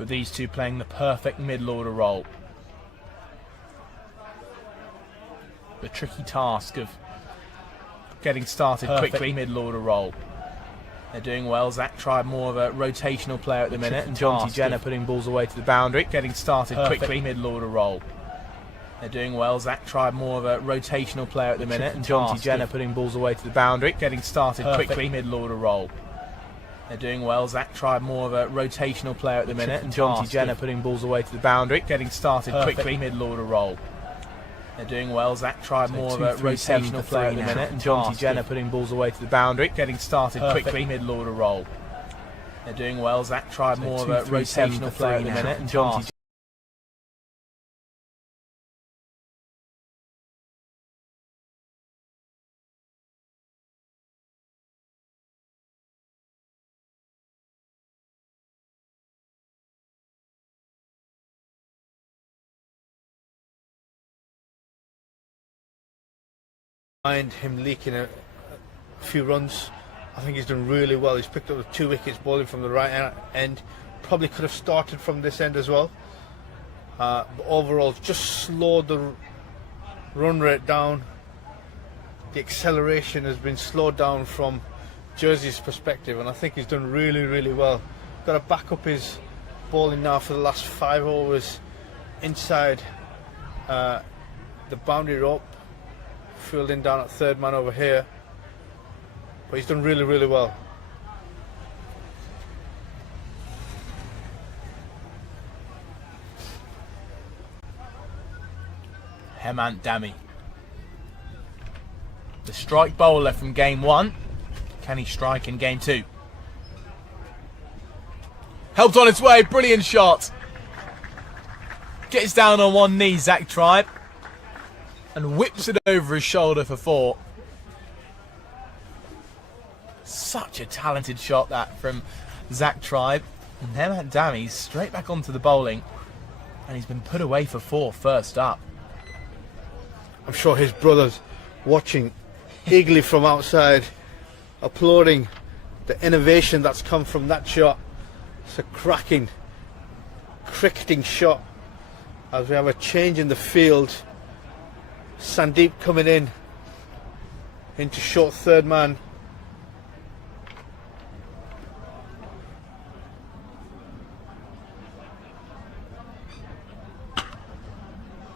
But these two playing the perfect middle order role. The tricky task of getting started quickly. Middle order role. They're doing well. Zach Tribe more of a rotational player at the minute, and Jonty Jenner putting balls away to the boundary. Getting started quickly. Middle order role. They're doing well. Zach Tribe more of a rotational player at the minute, and Jonty Jenner putting balls away to the boundary. Getting started quickly. Middle order role. They're doing well. Zach Tribe more of a rotational player at the minute, and Jonty Jenner putting balls away to the boundary. Getting started quickly. Middle order role. They're doing well. Zach Tribe more of a rotational player at the minute, and Jonty Jenner putting balls away to the boundary. Getting started quickly. Middle order role. They're doing well. Zach Tribe more of a rotational player at the minute, and Jonty Mind him leaking a few runs. I think he's done really well. He's picked up the 2 wickets bowling from the right end. Probably could have started from this end as well. But overall, just slowed the run rate down. The acceleration has been slowed down from Jersey's perspective, and I think he's done really, really well. Got to back up his bowling now for the last 5 overs inside the boundary rope. Fielding down at third man over here, but he's done really, really well. Hemant Dami, the strike bowler from game 1. Can he strike in game 2? Helped on its way, brilliant shot. Gets down on one knee, Zach Tribe, and whips it over his shoulder for 4. Such a talented shot that from Zach Tribe. And Hemant Dami's straight back onto the bowling, and he's been put away for 4 first up. I'm sure his brothers watching eagerly from outside, applauding the innovation that's come from that shot. It's a cracking, cricketing shot as we have a change in the field. Sandeep coming in into short third man.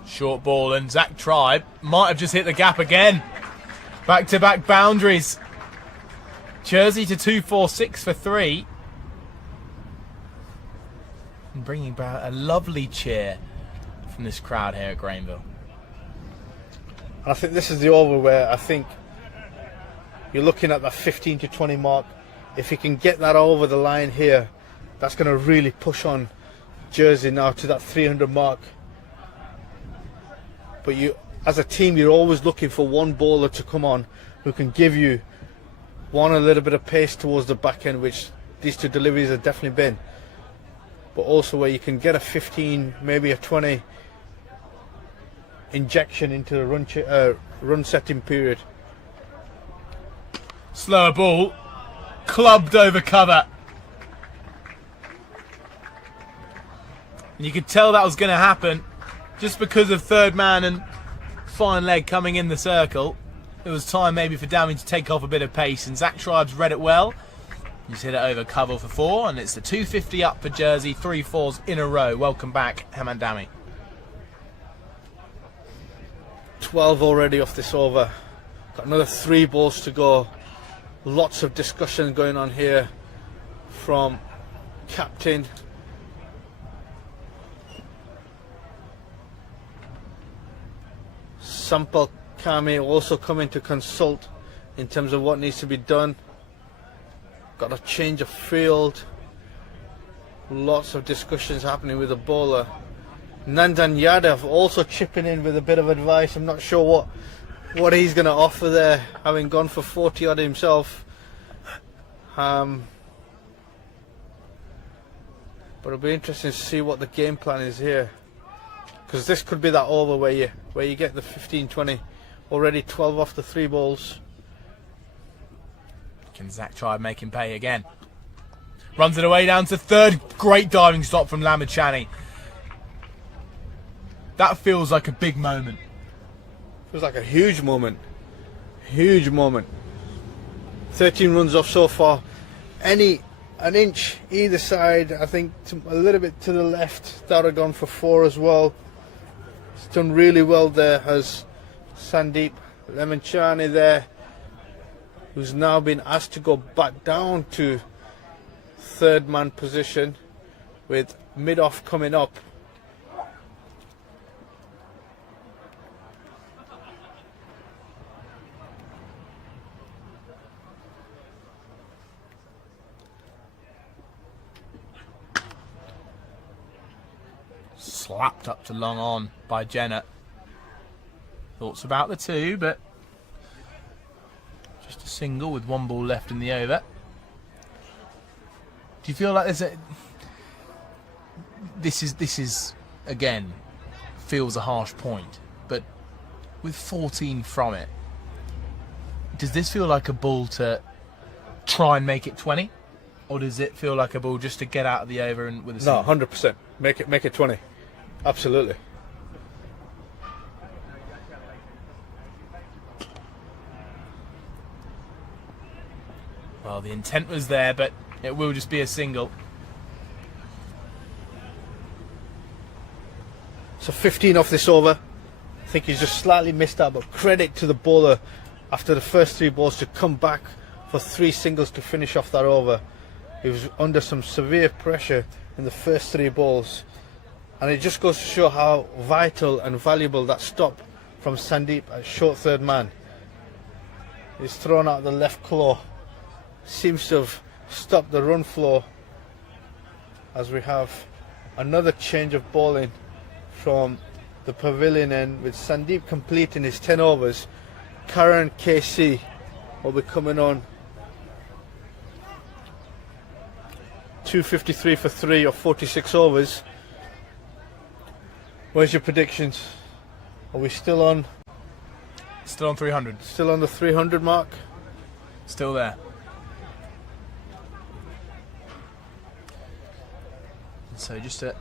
Short ball, and Zach Tribe might have just hit the gap again. Back-to-back boundaries. Jersey to 246 for 3. And bringing about a lovely cheer from this crowd here at Granville. I think this is the over where I think you're looking at that 15 to 20 mark. If you can get that over the line here, that's going to really push on Jersey now to that 300 mark. But you, as a team, you're always looking for one bowler to come on who can give you a little bit of pace towards the back end, which these 2 deliveries have definitely been. But also where you can get a 15, maybe a 20 injection into the run setting period. Slower ball, clubbed over cover. And you could tell that was going to happen just because of third man and fine leg coming in the circle. It was time maybe for Dami to take off a bit of pace, and Zach Tribe's read it well. He's hit it over cover for 4, and it's the 250 up for Jersey, 3 4s in a row. Welcome back, Hemant Dami. 12 already off this over. Got another 3 balls to go. Lots of discussion going on here from captain. Sampal Kami also coming to consult in terms of what needs to be done. Got a change of field. Lots of discussions happening with the bowler. Nandan Yadav also chipping in with a bit of advice. I'm not sure what he's going to offer there, having gone for 40 odd himself. But it'll be interesting to see what the game plan is here, because this could be that over where you get the 15-20. Already 12 off the 3 balls. Can Zach Tribe make him pay again? Runs it away down to third. Great diving stop from Lamachani. That feels like a big moment. Feels like a huge moment. Huge moment. 13 runs off so far. An inch either side, I think a little bit to the left, that would have gone for 4 as well. He's done really well there, has Sandeep Lamachani there, who's now been asked to go back down to third man position with mid-off coming up. Slapped up to long on by Jenner. Thoughts about the 2, but just a single with 1 ball left in the over. Do you feel like there's a... This is again, feels a harsh point, but with 14 from it, does this feel like a ball to try and make it 20? Or does it feel like a ball just to get out of the over and with a single? No, 100%. Make it 20. Absolutely. Well, the intent was there, but it will just be a single. So 15 off this over. I think he's just slightly missed out, but credit to the bowler after the first 3 balls to come back for 3 singles to finish off that over. He was under some severe pressure in the first 3 balls. And it just goes to show how vital and valuable that stop from Sandeep at short third man. He's thrown out the left claw. Seems to have stopped the run flow as we have another change of bowling from the pavilion end with Sandeep completing his 10 overs. Karan KC will be coming on 253 for 3 or 46 overs. Where's your predictions? Are we still on? Still on 300. Still on the 300 mark? Still there. So just a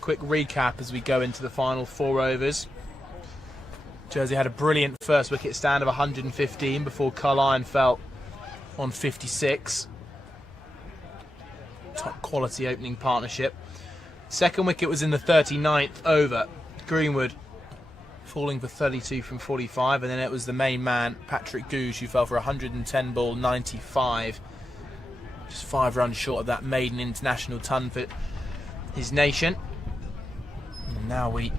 quick recap as we go into the final 4 overs. Jersey had a brilliant first wicket stand of 115 before Carline fell on 56. Top quality opening partnership. Second wicket was in the 39th over. Greenwood falling for 32 from 45, and then it was the main man, Patrick Gouge, who fell for 110 ball 95. Just 5 runs short of that maiden international ton for his nation. And now we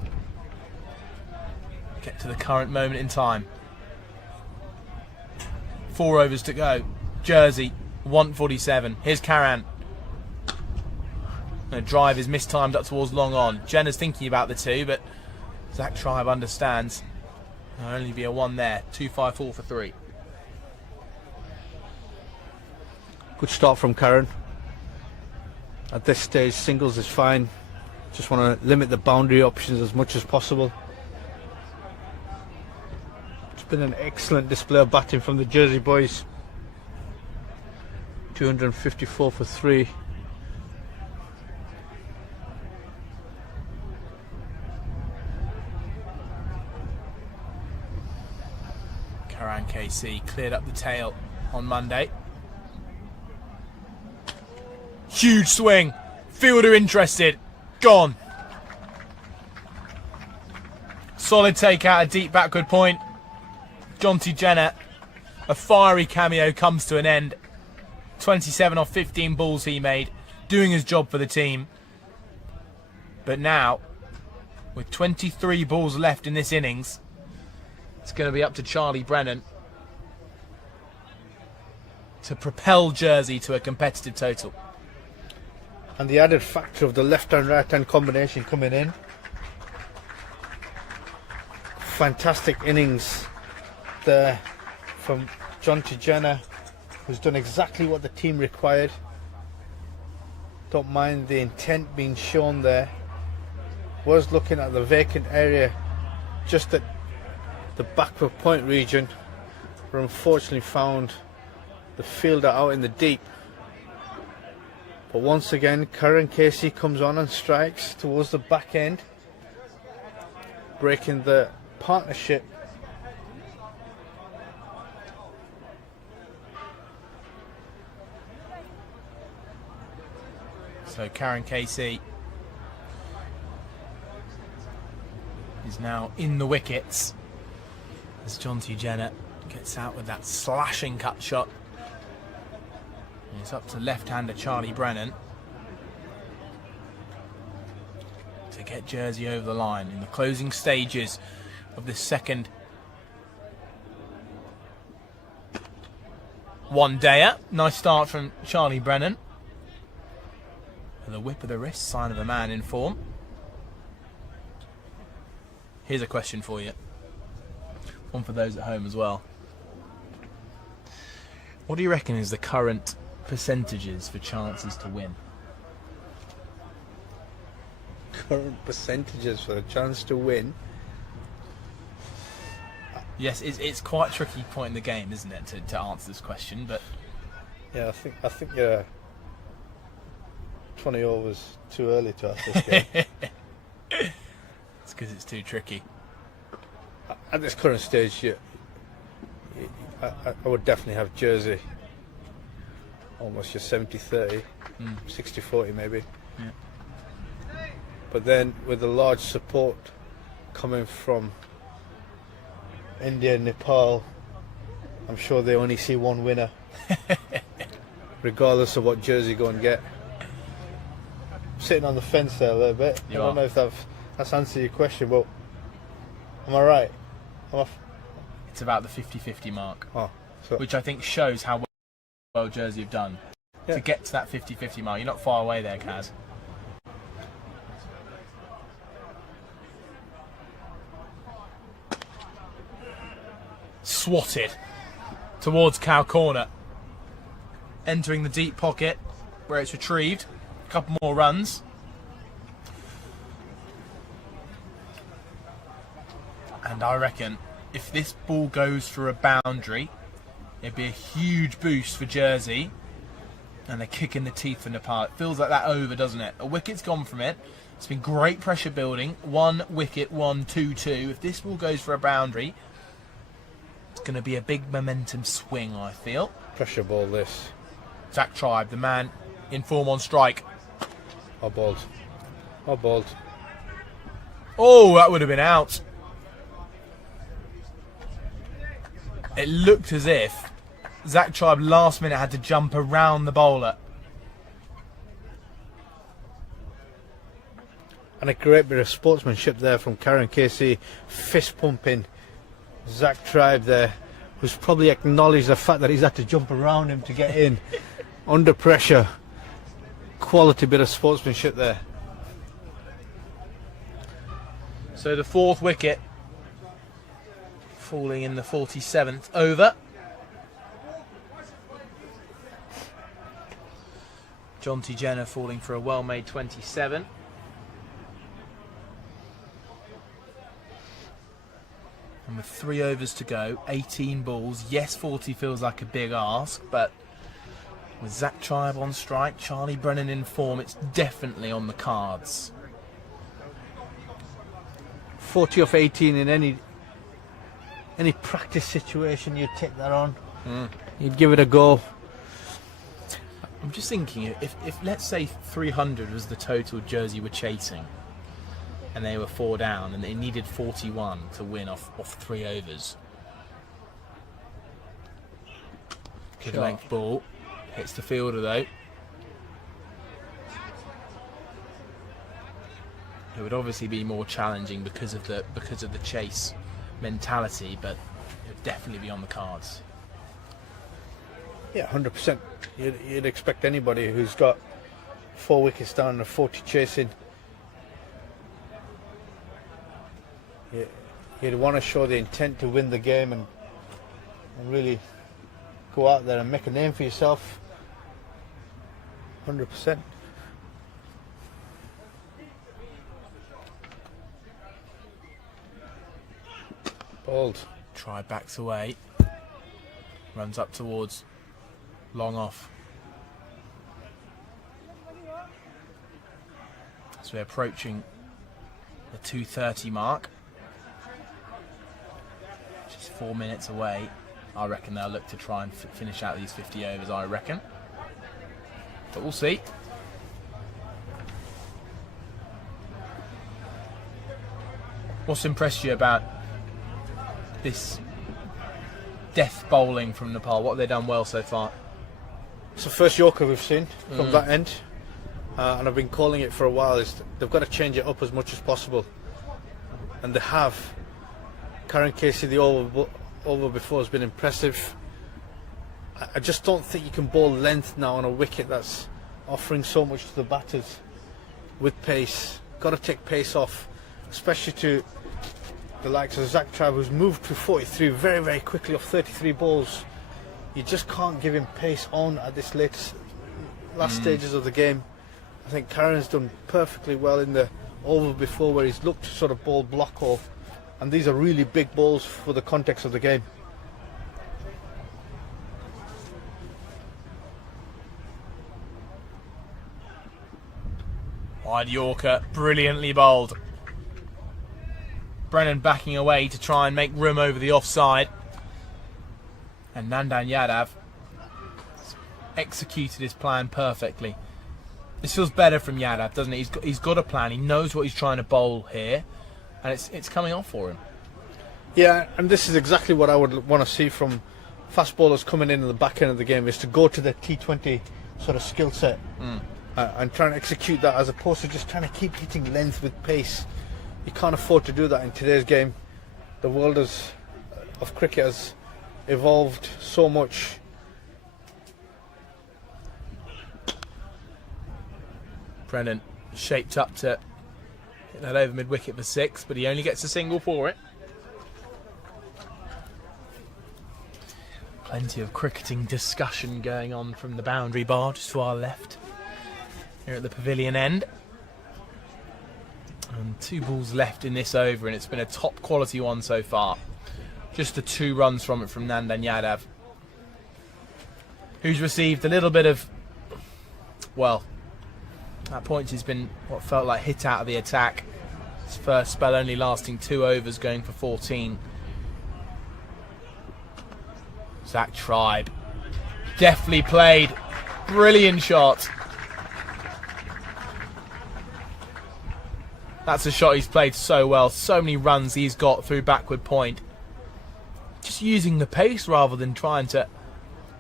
get to the current moment in time. 4 overs to go. Jersey 147. Here's Karan. The drive is mistimed up towards long on. Jenner's thinking about the 2, but Zach Tribe understands. There'll only be a 1 there. 2-5-4 for 3. Good start from Karan. At this stage, singles is fine. Just want to limit the boundary options as much as possible. It's been an excellent display of batting from the Jersey boys. 254 for 3. Karan KC cleared up the tail on Monday. Huge swing. Fielder interested. Gone. Solid take out, a deep backward point. Jonty Jenner, a fiery cameo comes to an end. 27 off 15 balls he made, doing his job for the team. But now, with 23 balls left in this innings, it's going to be up to Charlie Brennan to propel Jersey to a competitive total. And the added factor of the left and right hand combination coming in. Fantastic innings there from Jonty Jenner, who's done exactly what the team required. Don't mind the intent being shown there. Was looking at the vacant area just at the backward point region, but unfortunately found the fielder out in the deep. But once again, Karen Casey comes on and strikes towards the back end, breaking the partnership. So Karen Casey is now in the wickets as Jonty Jenner gets out with that slashing cut shot. And it's up to left-hander Charlie Brennan to get Jersey over the line in the closing stages of this second one-dayer. Nice start from Charlie Brennan. And the whip of the wrist, sign of a man in form. Here's a question for you. One for those at home as well. What do you reckon is the current percentages for chances to win? Current percentages for a chance to win? Yes, it's quite a tricky point in the game, isn't it, to answer this question, but... Yeah, I think 20 overs too early to ask this game. It's because it's too tricky. At this current stage, I would definitely have Jersey. Almost your 70-30, 60-40 maybe. Yeah. But then with the large support coming from India and Nepal, I'm sure they only see one winner, regardless of what Jersey go and get. I'm sitting on the fence there a little bit. I don't know if that's answered your question, but am I right? It's about the 50-50 mark, so which I think shows how well Jersey have done to get to that 50-50 mark. You're not far away there, Kaz. Swatted towards cow corner, entering the deep pocket where it's retrieved. A couple more runs. And I reckon if this ball goes for a boundary, it'd be a huge boost for Jersey. And a kick in the teeth for Nepal. It feels like that over, doesn't it? A wicket's gone from it. It's been great pressure building. 1 wicket, 1-2-2. If this ball goes for a boundary, it's going to be a big momentum swing, I feel. Pressure ball this. Zach Tribe, the man in form on strike. Or balled. Or balled. Oh, that would have been out. It looked as if Zach Tribe last minute had to jump around the bowler. And a great bit of sportsmanship there from Karen Casey, fist pumping Zach Tribe there, who's probably acknowledged the fact that he's had to jump around him to get in under pressure. Quality bit of sportsmanship there. So the 4th wicket falling in the 47th over. Jonty Jenner falling for a well-made 27. And with 3 overs to go, 18 balls. Yes, 40 feels like a big ask, but with Zach Tribe on strike, Charlie Brennan in form, it's definitely on the cards. 40 off 18 in any practice situation, you'd take that on. You'd give it a go. I'm just thinking, if let's say 300 was the total Jersey were chasing, and they were 4 down, and they needed 41 to win off 3 overs. Good length ball, hits the fielder though. It would obviously be more challenging because of the chase mentality, but it would definitely be on the cards. Yeah, 100%. You'd expect anybody who's got 4 wickets down and a 40 chasing. You'd want to show the intent to win the game and really go out there and make a name for yourself. 100%. Bowled. Try backs away. Runs up towards long off. As we're approaching the 2:30 mark, which is 4 minutes away, I reckon they'll look to try and finish out these 50 overs, I reckon. But we'll see. What's impressed you about this death bowling from Nepal? What have they done well so far? It's the first Yorker we've seen from that end, and I've been calling it for a while. Is they've got to change it up as much as possible, and they have. Karen Casey, the over before, has been impressive. I just don't think you can bowl length now on a wicket that's offering so much to the batters with pace. Got to take pace off, especially to the likes of Zach Tribe, who's moved to 43 very, very quickly off 33 balls. You just can't give him pace on at this last stages of the game. I think Karen's done perfectly well in the over before, where he's looked to sort of ball block off, and these are really big balls for the context of the game. Wide Yorker, brilliantly bowled. Brennan backing away to try and make room over the offside. And Nandan Yadav executed his plan perfectly. This feels better from Yadav, doesn't it? He's got a plan. He knows what he's trying to bowl here, and it's coming off for him. Yeah, and this is exactly what I would want to see from fast bowlers coming in the back end of the game, is to go to the T20 sort of skill set and try and execute that, as opposed to just trying to keep hitting length with pace. You can't afford to do that in today's game. The world of cricket has evolved so much. Brennan shaped up to hit that over mid-wicket for 6, but he only gets a single for it. Plenty of cricketing discussion going on from the boundary bar just to our left, here at the pavilion end. And 2 balls left in this over, and it's been a top quality one so far. Just the 2 runs from it from Nandan Yadav, who's received a little bit of, well, at points he's been what felt like hit out of the attack. His first spell only lasting 2 overs, going for 14. Zach Tribe, deftly played, brilliant shot. That's a shot he's played so well. So many runs he's got through backward point. Just using the pace rather than trying to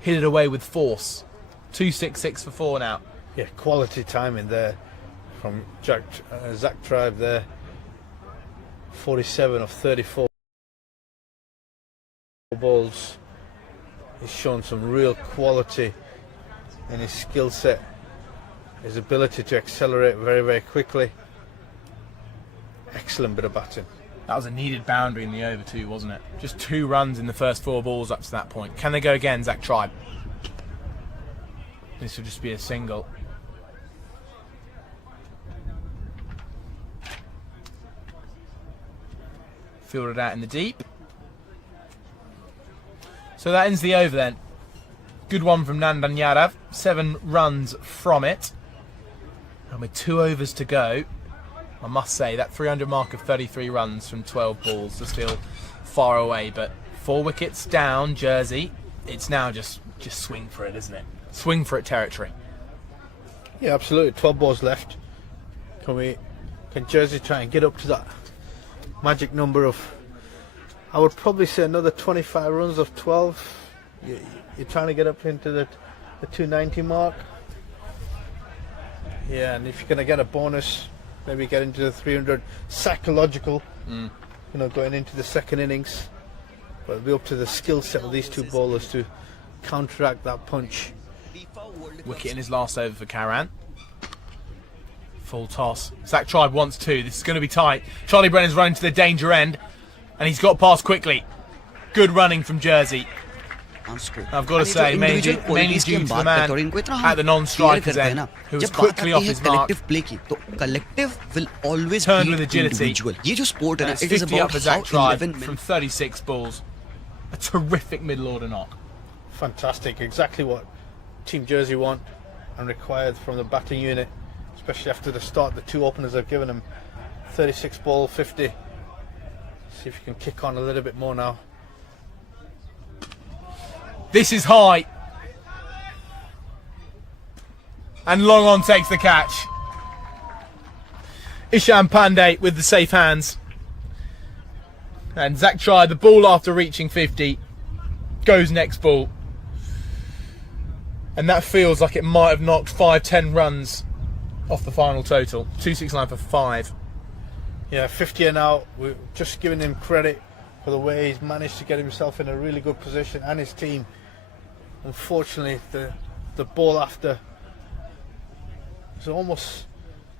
hit it away with force. 2-6-6 for 4 now. Yeah, quality timing there from Zach Tribe there. 47 of 34 balls. He's shown some real quality in his skill set, his ability to accelerate very, very quickly. Excellent bit of batting. That was a needed boundary in the over too, wasn't it? Just 2 runs in the first 4 balls up to that point. Can they go again, Zach Tribe? This will just be a single. Fielded out in the deep. So that ends the over then. Good one from Nandan Yadav. 7 runs from it. And with 2 overs to go, I must say that 300 mark of 33 runs from 12 balls is still far away. But 4 wickets down, Jersey. It's now just swing for it, isn't it? Swing for it territory. Yeah, absolutely. 12 balls left. Can Jersey try and get up to that magic number of, I would probably say, another 25 runs of 12. You're trying to get up into the 290 mark. Yeah, and if you're going to get a bonus, maybe get into the 300 psychological, going into the second innings. But it'll be up to the skill set of these 2 bowlers to counteract that punch. Wicket in his last over for Karan. Full toss. Zach Tribe wants 2. This is going to be tight. Charlie Brennan's running to the danger end, and he's got past quickly. Good running from Jersey. I've got to say, mainly due to the man at the non-striker's end, who was quickly off his mark. Turned with agility. And it's 50 up for Zach Tribe from 36 balls. A terrific middle order knock. Fantastic. Exactly what Team Jersey want and required from the batting unit. especially after the start the two openers have given him. 36 ball, 50. See if he can kick on a little bit more now. This is high. And long on takes the catch. Ishan Pandey with the safe hands. And Zach tried the ball after reaching 50. Goes next ball. And that feels like it might have knocked 5-10 runs off the final total. 269 for 5. Yeah, 50 and out. We're just giving him credit for the way he's managed to get himself in a really good position, and his team. Unfortunately, the ball after was almost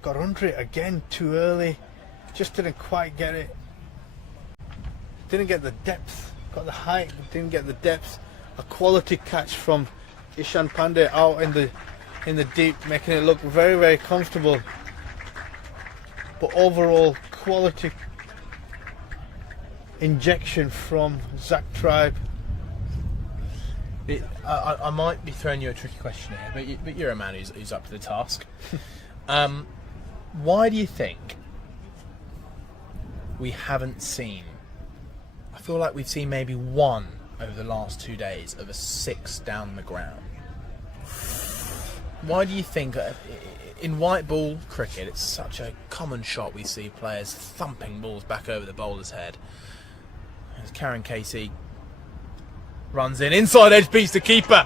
got under it again too early. Just didn't quite get it. Didn't get the depth. Got the height, but didn't get the depth. A quality catch from Ishan Pandey out in the deep, making it look very, very comfortable. But overall, quality injection from Zach Tribe. I might be throwing you a tricky question here, but you're a man who's up to the task. Why do you think we haven't seen? I feel like we've seen maybe one over the last 2 days of a 6 down the ground. Why do you think in white ball cricket it's such a common shot we see players thumping balls back over the bowler's head? As Karen Casey runs in, inside edge beats the keeper.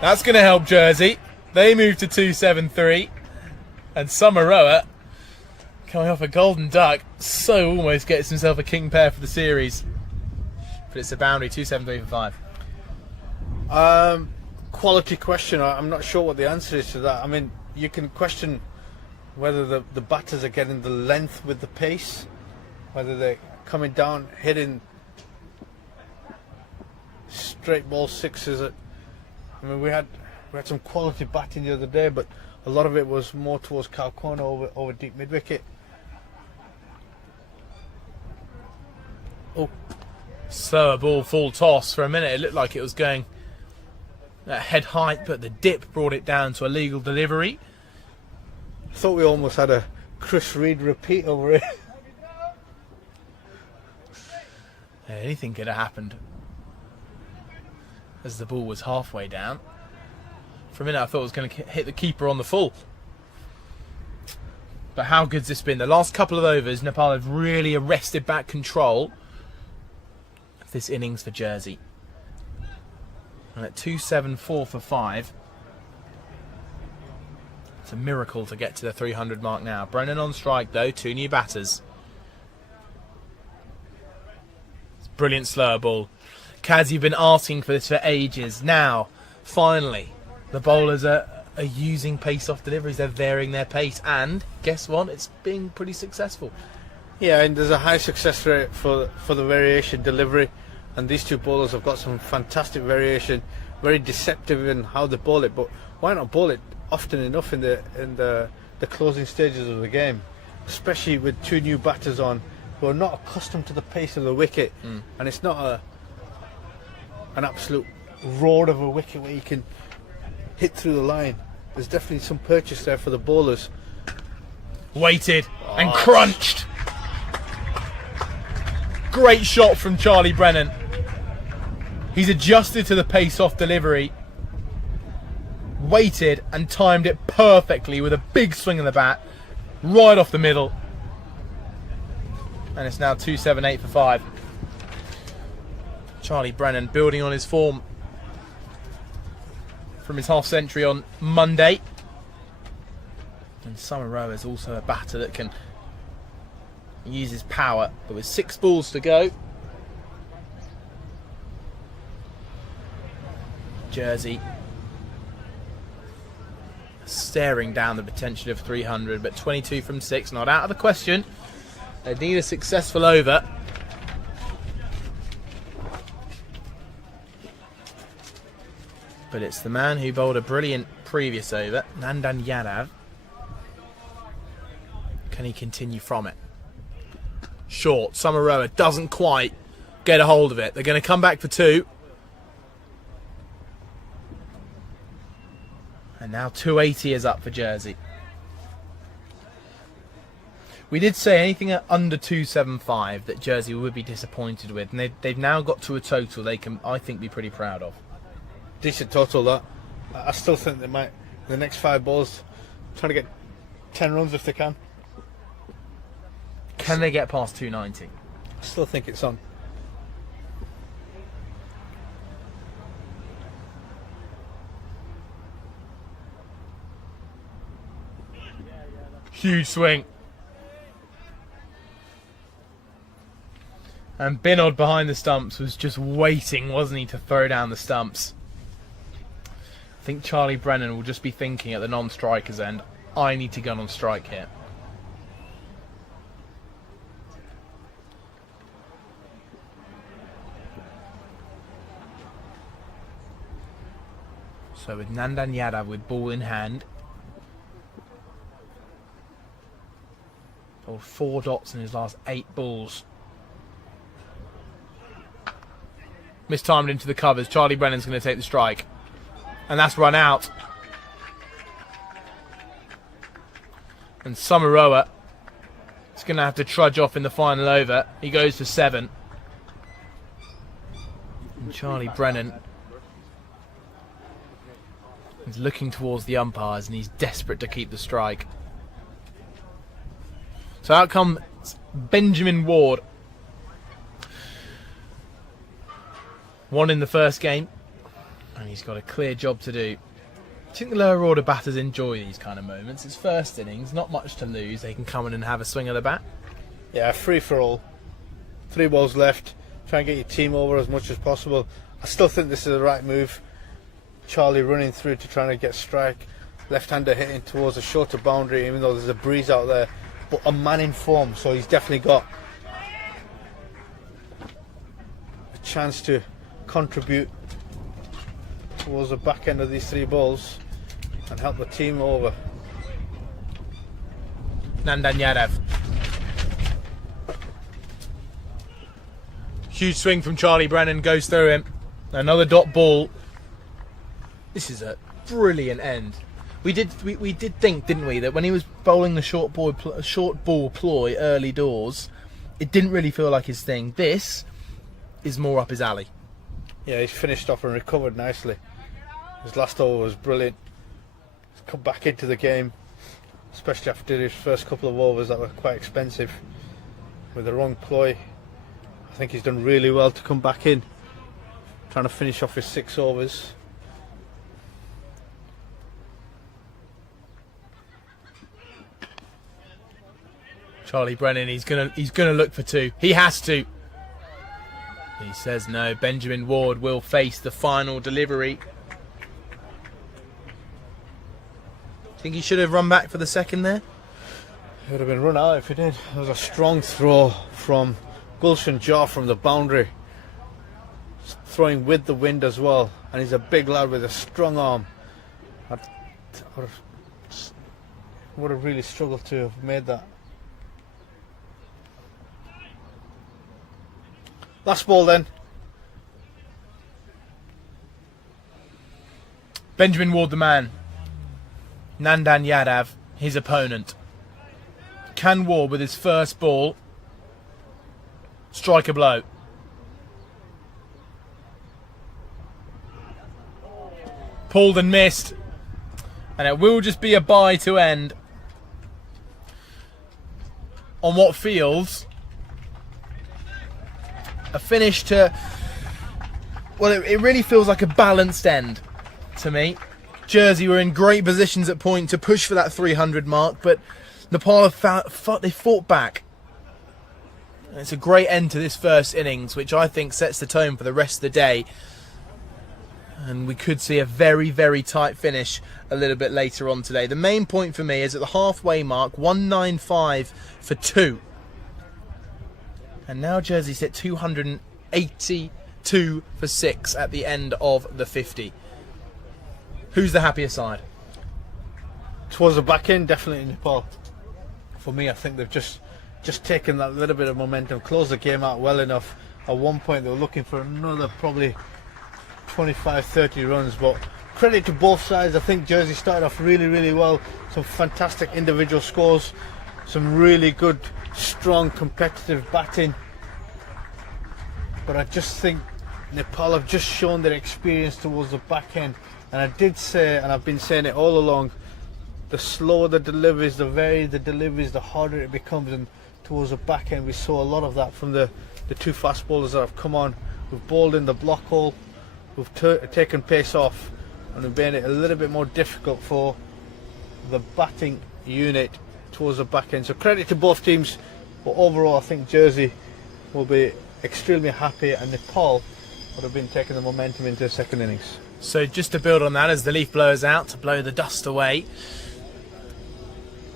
That's going to help Jersey. They move to 273, and Samaroa, coming off a golden duck, so almost gets himself a king pair for the series. But it's a boundary, 273 for 5. Quality question. I'm not sure what the answer is to that. I mean, you can question whether the batters are getting the length with the pace, whether they're coming down, hitting straight ball sixes. I mean, we had some quality batting the other day, but a lot of it was more towards cow corner over deep mid wicket. Oh, slower ball, full toss. For a minute, it looked like it was going at head height, but the dip brought it down to a legal delivery. Thought we almost had a Chris Reed repeat over it. Anything could have happened as the ball was halfway down. For a minute I thought it was going to hit the keeper on the full. But how good's this been? The last couple of overs, Nepal have really arrested back control of this innings for Jersey. And at 274 for 5, it's a miracle to get to the 300 mark now. Brennan on strike though, 2 new batters. It's brilliant slower ball. Kaz, you've been asking for this for ages. Now, finally, the bowlers are using pace off deliveries. They're varying their pace, and guess what? It's being pretty successful. Yeah, and there's a high success rate for the variation delivery, and these two bowlers have got some fantastic variation, very deceptive in how they bowl it. But why not bowl it often enough in the closing stages of the game, especially with 2 new batters on who are not accustomed to the pace of the wicket, and it's not an absolute roar of a wicket where you can hit through the line. There's definitely some purchase there for the bowlers. Waited and crunched. Great shot from Charlie Brennan. He's adjusted to the pace off delivery, waited and timed it perfectly with a big swing of the bat right off the middle, and it's now 278 for 5. Charlie Brennan building on his form from his half century on Monday. And Samaroa is also a batter that can use his power, but with 6 balls to go, Jersey staring down the potential of 300, but 22 from 6, not out of the question. They need a successful over. But it's the man who bowled a brilliant previous over, Nandan Yadav. Can he continue from it? Short, Samaroa doesn't quite get a hold of it. They're going to come back for 2. And now 280 is up for Jersey. We did say anything at under 275 that Jersey would be disappointed with, and they've now got to a total they can, I think, be pretty proud of. Decent total, that. I still think they might, the next 5 balls, trying to get 10 runs if they can. Can they get past 290? I still think it's on. Huge swing. And Binod behind the stumps was just waiting, wasn't he, to throw down the stumps. I think Charlie Brennan will just be thinking at the non-striker's end, I need to go on strike here. So with Nandan Yadav with ball in hand. Or 4 dots in his last 8 balls. Mistimed into the covers. Charlie Brennan's going to take the strike. And that's run out. And Samaroa is going to have to trudge off in the final over. He goes for 7. And Charlie Brennan is looking towards the umpires and he's desperate to keep the strike. So out comes Benjamin Ward. 1 in the first game. And he's got a clear job to do. I think the lower order batters enjoy these kind of moments. It's first innings, not much to lose. They can come in and have a swing of the bat. Yeah, free for all. 3 balls left. Try and get your team over as much as possible. I still think this is the right move. Charlie running through to try and get strike. Left-hander hitting towards a shorter boundary, even though there's a breeze out there. But a man in form, so he's definitely got a chance to contribute towards the back end of these 3 balls and help the team over. Nandan Yadav. Huge swing from Charlie Brennan, goes through him. Another dot ball. This is a brilliant end. We did think, didn't we, that when he was bowling the short ball ploy early doors, it didn't really feel like his thing. This is more up his alley. Yeah, he's finished off and recovered nicely. His last over was brilliant. He's come back into the game, especially after his first couple of overs that were quite expensive. With the wrong ploy, I think he's done really well to come back in, trying to finish off his 6 overs. Charlie Brennan, he's gonna look for 2. He has to. He says no. Benjamin Ward will face the final delivery. Think he should have run back for the second there? He would have been run out if he did. There was a strong throw from Gulshan Jar from the boundary, throwing with the wind as well, and he's a big lad with a strong arm. I would have really struggled to have made that. Last ball then. Benjamin Ward the man. Nandan Yadav, his opponent. Can Ward with his first ball strike a blow? Pulled and missed. And it will just be a bye to end on what feels a finish to, well, it really feels like a balanced end to me. Jersey were in great positions at point to push for that 300 mark, but Nepal they fought back. And it's a great end to this first innings, which I think sets the tone for the rest of the day. And we could see a very, very tight finish a little bit later on today. The main point for me is at the halfway mark, 195 for 2. And now Jersey's hit 282 for 6 at the end of the 50. Who's the happier side? Towards the back end, definitely Nepal. For me, I think they've just taken that little bit of momentum, closed the game out well enough. At one point, they were looking for another probably 25-30 runs, but credit to both sides. I think Jersey started off really, really well. Some fantastic individual scores. some really good, strong, competitive batting. But I just think Nepal have just shown their experience towards the back end. And I did say, and I've been saying it all along, the slower the deliveries, the varied the deliveries, the harder it becomes. And towards the back end, we saw a lot of that from the two fast bowlers that have come on. We've bowled in the block hole, we've taken pace off, and we've made it a little bit more difficult for the batting unit towards the back end. So credit to both teams, but overall I think Jersey will be extremely happy, and Nepal would have been taking the momentum into the second innings. So just to build on that, as the leaf blowers out to blow the dust away,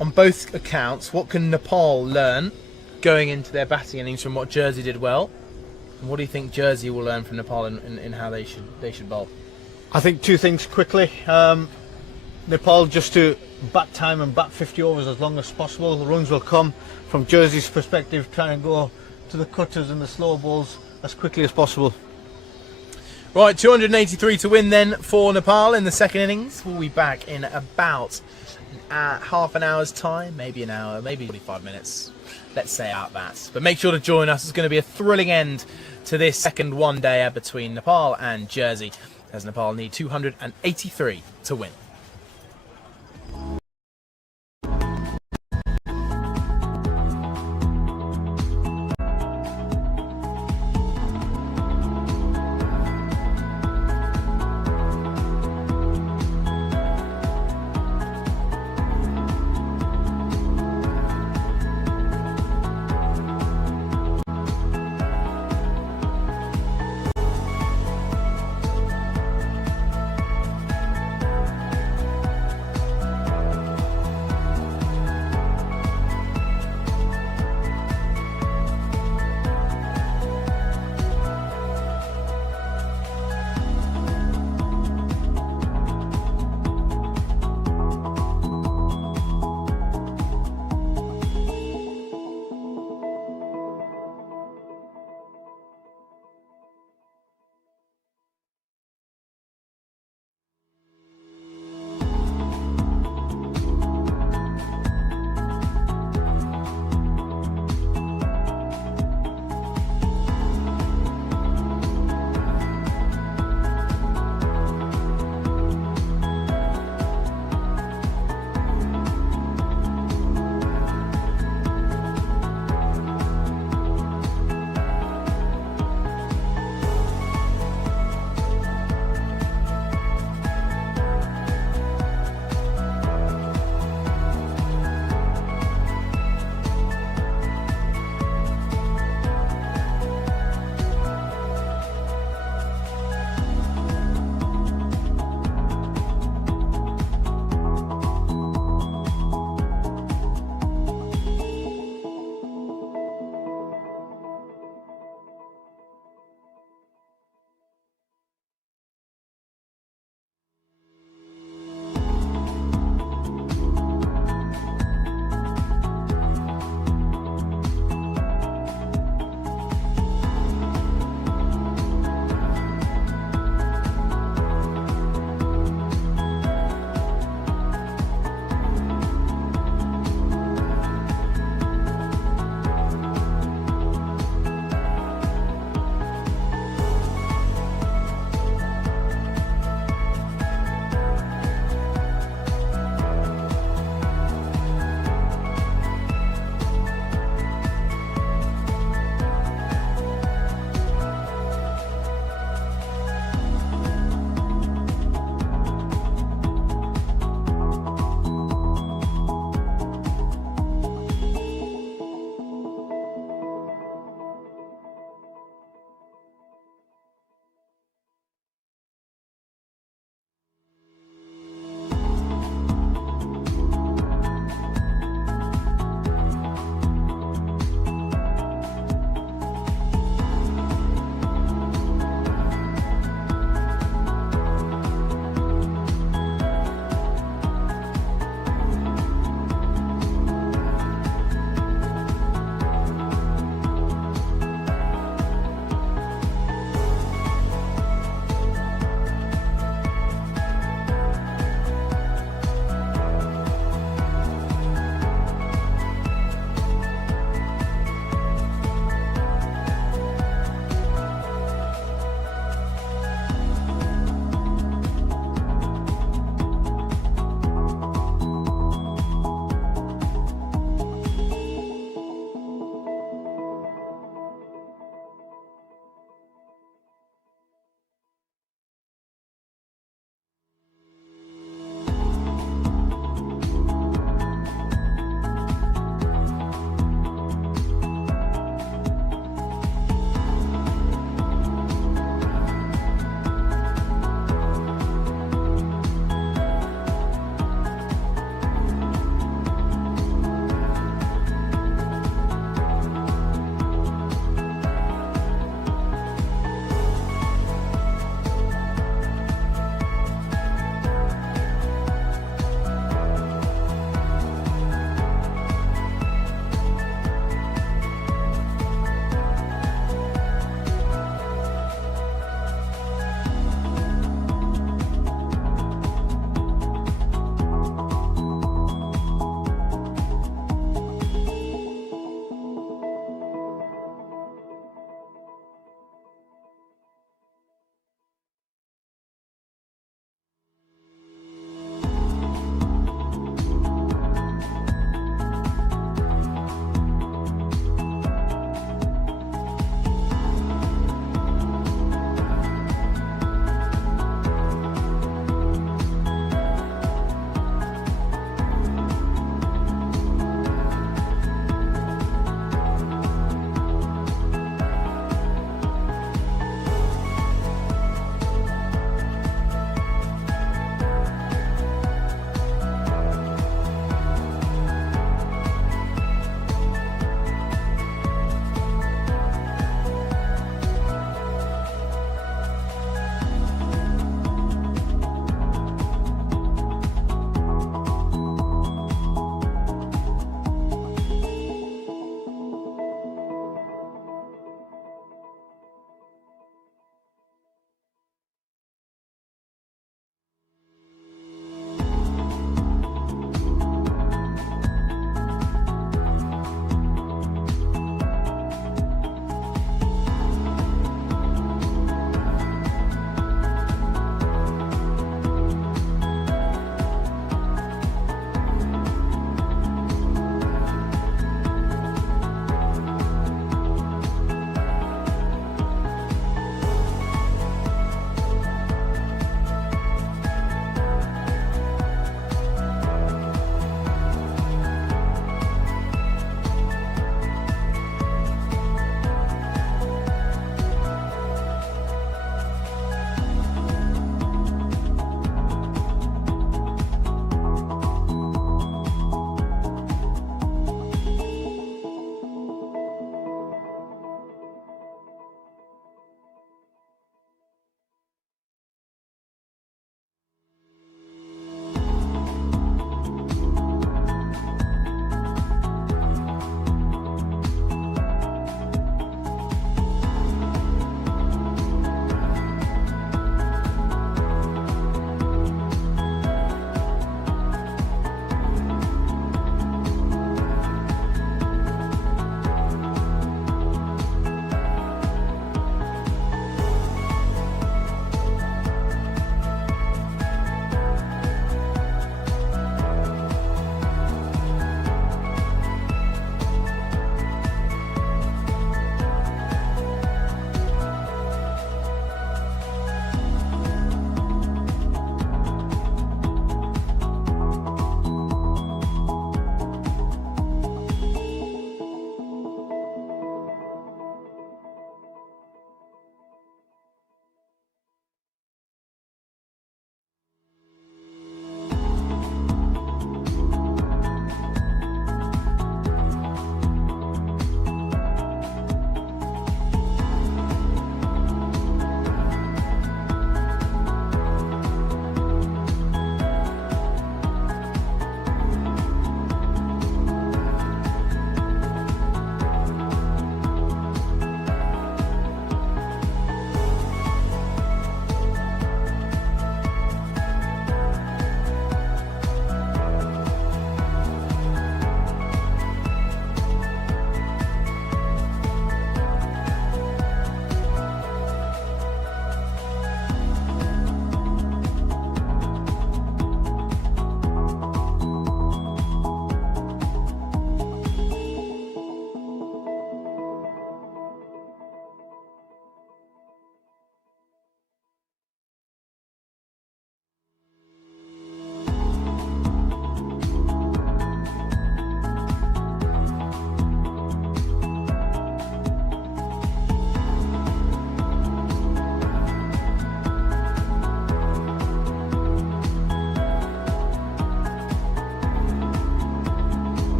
on both accounts, what can Nepal learn going into their batting innings from what Jersey did well, and what do you think Jersey will learn from Nepal in how they should bowl? I think two things quickly. Nepal just to bat time and bat 50 overs as long as possible. The runs will come. From Jersey's perspective, try and go to the cutters and the slow balls as quickly as possible. Right, 283 to win then for Nepal in the second innings. We'll be back in about half an hour's time, maybe an hour, maybe 45 minutes. Let's say out that. But make sure to join us. It's going to be a thrilling end to this second one-dayer between Nepal and Jersey, as Nepal need 283 to win.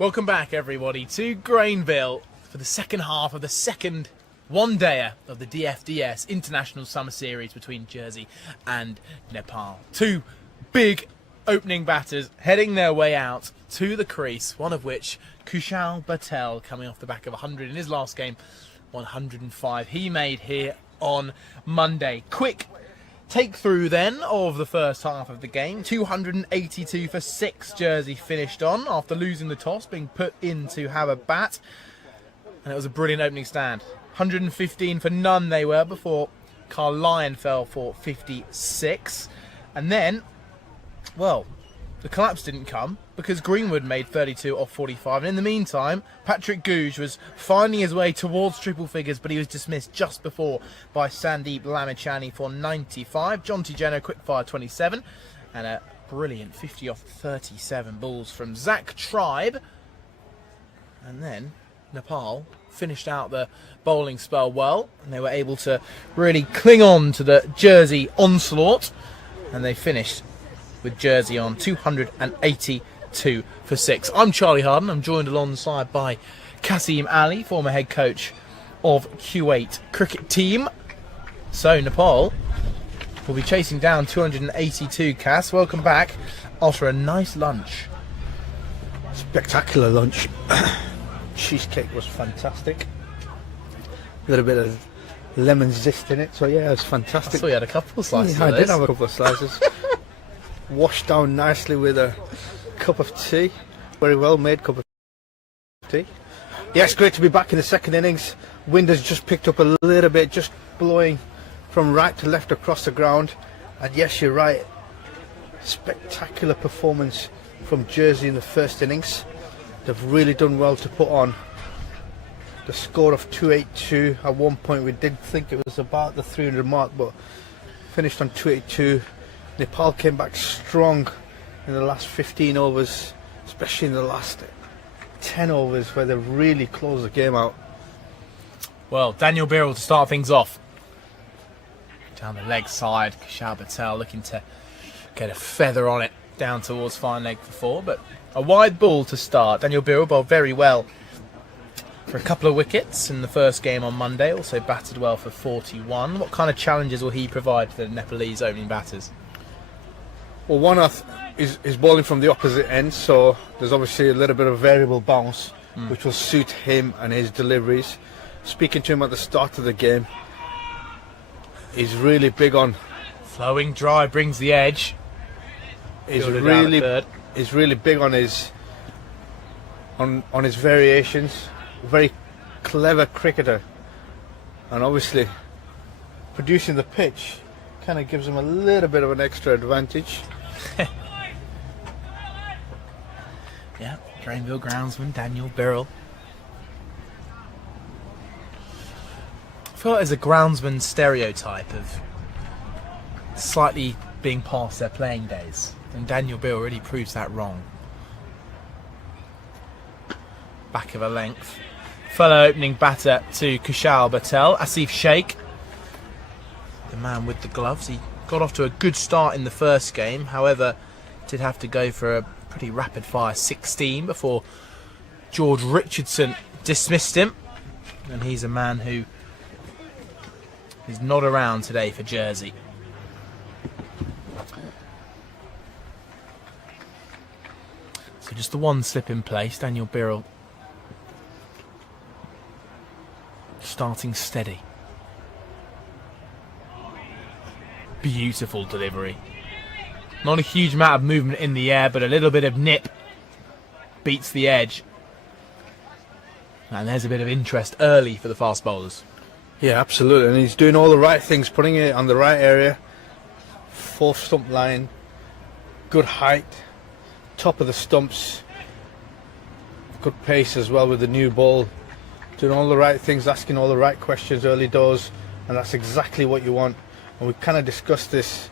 Welcome back, everybody, to Grainville for the second half of the second one-dayer of the DFDS International Summer Series between Jersey and Nepal. Two big opening batters heading their way out to the crease, one of which, Kushal Patel, coming off the back of 100 in his last game, 105 he made here on Monday. Quick take through then of the first half of the game. 282 for 6 Jersey finished on after losing the toss, being put in to have a bat, and it was a brilliant opening stand. 115 for none they were before Carl Lyon fell for 56, and then, well, the collapse didn't come because Greenwood made 32 off 45, and in the meantime Patrick Gouge was finding his way towards triple figures, but he was dismissed just before by Sandeep Lamichhani for 95. Jonty Jenner quickfire 27, and a brilliant 50 off 37 balls from Zach Tribe. And then Nepal finished out the bowling spell well, and they were able to really cling on to the Jersey onslaught, and they finished with Jersey on 282 for 6. I'm Charlie Harden. I'm joined alongside by Kasim Ali, former head coach of Kuwait cricket team. So Nepal will be chasing down 282. Cass, welcome back after a nice lunch. Spectacular lunch. Cheesecake was fantastic. A little bit of lemon zest in it, so yeah, it was fantastic. I saw you had a couple of slices. Yeah, I did have a couple of slices. Washed down nicely with a cup of tea. Very well made cup of tea. Yeah, it's great to be back in the second innings. Wind has just picked up a little bit, just blowing from right to left across the ground. And yes, you're right. Spectacular performance from Jersey in the first innings. They've really done well to put on the score of 282. At one point we did think it was about the 300 mark, but finished on 282. Nepal came back strong in the last 15 overs, especially in the last 10 overs where they really closed the game out. Well, Daniel Birrell to start things off. Down the leg side, Kushal Patel looking to get a feather on it down towards fine leg for 4, but a wide ball to start. Daniel Birrell bowled very well for a couple of wickets in the first game on Monday, also batted well for 41. What kind of challenges will he provide for the Nepalese opening batters? Well, one is bowling from the opposite end, so there's obviously a little bit of variable bounce, which will suit him and his deliveries. Speaking to him at the start of the game, he's really big on flowing drive, brings the edge. He's really big on his variations. Very clever cricketer, and obviously producing the pitch kind of gives him a little bit of an extra advantage. Yeah, Grainville groundsman Daniel Birrell. I feel like there's a groundsman stereotype of slightly being past their playing days, and Daniel Birrell really proves that wrong. Back of a length. Fellow opening batter to Kushal Patel, Asif Sheikh, the man with the gloves. He got off to a good start in the first game, however did have to go for a pretty rapid fire 16 before George Richardson dismissed him, and he's a man who is not around today for Jersey. So just the one slip in place. Daniel Birrell starting steady. Beautiful delivery. Not a huge amount of movement in the air, but a little bit of nip beats the edge. And there's a bit of interest early for the fast bowlers. Yeah, absolutely. And he's doing all the right things, putting it on the right area. 4th stump line, good height, top of the stumps, good pace as well with the new ball. Doing all the right things, asking all the right questions early doors, and that's exactly what you want. And we kind of discussed this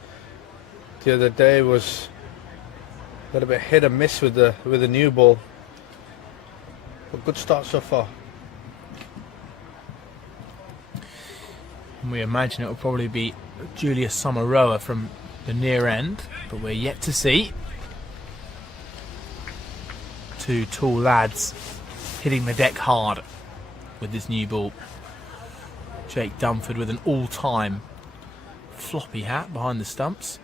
the other day, was a little bit hit and miss with the new ball. But good start so far. And we imagine it will probably be Julius Samaroa from the near end, but we're yet to see. Two tall lads hitting the deck hard with this new ball. Jake Dunford with an all-time floppy hat behind the stumps.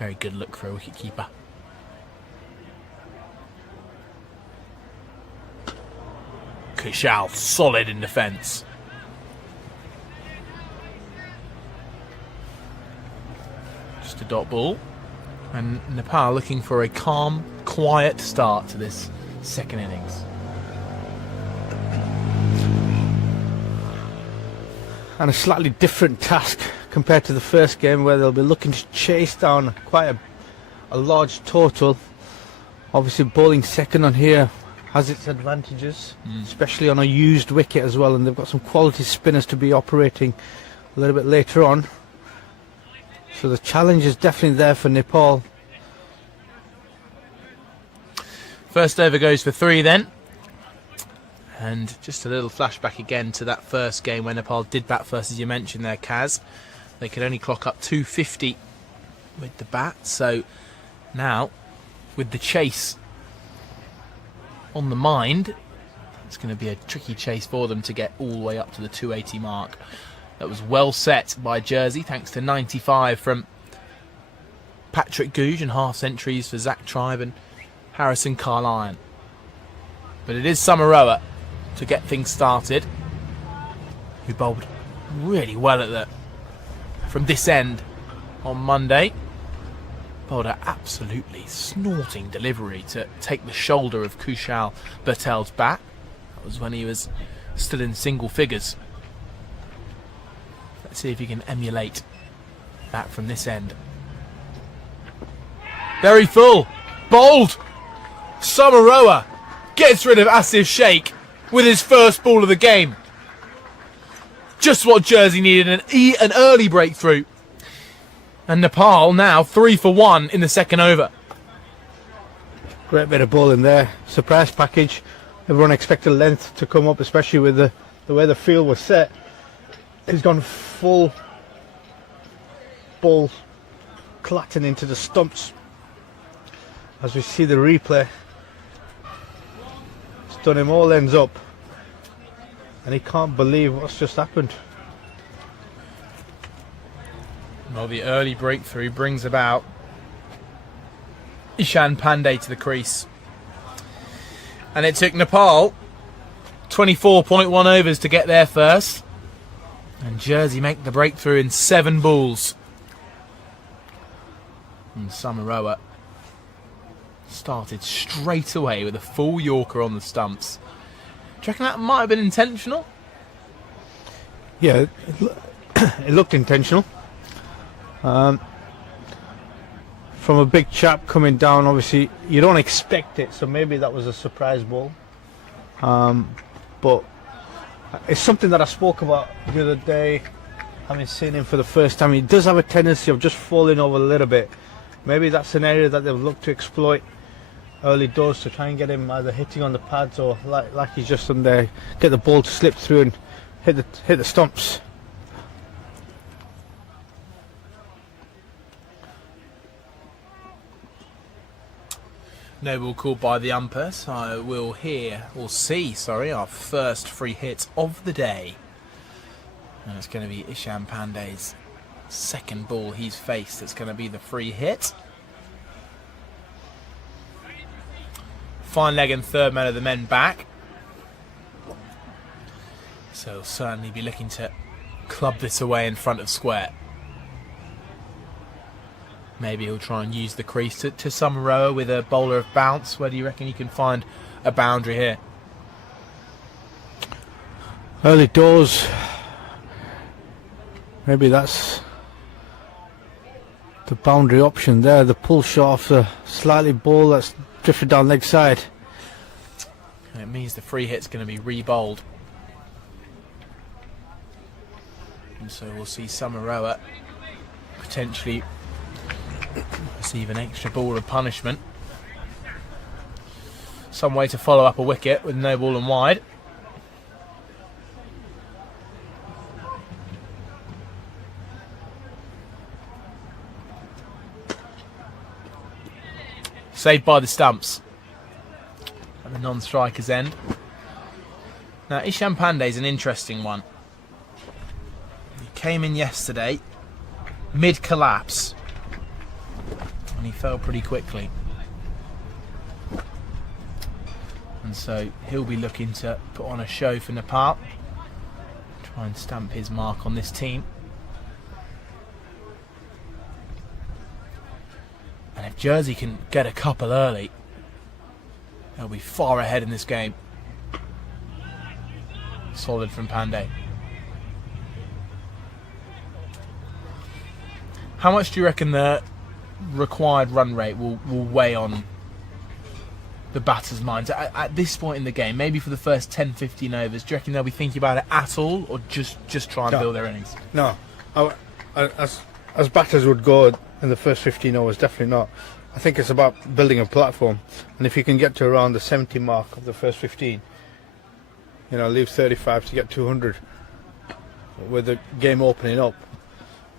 Very good look for a wicket-keeper. Kushal solid in defence. Just a dot ball. And Nepal looking for a calm, quiet start to this second innings. And a slightly different task compared to the first game, where they'll be looking to chase down quite a large total. Obviously bowling second on here has its advantages, especially on a used wicket as well, and they've got some quality spinners to be operating a little bit later on. So the challenge is definitely there for Nepal. First over goes for 3 then. And just a little flashback again to that first game when Nepal did bat first, as you mentioned there, Kaz. They could only clock up 250 with the bat. So now, with the chase on the mind, it's going to be a tricky chase for them to get all the way up to the 280 mark. That was well set by Jersey, thanks to 95 from Patrick Googe and half centuries for Zach Tribe and Harrison Carlyon. But it is Samaroa to get things started, who bowled really well at from this end on Monday. Bowled an absolutely snorting delivery to take the shoulder of Kushal Bertel's bat. That was when he was still in single figures. Let's see if he can emulate that from this end. Very full. Bowled. Samaroa gets rid of Asif Sheikh with his first ball of the game. Just what Jersey needed, an early breakthrough. And Nepal now 3 for 1 in the second over. Great bit of bowling there. Surprise package. Everyone expected length to come up, especially with the way the field was set. He's gone full ball clatting into the stumps. As we see the replay, it's done him all ends up, and he can't believe what's just happened. Well, the early breakthrough brings about Ishan Pandey to the crease. And it took Nepal 24.1 overs to get there first. And Jersey make the breakthrough in 7 balls. And Samaroa started straight away with a full Yorker on the stumps. Do you reckon that might have been intentional? Yeah, it looked intentional. From a big chap coming down, obviously you don't expect it, so maybe that was a surprise ball. But it's something that I spoke about the other day, having seen him for the first time. He does have a tendency of just falling over a little bit. Maybe that's an area that they'll look to exploit early doors to try and get him either hitting on the pads or like he's just on there, get the ball to slip through and hit the stumps. No ball called by the umpire, so we'll see our first free hit of the day. And it's going to be Ishan Pandey's second ball he's faced. It's going to be the free hit. Fine leg and third man of the men back. So he'll certainly be looking to club this away in front of square. Maybe he'll try and use the crease to Samaroa with a bowler of bounce. Where do you reckon you can find a boundary here? Early doors. Maybe that's the boundary option there. The pull shot off the slightly ball that's drifted down leg side. And it means the free hit's going to be re-bowled. And so we'll see Samaroa potentially receive an extra ball of punishment. Some way to follow up a wicket with no ball and wide. Saved by the stumps at the non-striker's end. Now, Ishan Pandey is an interesting one. He came in yesterday, mid-collapse, and he fell pretty quickly. And so he'll be looking to put on a show for Nepal, try and stamp his mark on this team. And if Jersey can get a couple early, they'll be far ahead in this game. Solid from Pandey. How much do you reckon the required run rate will weigh on the batter's minds at this point in the game? Maybe for the first 10-15 overs, do you reckon they'll be thinking about it at all, or just try and build their innings? No. As batters would go in the first 15 overs, definitely not. I think it's about building a platform, and if you can get to around the 70 mark of the first 15, leave 35 to get 200 with the game opening up.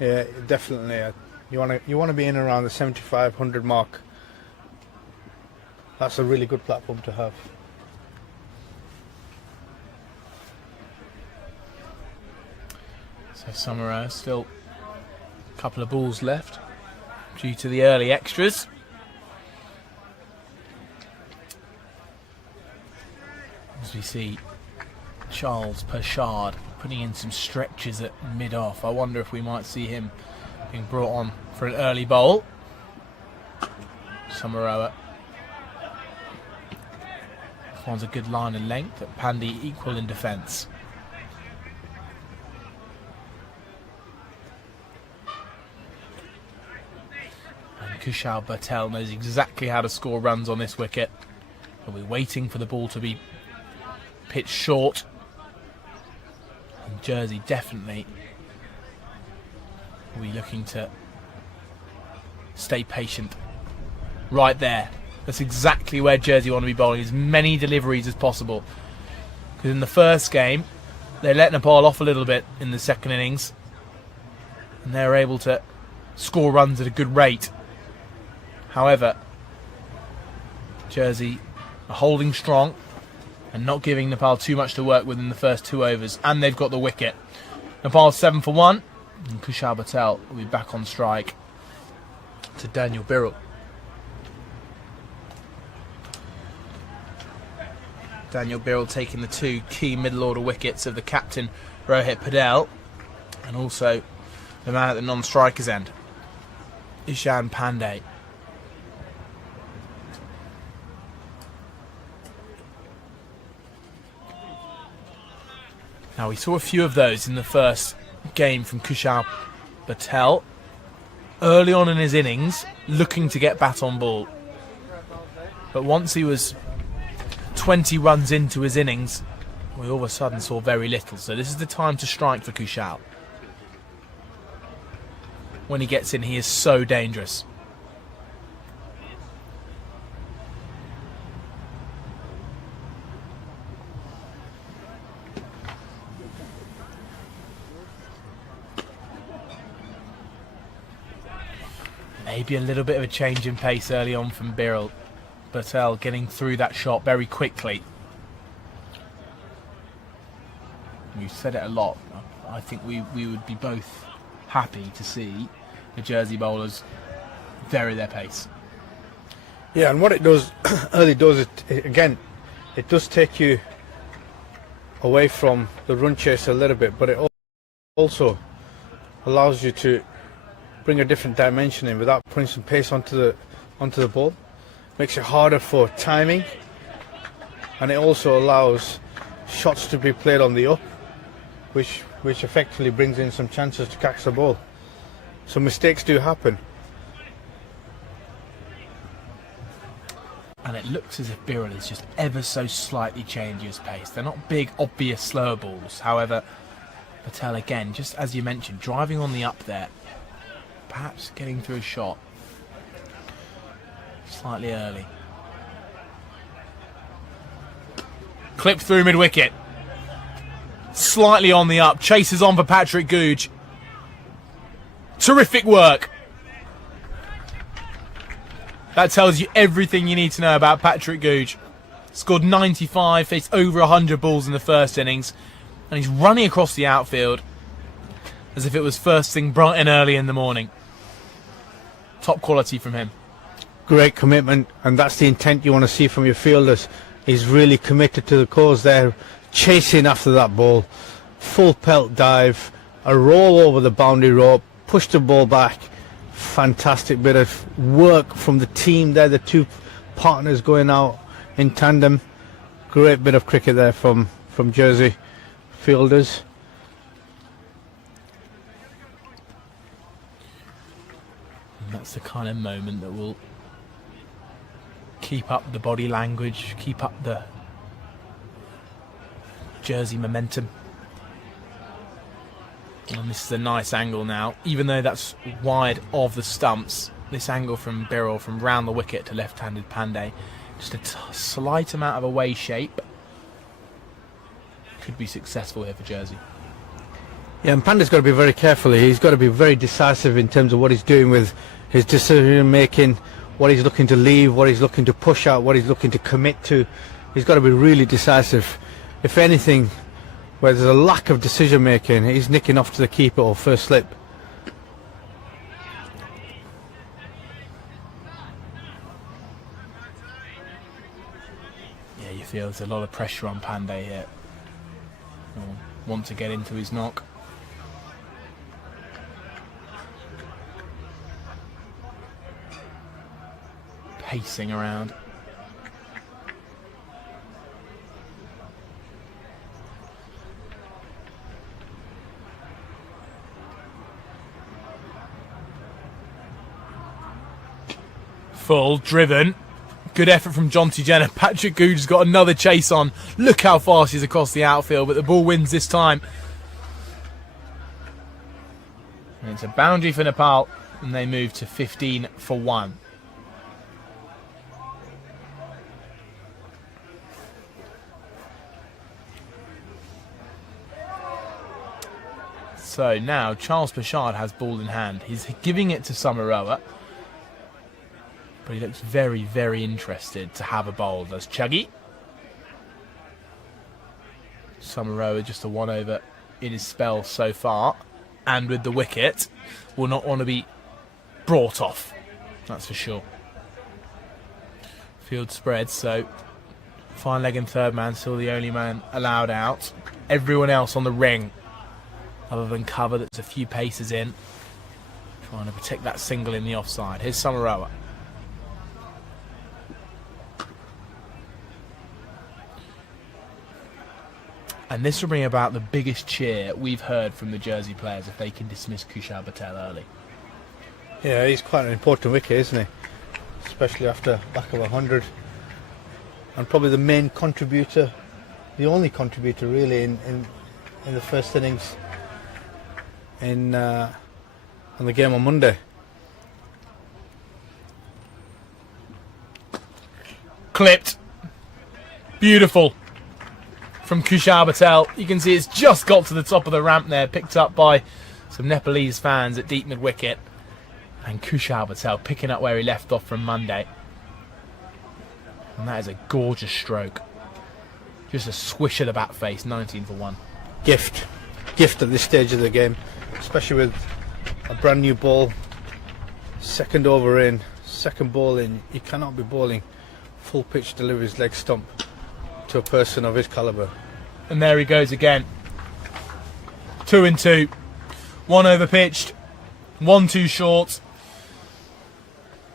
Yeah, definitely. You want to be in around the 75-100 mark. That's a really good platform to have. So Summerer still a couple of balls left due to the early extras. As we see Charles Pershard putting in some stretches at mid-off. I wonder if we might see him being brought on for an early bowl. Summerer finds a good line of length, at Pandey equal in defence. And Kushal Patel knows exactly how to score runs on this wicket. He'll be waiting for the ball to be pitched short. And Jersey definitely will be looking to stay patient. Right there. That's exactly where Jersey want to be bowling, as many deliveries as possible. Because in the first game, they let Nepal off a little bit in the second innings, and they were able to score runs at a good rate. However, Jersey are holding strong and not giving Nepal too much to work with in the first 2 overs, and they've got the wicket. Nepal 7 for 1, and Kushal Patel will be back on strike to Daniel Birrell. Daniel Birrell taking the 2 key middle order wickets of the captain Rohit Patel, and also the man at the non-striker's end, Ishan Pandey. Now, we saw a few of those in the first game from Kushal Patel early on in his innings, looking to get bat on ball. But once he was 20 runs into his innings, we all of a sudden saw very little. So this is the time to strike for Kushal. When he gets in, he is so dangerous. Maybe a little bit of a change in pace early on from Birrell. Patel getting through that shot very quickly. We've said it a lot. I think we would be both happy to see the Jersey bowlers vary their pace. Yeah, and what it does early does, it does take you away from the run chase a little bit, but it also allows you to bring a different dimension in without putting some pace onto the ball. Makes it harder for timing, and it also allows shots to be played on the up, which effectively brings in some chances to catch the ball. So mistakes do happen. And it looks as if Birrell is just ever so slightly changing his pace. They're not big, obvious slower balls. However, Patel again, just as you mentioned, driving on the up there, perhaps getting through a shot slightly early. Clipped through mid-wicket. Slightly on the up. Chases on for Patrick Googe. Terrific work. That tells you everything you need to know about Patrick Googe. Scored 95, faced over 100 balls in the first innings, and he's running across the outfield as if it was first thing bright and early in the morning. Top quality from him. Great commitment, and that's the intent you want to see from your fielders. He's really committed to the cause there, chasing after that ball. Full pelt dive, a roll over the boundary rope, push the ball back. Fantastic bit of work from the team there, the two partners going out in tandem. Great bit of cricket there from Jersey fielders. And that's the kind of moment that will keep up the body language, keep up the Jersey momentum. And this is a nice angle now, even though that's wide of the stumps. This angle from Birrell, from round the wicket to left-handed Pandey, just a slight amount of away shape, could be successful here for Jersey. Yeah, and Pandey's got to be very careful. He's got to be very decisive in terms of what he's doing with his decision making, what he's looking to leave, what he's looking to push out, what he's looking to commit to. He's got to be really decisive. If anything, where there's a lack of decision making, he's nicking off to the keeper or first slip. Yeah, you feel there's a lot of pressure on Pandey here. Want to get into his knock. Pacing around. Full, driven. Good effort from Jonty Jenner. Patrick Googe's got another chase on. Look how fast he's across the outfield, but the ball wins this time. And it's a boundary for Nepal, and they move to 15 for 1. So now Charles Pashard has ball in hand. He's giving it to Samaroa. But he looks very, very interested to have a bowl. Does Chuggy. Samaroa just a 1 over in his spell so far. And with the wicket, will not want to be brought off. That's for sure. Field spread, so fine leg and third man, still the only man allowed out. Everyone else on the ring, other than cover that's a few paces in. Trying to protect that single in the offside. Here's Samaroa. And this will bring about the biggest cheer we've heard from the Jersey players if they can dismiss Kushal Patel early. Yeah, he's quite an important wicket, isn't he? Especially after back of 100. And probably the main contributor, the only contributor really in the first innings in the game on Monday. Clipped. Beautiful. From Kushal Patel. You can see it's just got to the top of the ramp there, picked up by some Nepalese fans at deep mid-wicket. And Kushal Patel picking up where he left off from Monday. And that is a gorgeous stroke. Just a swish of the bat face, 19 for 1. Gift at this stage of the game, especially with a brand new ball, second over in, second ball in. You cannot be bowling full pitch deliveries leg stump to a person of his calibre. And there he goes again. 2 and 2. 1 over pitched, 1 too short.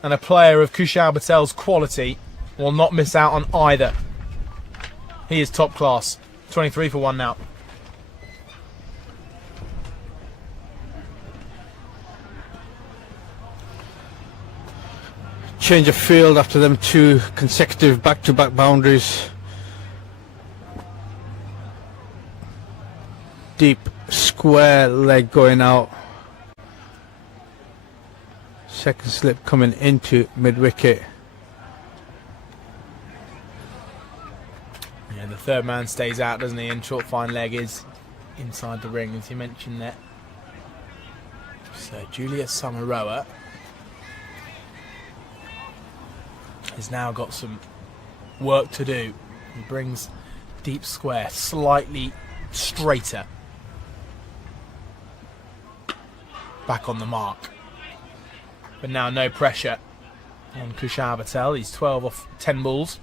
And a player of Kushal Patel's quality will not miss out on either. He is top class. 23 for 1 now. Change of field after them 2 consecutive back-to-back boundaries. Deep square leg going out. Second slip coming into mid-wicket. Yeah, the third man stays out, doesn't he? And short fine leg is inside the ring, as you mentioned there. So Julius Samaroa has now got some work to do. He brings deep square slightly straighter. Back on the mark. But now no pressure on Kushal Patel. He's 12 off 10 balls.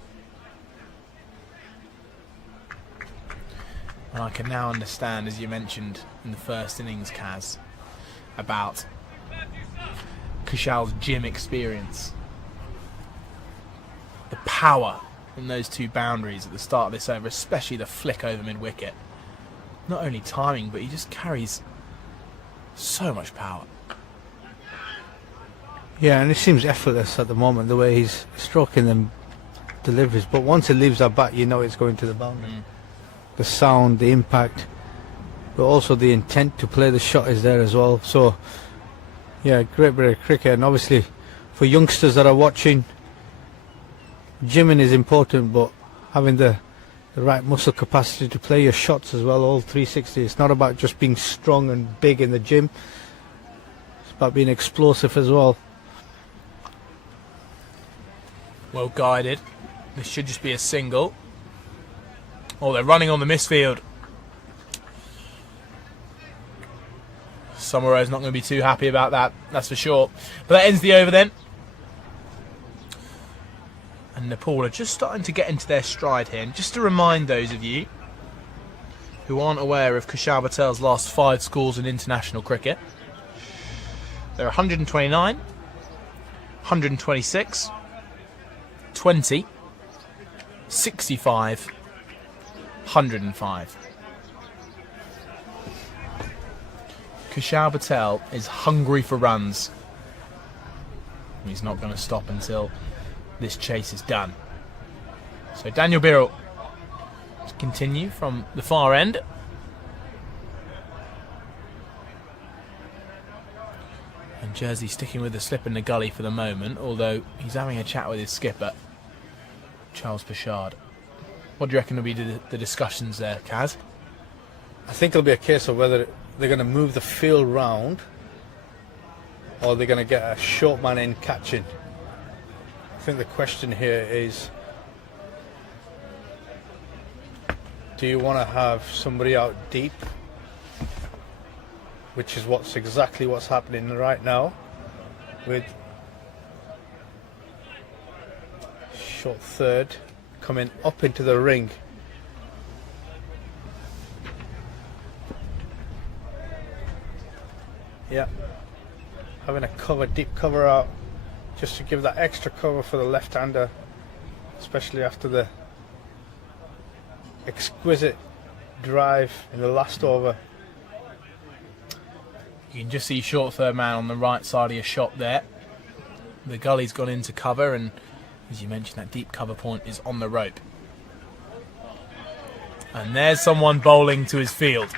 And I can now understand, as you mentioned in the first innings, Kaz, about Kushal's gym experience. The power in those two boundaries at the start of this over, especially the flick over mid-wicket. Not only timing, but he just carries so much power. Yeah, and it seems effortless at the moment, the way he's stroking them deliveries. But once it leaves that bat, you know it's going to the boundary. The sound, the impact, but also the intent to play the shot is there as well. So, yeah, great bit of cricket. And obviously, for youngsters that are watching, gymming is important, but having the right muscle capacity to play your shots as well, all 360. It's not about just being strong and big in the gym. It's about being explosive as well. Well guided. This should just be a single. Oh, they're running on the misfield. Summerer's not going to be too happy about that, that's for sure. But that ends the over then. And Nepal are just starting to get into their stride here. And just to remind those of you who aren't aware of Kushal Patel's last 5 scores in international cricket, they're 129, 126, 20, 65, 105. Kushal Patel is hungry for runs. He's not going to stop until this chase is done. So Daniel Birrell to continue from the far end. And Jersey sticking with the slip in the gully for the moment, although he's having a chat with his skipper, Charles Pashard. What do you reckon will be the discussions there, Kaz? I think it'll be a case of whether they're going to move the field round or they're going to get a short man in catching. I think the question here is, do you want to have somebody out deep, which is exactly what's happening right now with short third coming up into the ring. Yeah, having a deep cover out just to give that extra cover for the left-hander, especially after the exquisite drive in the last over. You can just see short third man on the right side of your shot there. The gully's gone into cover, and as you mentioned, that deep cover point is on the rope. And there's someone bowling to his field.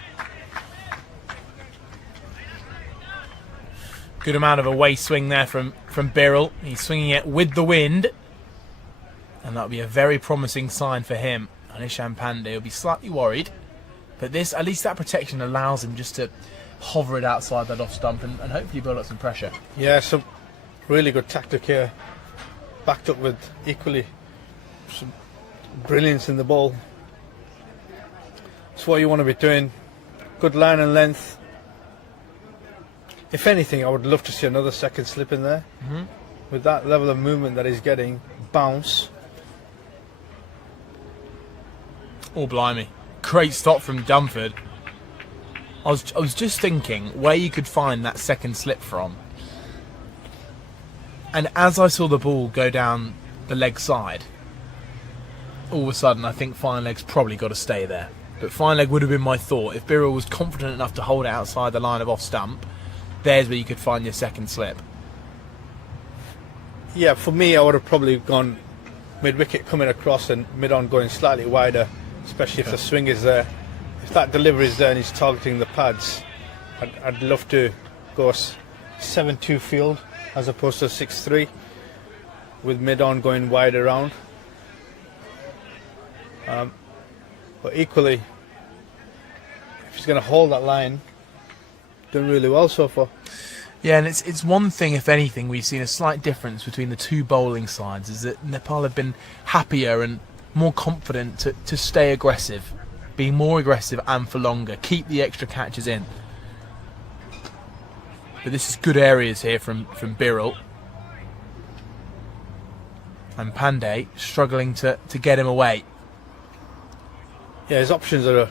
Good amount of away swing there from Birrell. He's swinging it with the wind. And that'll be a very promising sign for him. And Ishan Pandey will be slightly worried. But this, at least that protection allows him just to hover it outside that off stump and hopefully build up some pressure. Yeah, some really good tactic here. Backed up with equally some brilliance in the ball. It's what you want to be doing. Good line and length. If anything, I would love to see another second slip in there. With that level of movement that he's getting, bounce. Oh, blimey. Great stop from Dumford. I was just thinking where you could find that second slip from. And as I saw the ball go down the leg side, all of a sudden I think fine leg's probably got to stay there. But fine leg would have been my thought. If Birrell was confident enough to hold it outside the line of off stump, there's where you could find your second slip. Yeah, for me, I would have probably gone mid-wicket coming across and mid-on going slightly wider, especially if the swing is there. If that delivery is there and he's targeting the pads, I'd love to go 7-2 field as opposed to 6-3 with mid-on going wide around. But equally, if he's going to hold that line, doing really well so far. Yeah, and it's one thing, if anything, we've seen a slight difference between the two bowling sides, is that Nepal have been happier and more confident to stay aggressive, being more aggressive and for longer, keep the extra catches in. But this is good areas here from Birrell. And Pandey struggling to get him away. Yeah, his options are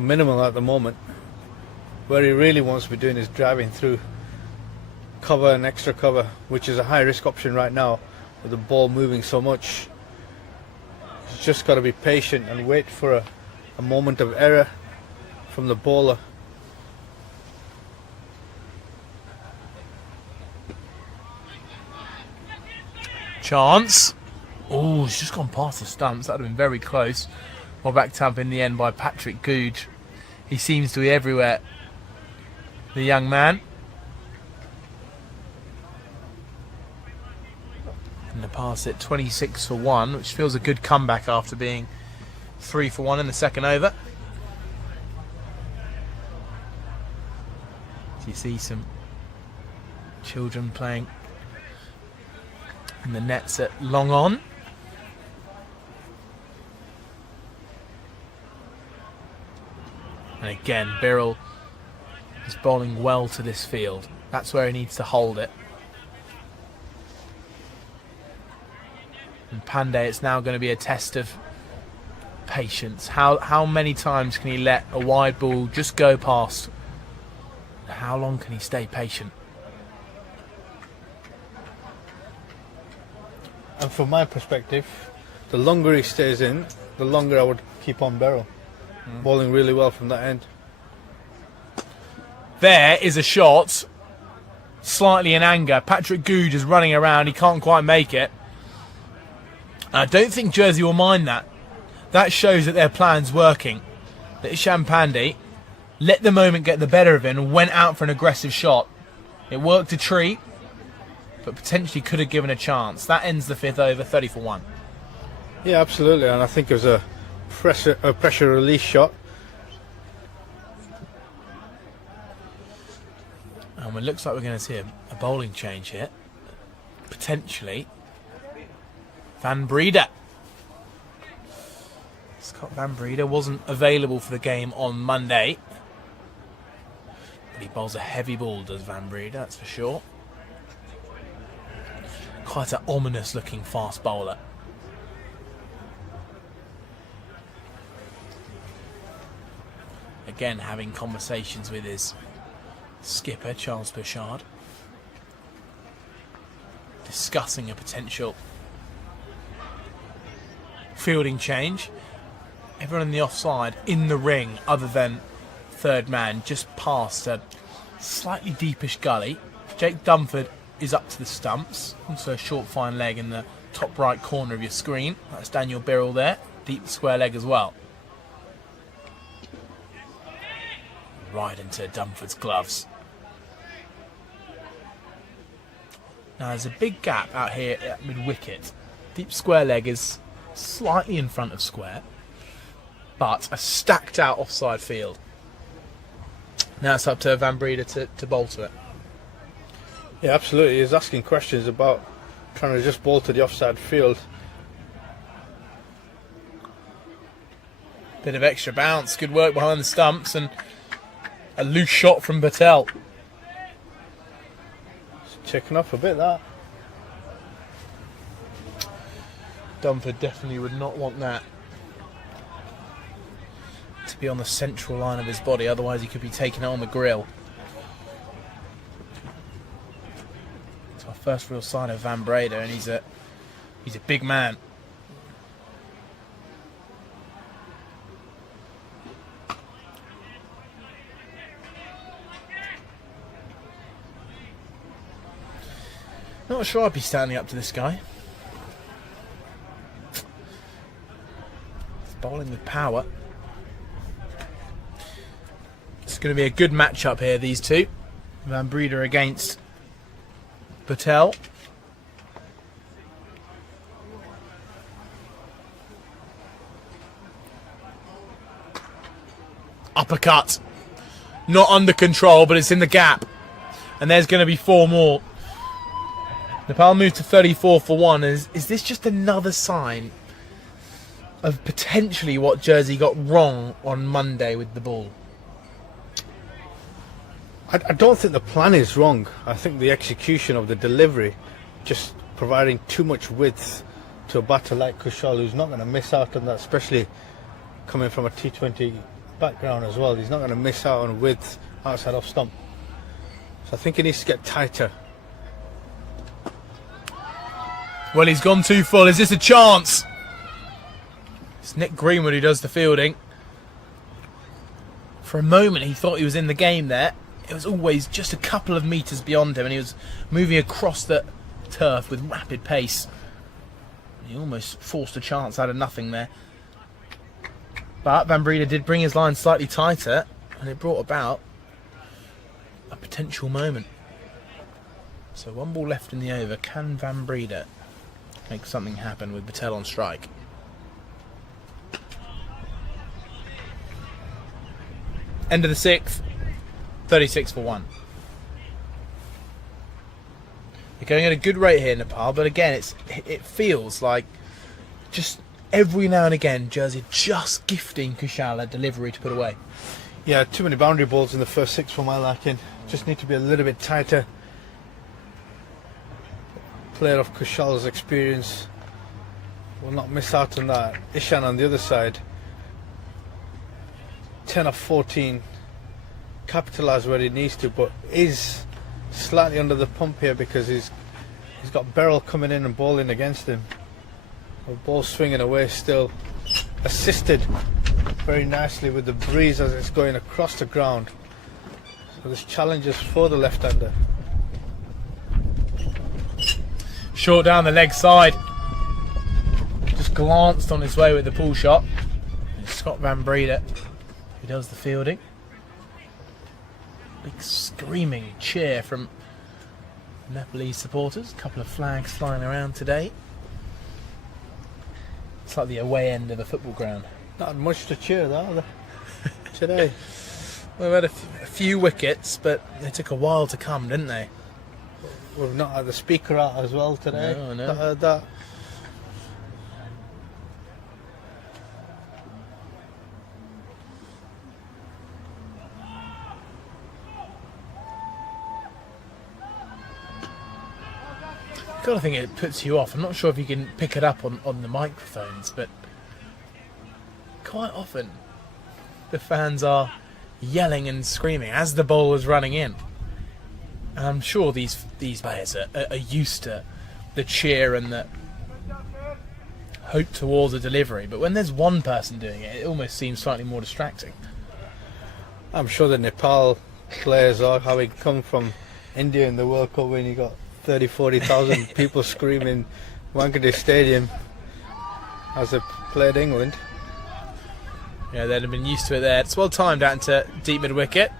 minimal at the moment. Where he really wants to be doing is driving through cover and extra cover, which is a high risk option right now with the ball moving so much. He's just got to be patient and wait for a moment of error from the bowler. Chance. Oh, he's just gone past the stumps. That would have been very close. Well, backed up in the end by Patrick Googe. He seems to be everywhere, the young man. And the pass at 26 for 1, which feels a good comeback after being 3 for 1 in the second over. So you see some children playing in the nets at long on. And again, Birrell is bowling well to this field. That's where he needs to hold it. And Pandey, it's now going to be a test of patience. How many times can he let a wide ball just go past? How long can he stay patient? And from my perspective, the longer he stays in, the longer I would keep on Birrell. Bowling really well from that end. There is a shot, slightly in anger. Patrick Googe is running around, he can't quite make it. And I don't think Jersey will mind that. That shows that their plan's working. That Isham Pandey let the moment get the better of him and went out for an aggressive shot. It worked a treat, but potentially could have given a chance. That ends the 5th over, 30 for 1. Yeah, absolutely, and I think it was a pressure release shot. And it looks like we're going to see a bowling change here. Potentially. Van Breede. Scott Van Breede wasn't available for the game on Monday. But he bowls a heavy ball, does Van Breede, that's for sure. Quite an ominous looking fast bowler. Again, having conversations with his skipper, Charles Bouchard, discussing a potential fielding change. Everyone in the offside in the ring, other than third man, just past a slightly deepish gully. Jake Dunford is up to the stumps. Also a short fine leg in the top right corner of your screen. That's Daniel Birrell there. Deep square leg as well. Right into Dunford's gloves. Now there's a big gap out here at mid-wicket. Deep square leg is slightly in front of square, but a stacked out offside field. Now it's up to Van Breede to bowl to it. Yeah, absolutely. He's asking questions about trying to just bowl to the offside field. Bit of extra bounce, good work behind the stumps, and a loose shot from Patel. It's taken off a bit, that. Dunford definitely would not want that to be on the central line of his body, otherwise he could be taking it on the grill. It's our first real sign of Van Breede, and he's a big man. Not sure I'd be standing up to this guy. He's bowling with power. It's going to be a good matchup here, these two. Van Breede against Patel. Uppercut. Not under control, but it's in the gap. And there's going to be 4 more. Nepal moved to 34 for 1. Is this just another sign of potentially what Jersey got wrong on Monday with the ball? I don't think the plan is wrong. I think the execution of the delivery, just providing too much width to a batter like Kushal, who's not going to miss out on that, especially coming from a T20 background as well. He's not going to miss out on width outside off stump. So I think he needs to get tighter. Well, he's gone too full. Is this a chance? It's Nick Greenwood who does the fielding. For a moment, he thought he was in the game there. It was always just a couple of metres beyond him, and he was moving across the turf with rapid pace. He almost forced a chance out of nothing there. But Van Breda did bring his line slightly tighter, and it brought about a potential moment. So 1 ball left in the over. Can Van Breda make something happen with Patel on strike? End of the 6th. 36 for 1. They're going at a good rate here, Nepal, but again, it feels like just every now and again, Jersey just gifting Kushal a delivery to put away. Yeah, too many boundary balls in the first 6 for my liking. Just need to be a little bit tighter. Player of Kushal's experience will not miss out on that. Ishan on the other side, 10 of 14. Capitalise where he needs to, but is slightly under the pump here because he's got Beryl coming in and bowling against him. The ball swinging away still, assisted very nicely with the breeze as it's going across the ground. So there's challenges for the left-hander. Short down the leg side. Just glanced on his way with the pull shot. It's Scott Van Breda who does the fielding. Big screaming cheer from Nepalese supporters. A couple of flags flying around today. It's like the away end of a football ground. Not much to cheer though today. We've had a few wickets, but they took a while to come, didn't they? We've not had the speaker out as well today. No, I know. Not heard that. I kind of think it puts you off. I'm not sure if you can pick it up on the microphones, but quite often the fans are yelling and screaming as the bowler's running in. And I'm sure these players are used to the cheer and the hope towards a delivery, but when there's one person doing it, it almost seems slightly more distracting. I'm sure the Nepal players are having come from India in the World Cup when you got 30,000-40,000 people screaming Wankhede Stadium as they played England. Yeah, they'd have been used to it there. It's well timed out into deep mid wicket.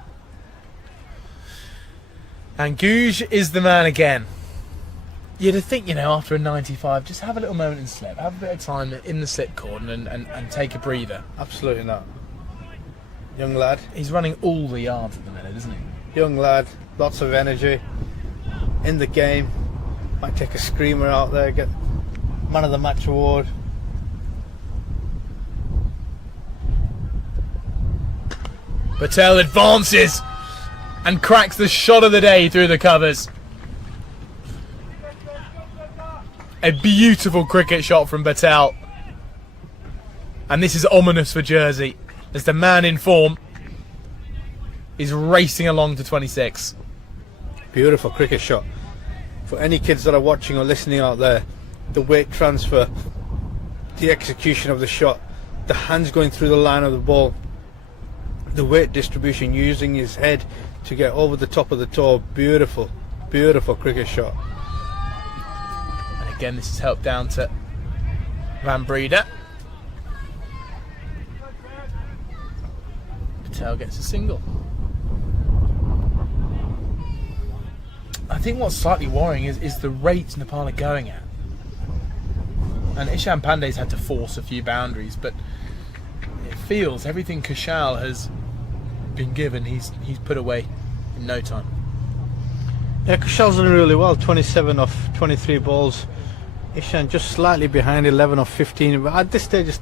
And Gouge is the man again. You'd think, after a 95, just have a little moment in slip, have a bit of time in the slip cordon and take a breather. Absolutely not. Young lad. He's running all the yards at the minute, isn't he? Young lad, lots of energy. In the game, might take a screamer out there, get man of the match award. Patel advances and cracks the shot of the day through the covers. A beautiful cricket shot from Patel. And this is ominous for Jersey as the man in form is racing along to 26. Beautiful cricket shot. For any kids that are watching or listening out there, the weight transfer, the execution of the shot, the hands going through the line of the ball, the weight distribution, using his head to get over the top of the toe. Beautiful, beautiful cricket shot. And again, this is helped down to Van Breda. Patel gets a single. I think what's slightly worrying is the rate Nepal are going at. And Ishan Pandey's had to force a few boundaries, but it feels everything Kushal has been given, he's put away in no time. Yeah, Kushal's done really well. 27 off 23 balls. Ishan just slightly behind, 11 off 15. But at this stage, it's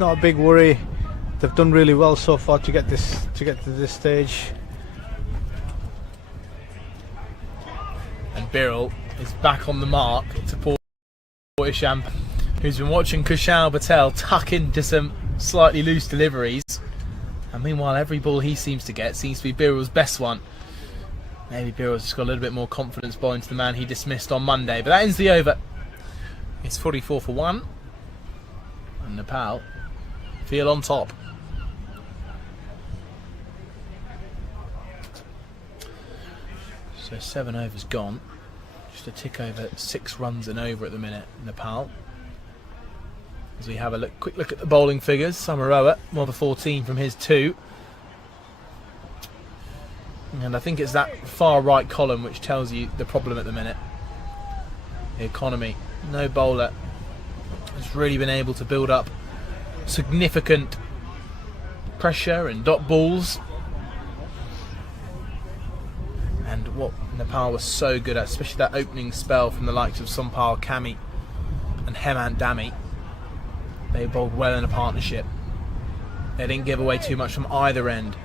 not a big worry. They've done really well so far to get to this stage. And Birrell is back on the mark to poor Isham, who's been watching Kushal Patel tuck into some slightly loose deliveries. And meanwhile, every ball he seems to get seems to be Birrell's best one. Maybe Birrell's just got a little bit more confidence bowling to the man he dismissed on Monday. But that ends the over. It's 44 for 1. And Nepal feel on top. So 7 overs gone. Just a tick over 6 runs and over at the minute, Nepal. As we have a quick look at the bowling figures. Samaroa, 1 for 14 from his 2. And I think it's that far right column which tells you the problem at the minute. The economy. No bowler has really been able to build up significant pressure and dot balls. And what Nepal was so good at, especially that opening spell from the likes of Sompal Kami and Hemant Dami, they bowled well in a partnership. They didn't give away too much from either end.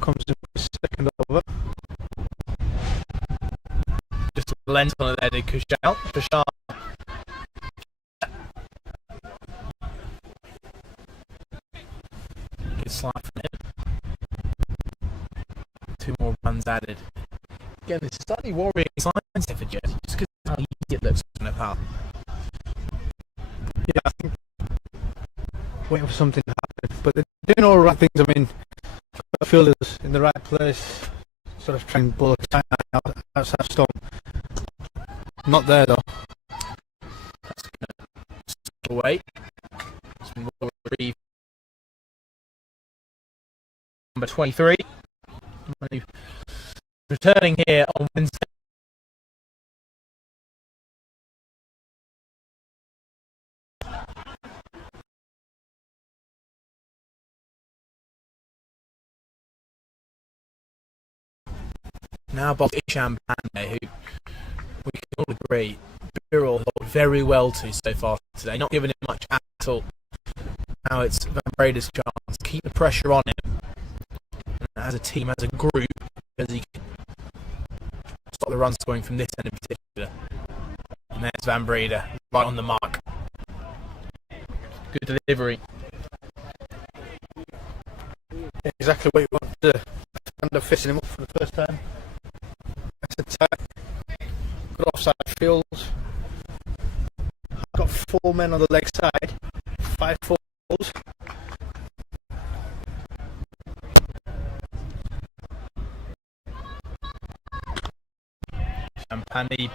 Comes in for the second over. Just a lens on it there to Kushal. Good slide from him. 2 more runs added. Again, it's slightly worrying signs here for Jersey, just because of how easy it looks for Nepal. Yeah, I think waiting for something to happen, but they're doing all the right things. I mean, fielders in the right place, sort of trying to bowl outside stump. Not there though. That's going to step away. It's been well retrieved. Number 23. Returning here on Wednesday. Now bowls Isham Pandey, who we can all agree Birrell bowled very well to so far today, not giving him much at all. Now it's Van Breda's chance to keep the pressure on him as a team, as a group, as he can stop the run scoring from this end in particular. And there's Van Breda right on the mark. Good delivery. Exactly what you want to end up fisting him up for the first time. That's attack. Good offside field. Got 4 men on the leg side. 5 balls. Champagny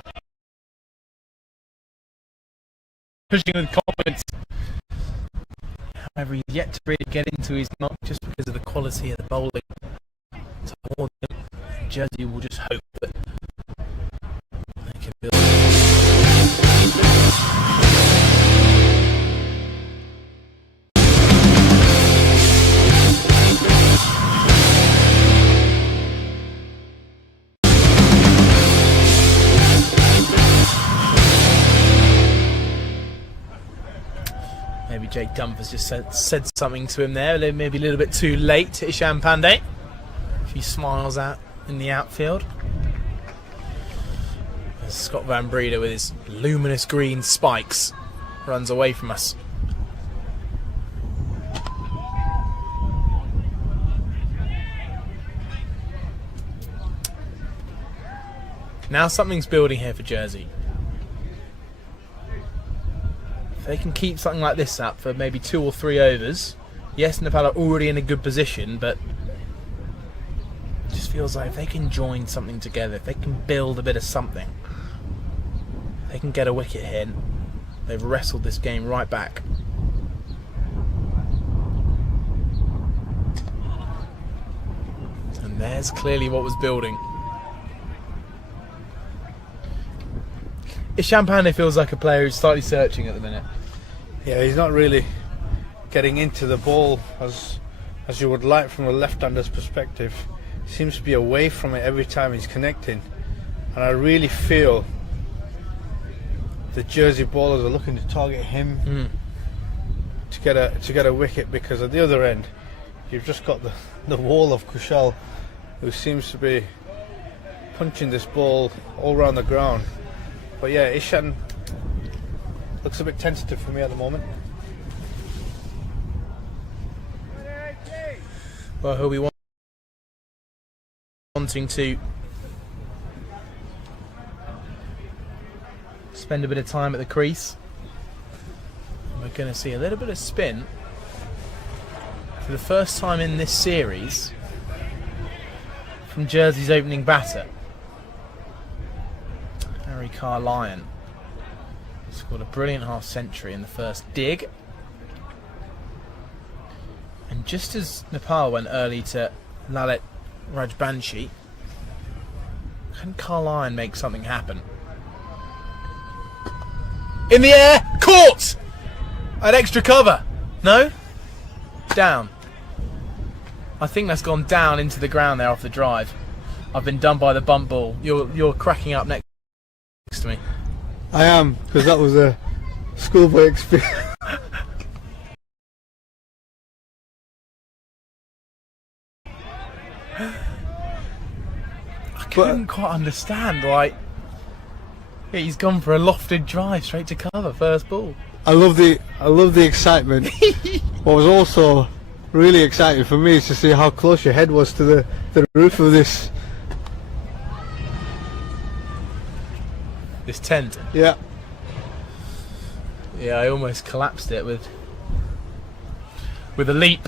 pushing with confidence. However, he's yet to really get into his knock just because of the quality of the bowling toward him. Jersey will just hope that they can build. Maybe Jake Dumfries just said something to him there, maybe a little bit too late to Isham Pandey. A few smiles out in the outfield. As Scott Van Breda with his luminous green spikes runs away from us. Now something's building here for Jersey. If they can keep something like this up for maybe 2 or 3 overs, yes, Nepal are already in a good position, but it just feels like if they can join something together, if they can build a bit of something, they can get a wicket here. They've wrestled this game right back. And there's clearly what was building. Ishan Pandey feels like a player who's slightly searching at the minute. Yeah, he's not really getting into the ball as you would like from a left-hander's perspective. He seems to be away from it every time he's connecting, and I really feel the Jersey ballers are looking to target him to get a wicket, because at the other end you've just got the wall of Kushal, who seems to be punching this ball all around the ground. But yeah, Ishan looks a bit tentative for me at the moment. Well, he'll be wanting to spend a bit of time at the crease. We're going to see a little bit of spin for the first time in this series from Jersey's opening batter. Harry Carlyon scored a brilliant half century in the first dig. And just as Nepal went early to Lalit Rajbanshi, can Carlyon make something happen? In the air, caught! At extra cover. No? Down. I think that's gone down into the ground there off the drive. I've been done by the bump ball. You're cracking up next to me. I am, because that was a schoolboy experience. I couldn't quite understand, like, yeah, he's gone for a lofted drive straight to cover, first ball. I love the excitement. What was also really exciting for me is to see how close your head was to the roof of this tent. Yeah. Yeah, I almost collapsed it with a leap.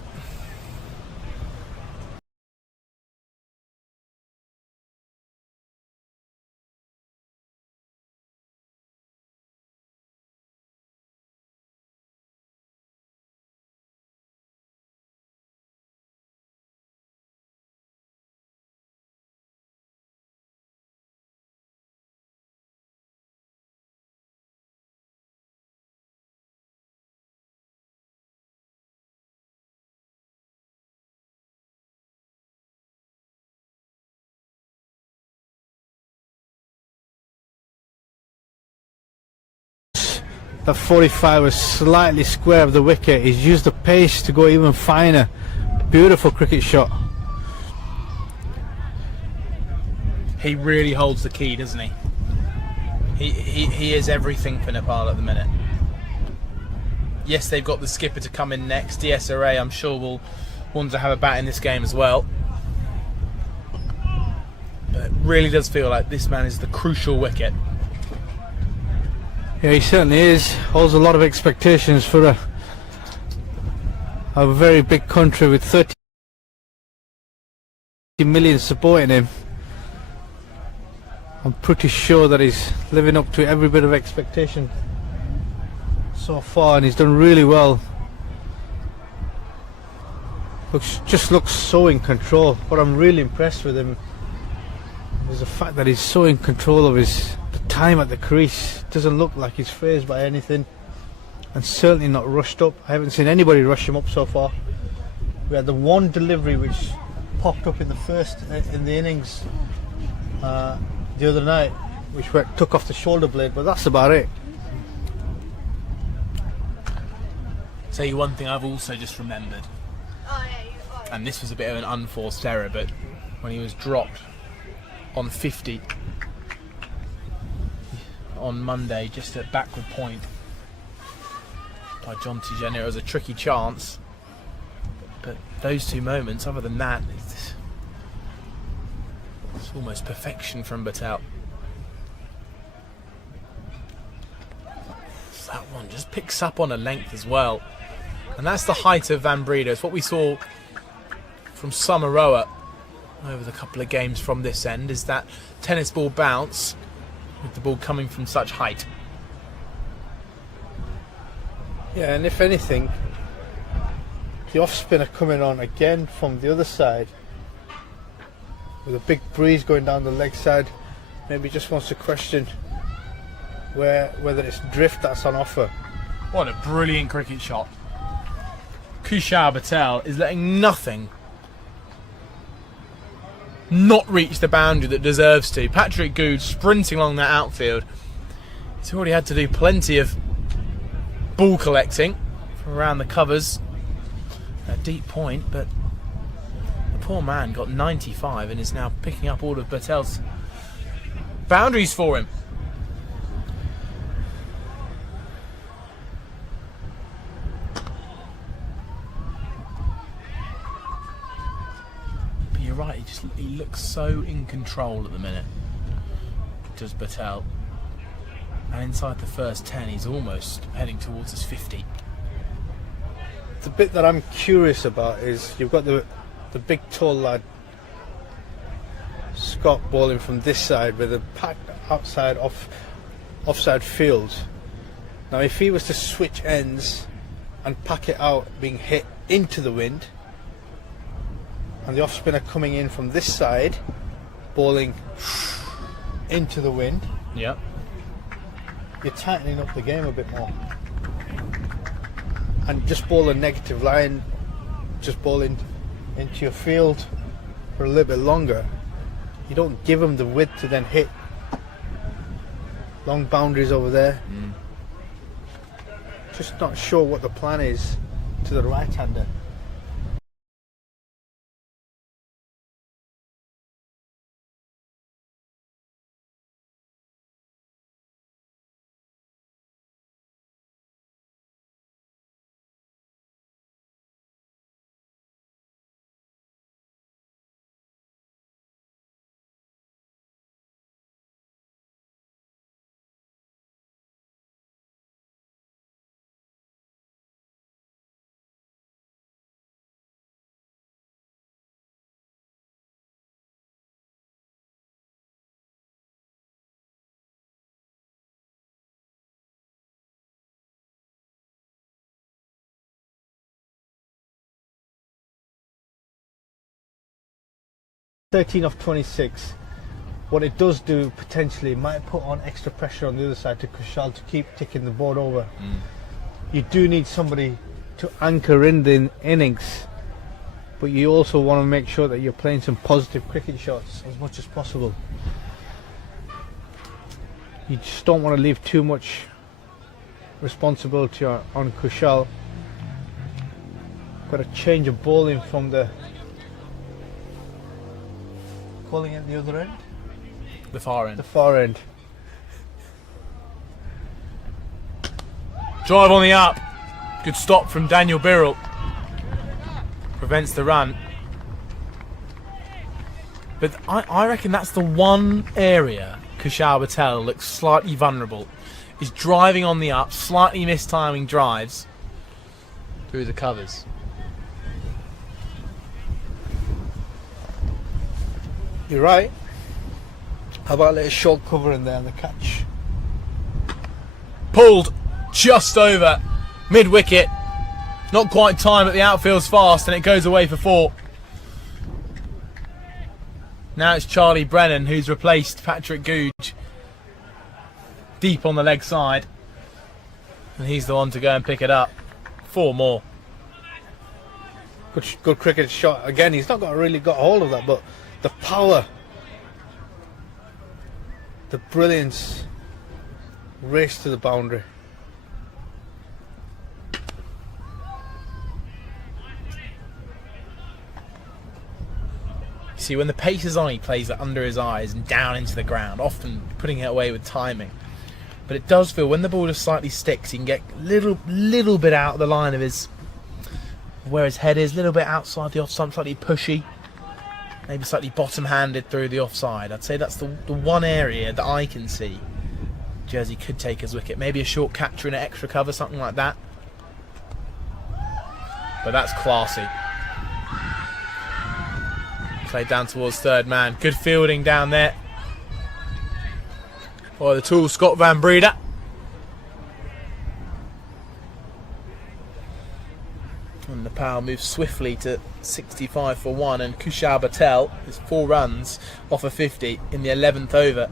That 45 was slightly square of the wicket. He's used the pace to go even finer. Beautiful cricket shot. He really holds the key, doesn't he? He is everything for Nepal at the minute. Yes, they've got the skipper to come in next. DSRA, I'm sure, will want to have a bat in this game as well. But it really does feel like this man is the crucial wicket. Yeah, he certainly is. Holds a lot of expectations for a very big country with 30 million supporting him. I'm pretty sure that he's living up to every bit of expectation so far, and he's done really well. Just looks so in control. What I'm really impressed with him is the fact that he's so in control of the time at the crease. Doesn't look like he's phased by anything, and certainly not rushed up. I haven't seen anybody rush him up so far. We had the one delivery which popped up in the innings the other night, which took off the shoulder blade, but that's about it. Tell you one thing I've also just remembered, and this was a bit of an unforced error, but when he was dropped on 50 on Monday, just at backward point by John T. Jenner, it was a tricky chance, but those two moments, other than that, it's almost perfection from Patel. So that one just picks up on a length as well, and that's the height of Van Breede. It's what we saw from Samaroa over the couple of games from this end, is that tennis ball bounce with the ball coming from such height. Yeah, and if anything, the off spinner coming on again from the other side with a big breeze going down the leg side, maybe just wants to question whether it's drift that's on offer. What a brilliant cricket shot. Kushal Patel is letting nothing not reach the boundary that deserves to. Patrick Good sprinting along that outfield. He's already had to do plenty of ball collecting from around the covers. A deep point, but the poor man got 95 and is now picking up all of Patel's boundaries for him. But you're right, he looks so in control at the minute, does Patel. And inside the first 10 he's almost heading towards his 50. The bit that I'm curious about is you've got the big tall lad Scott bowling from this side with a packed outside offside field. Now if he was to switch ends and pack it out being hit into the wind, and the off spinner coming in from this side bowling into the wind, Yep. you're tightening up the game a bit more. And just bowl a negative line, just bowl into your field for a little bit longer. You don't give them the width to then hit long boundaries over there. Just not sure what the plan is to the right-hander. (13 of 26). What it does do potentially might put on extra pressure on the other side to Kushal to keep ticking the board over. You do need somebody to anchor in the innings, but you also want to make sure that you're playing some positive cricket shots as much as possible. You just don't want to leave too much responsibility on Kushal. Got a change of bowling from the calling at the other end? The far end. The far end. Drive on the up. Good stop from Daniel Birrell. Prevents the run. But I reckon that's the one area Kushal Patel looks slightly vulnerable. He's driving on the up, slightly mistiming drives through the covers. You're right. How about a little short cover in there and the catch? Pulled just over mid-wicket. Not quite time, but the outfield's fast and it goes away for 4. Now it's Charlie Brennan who's replaced Patrick Googe deep on the leg side. And he's the one to go and pick it up. 4 more. Good cricket shot. Again, he's not really got a hold of that, but the power, the brilliance, race to the boundary. See, when the pace is on, he plays it under his eyes and down into the ground, often putting it away with timing. But it does feel when the ball just slightly sticks, he can get little bit out of the line of where his head is, a little bit outside the off stump, slightly pushy. Maybe slightly bottom-handed through the offside. I'd say that's the one area that I can see Jersey could take his wicket. Maybe a short catcher in an extra cover, something like that. But that's classy. Played down towards third man. Good fielding down there by the tall Scott Van Breeder. And Nepal moves swiftly to 65 for 1, and Kushal Patel is 4 runs off of 50 in the 11th over.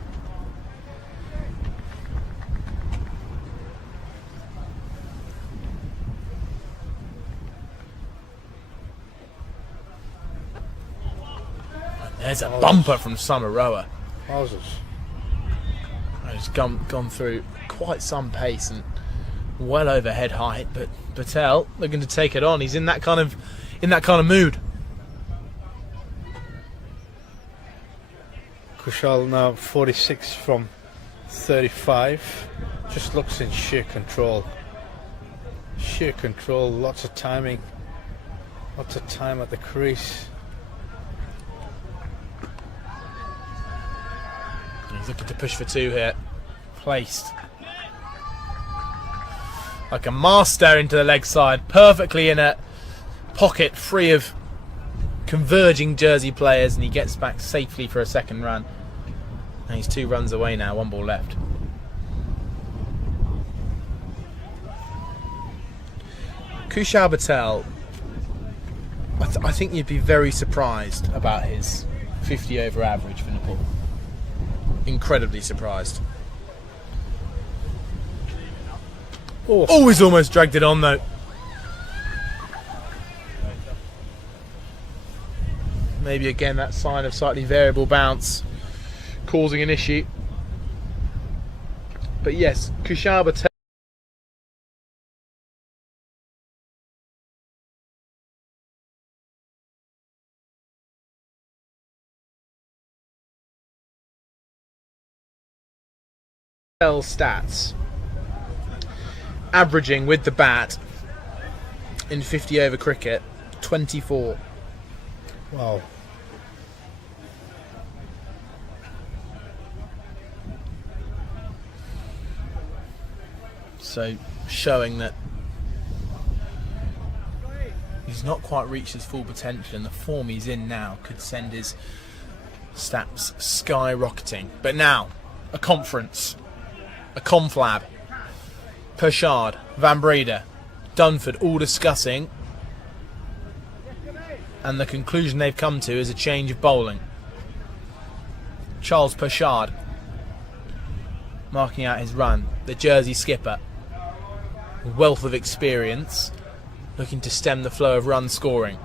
There's a bumper from Samaroa. Wowzers. It's gone through quite some pace and well over head height, but Patel looking to take it on. He's in that kind of mood. Kushal now 46 from 35. Just looks in sheer control. Sheer control, lots of timing, lots of time at the crease. He's looking to push for two here. Placed like a master into the leg side, perfectly in a pocket free of converging Jersey players, and he gets back safely for a second run. And he's 2 runs away now, 1 ball left. Kushal Patel, I think you'd be very surprised about his 50 over average for Nepal. Incredibly surprised. Oh, he's almost dragged it on though. Maybe again that sign of slightly variable bounce causing an issue. But yes, Kushal Patel stats. Averaging with the bat in 50 over cricket, 24. Wow. So showing that he's not quite reached his full potential, and the form he's in now could send his stats skyrocketing. But now, a conference, a conflab. Pershard, Van Breda, Dunford all discussing, and the conclusion they've come to is a change of bowling. Charles Pershard marking out his run, the Jersey skipper, wealth of experience, looking to stem the flow of run scoring.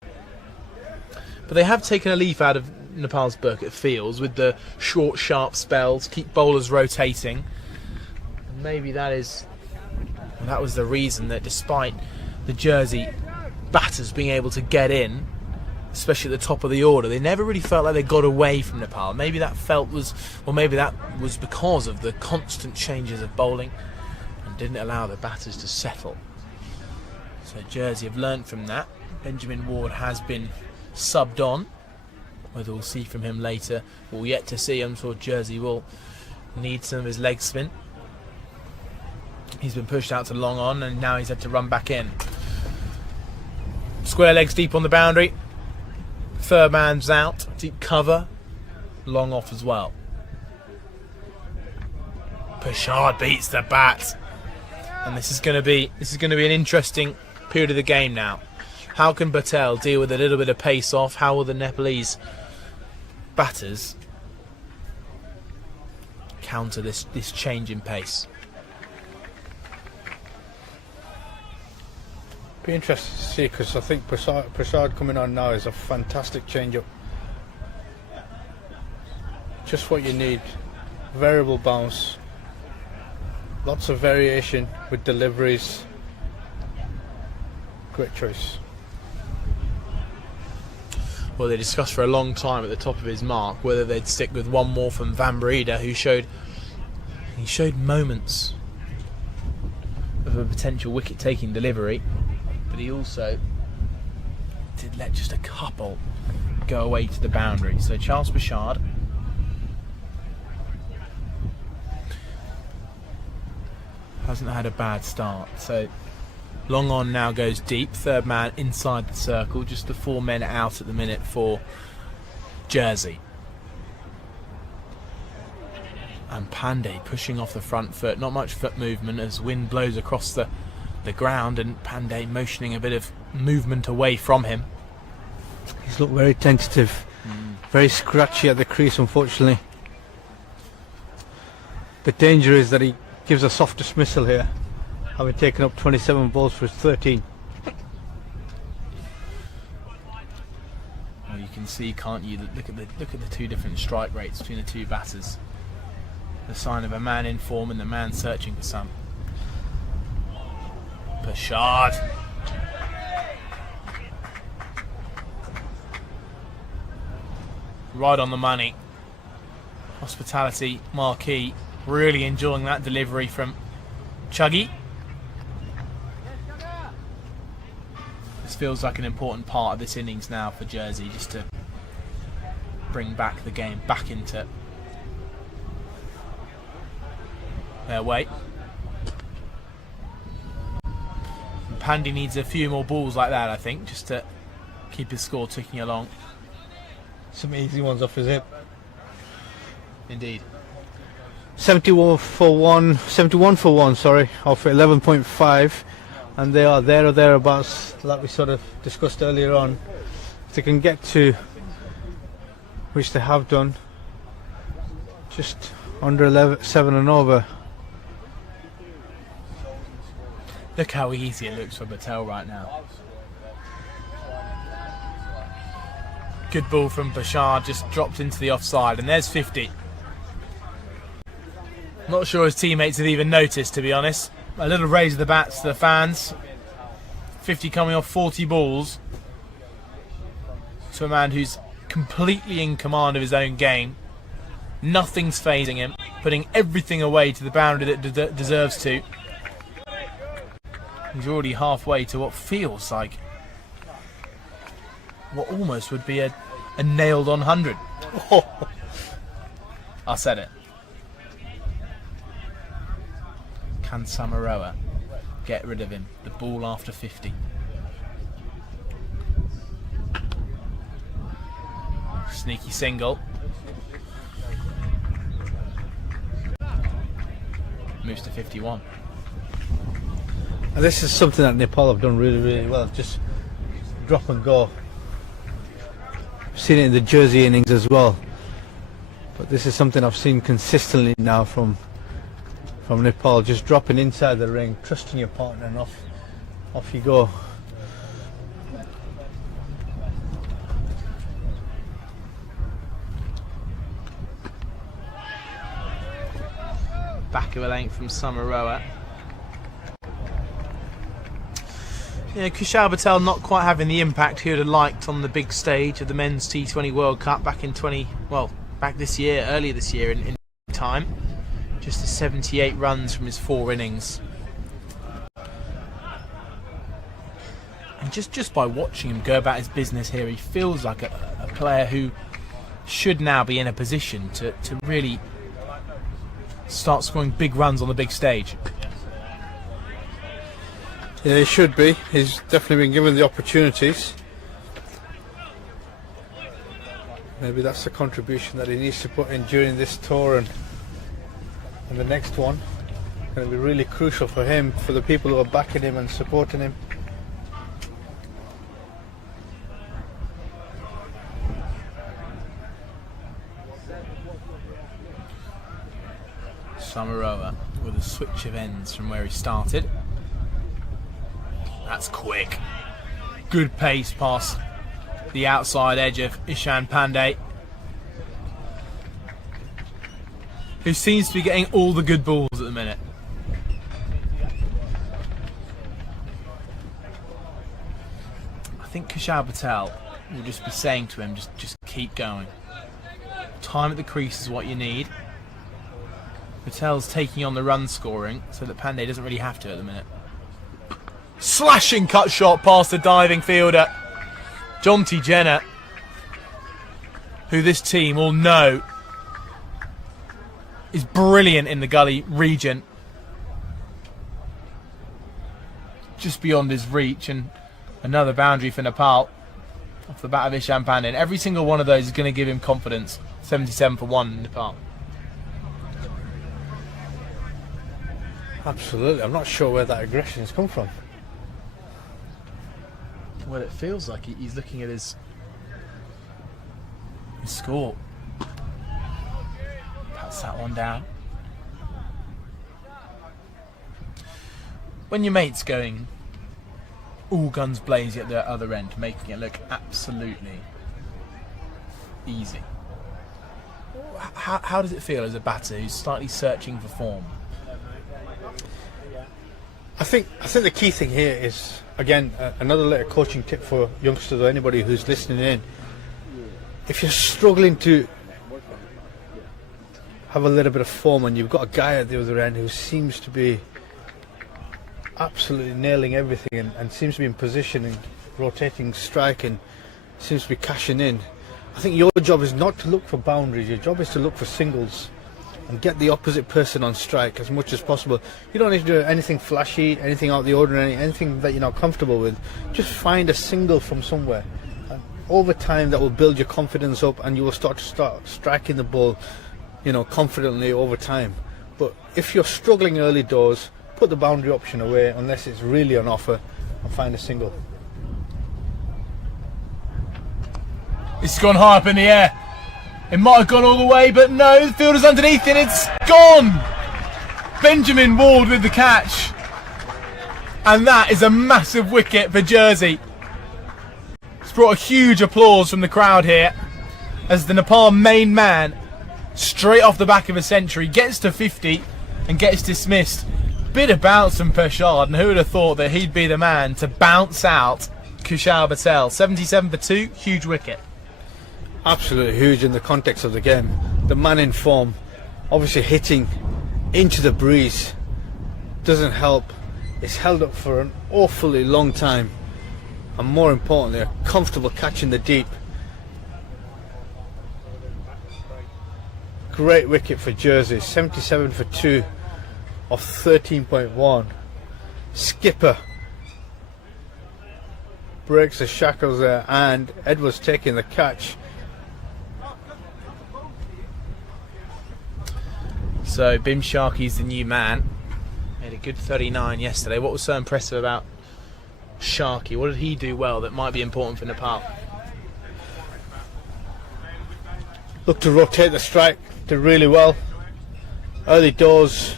But they have taken a leaf out of Nepal's book, it feels, with the short, sharp spells, keep bowlers rotating. Maybe that was the reason that despite the Jersey batters being able to get in, especially at the top of the order, they never really felt like they got away from Nepal. Maybe that was because of the constant changes of bowling and didn't allow the batters to settle. So Jersey have learnt from that. Benjamin Ward has been subbed on. Whether we'll see from him later, we'll yet to see. I'm sure Jersey will need some of his leg spin. He's been pushed out to long on, and now he's had to run back in. Square legs deep on the boundary. Third man's out. Deep cover. Long off as well. Pershard beats the bat. And this is going to be an interesting period of the game now. How can Patel deal with a little bit of pace off? How will the Nepalese batters counter this change in pace? Be interested to see, because I think Prasad coming on now is a fantastic change-up. Just what you need. Variable bounce, lots of variation with deliveries. Great choice. Well, they discussed for a long time at the top of his mark whether they'd stick with one more from Van Breda, who showed moments of a potential wicket-taking delivery, but he also did let just a couple go away to the boundary. So Charles Pershard hasn't had a bad start. So long on now goes deep, third man inside the circle, just the 4 men out at the minute for Jersey. And Pandey pushing off the front foot, not much foot movement as wind blows across the ground, and Pandey motioning a bit of movement away from him. He's looked very tentative, very scratchy at the crease, unfortunately. The danger is that he gives a soft dismissal here, having taken up 27 balls for his 13. can see, can't you? Look at the two different strike rates between the two batters. The sign of a man in form and the man searching for some. Bashard. Right on the money. Hospitality marquee. Really enjoying that delivery from Chuggy. This feels like an important part of this innings now for Jersey, just to bring back the game back into their way. And Pandey needs a few more balls like that, I think, just to keep his score ticking along. Some easy ones off his hip. Indeed. 71 for one, sorry, off 11.5, and they are there or thereabouts, like we sort of discussed earlier on. If they can get to, which they have done, just under 7 and over. Look how easy it looks for Patel right now. Good ball from Bashar, just dropped into the offside, and there's 50. Not sure his teammates had even noticed, to be honest. A little raise of the bats to the fans. 50 coming off 40 balls. To a man who's completely in command of his own game. Nothing's phasing him, putting everything away to the boundary that deserves to. He's already halfway to what feels like what almost would be a nailed on 100. I said it. Can Samaroa get rid of him? The ball after 50. Sneaky single. Moves to 51. And this is something that Nepal have done really, really well. Just drop and go. I've seen it in the Jersey innings as well. But this is something I've seen consistently now from Nepal. Just dropping inside the ring, trusting your partner, and off you go. Back of a length from Samaroa. Yeah, Kushal Patel not quite having the impact he would have liked on the big stage of the men's T20 World Cup back in earlier this year in time. Just the 78 runs from his 4 innings. And just by watching him go about his business here, he feels like a player who should now be in a position to really start scoring big runs on the big stage. Yeah, he should be. He's definitely been given the opportunities. Maybe that's the contribution that he needs to put in during this tour and the next one. Going to be really crucial for him, for the people who are backing him and supporting him. Samaroa with a switch of ends from where he started. That's quick. Good pace past the outside edge of Ishan Pandey, who seems to be getting all the good balls at the minute. I think Kushal Patel will just be saying to him, just keep going. Time at the crease is what you need. Patel's taking on the run scoring so that Pandey doesn't really have to at the minute. Slashing cut shot past the diving fielder, Jonty Jenner, who this team all know is brilliant in the gully region. Just beyond his reach, and another boundary for Nepal off the bat of Ishan Pandey. And every single one of those is going to give him confidence. 77 for 1 in Nepal. Absolutely. I'm not sure where that aggression has come from. Well, it feels like he's looking at his score. Pats that one down. When your mate's going all guns blazing at the other end, making it look absolutely easy. How does it feel as a batter who's slightly searching for form? I think the key thing here is, again, another little coaching tip for youngsters or anybody who's listening in. If you're struggling to have a little bit of form and you've got a guy at the other end who seems to be absolutely nailing everything and seems to be in position and rotating strike and seems to be cashing in, I think your job is not to look for boundaries. Your job is to look for singles and get the opposite person on strike as much as possible. You don't need to do anything flashy, anything out of the ordinary, anything that you're not comfortable with. Just find a single from somewhere, and over time that will build your confidence up and you will start striking the ball, you know, confidently over time. But if you're struggling early doors, put the boundary option away unless it's really on offer and find a single. It's gone high up in the air. It might have gone all the way, but no, the fielder's underneath it. It's gone. Benjamin Ward with the catch. And that is a massive wicket for Jersey. It's brought a huge applause from the crowd here as the Nepal main man, straight off the back of a century, gets to 50 and gets dismissed. Bit of bounce from Pershad, and who would have thought that he'd be the man to bounce out Kushal Patel. 77 for 2, huge wicket. Absolutely huge in the context of the game. The man in form, obviously hitting into the breeze doesn't help. It's held up for an awfully long time, and more importantly, a comfortable catch in the deep. Great wicket for Jersey. 77 for 2 off 13.1. Skipper breaks the shackles there, and Edwards taking the catch. So Bim Sharkey's the new man. Made a good 39 yesterday. What was so impressive about Sharkey? What did he do well that might be important for Nepal? Looked to rotate the strike, did really well. Early doors,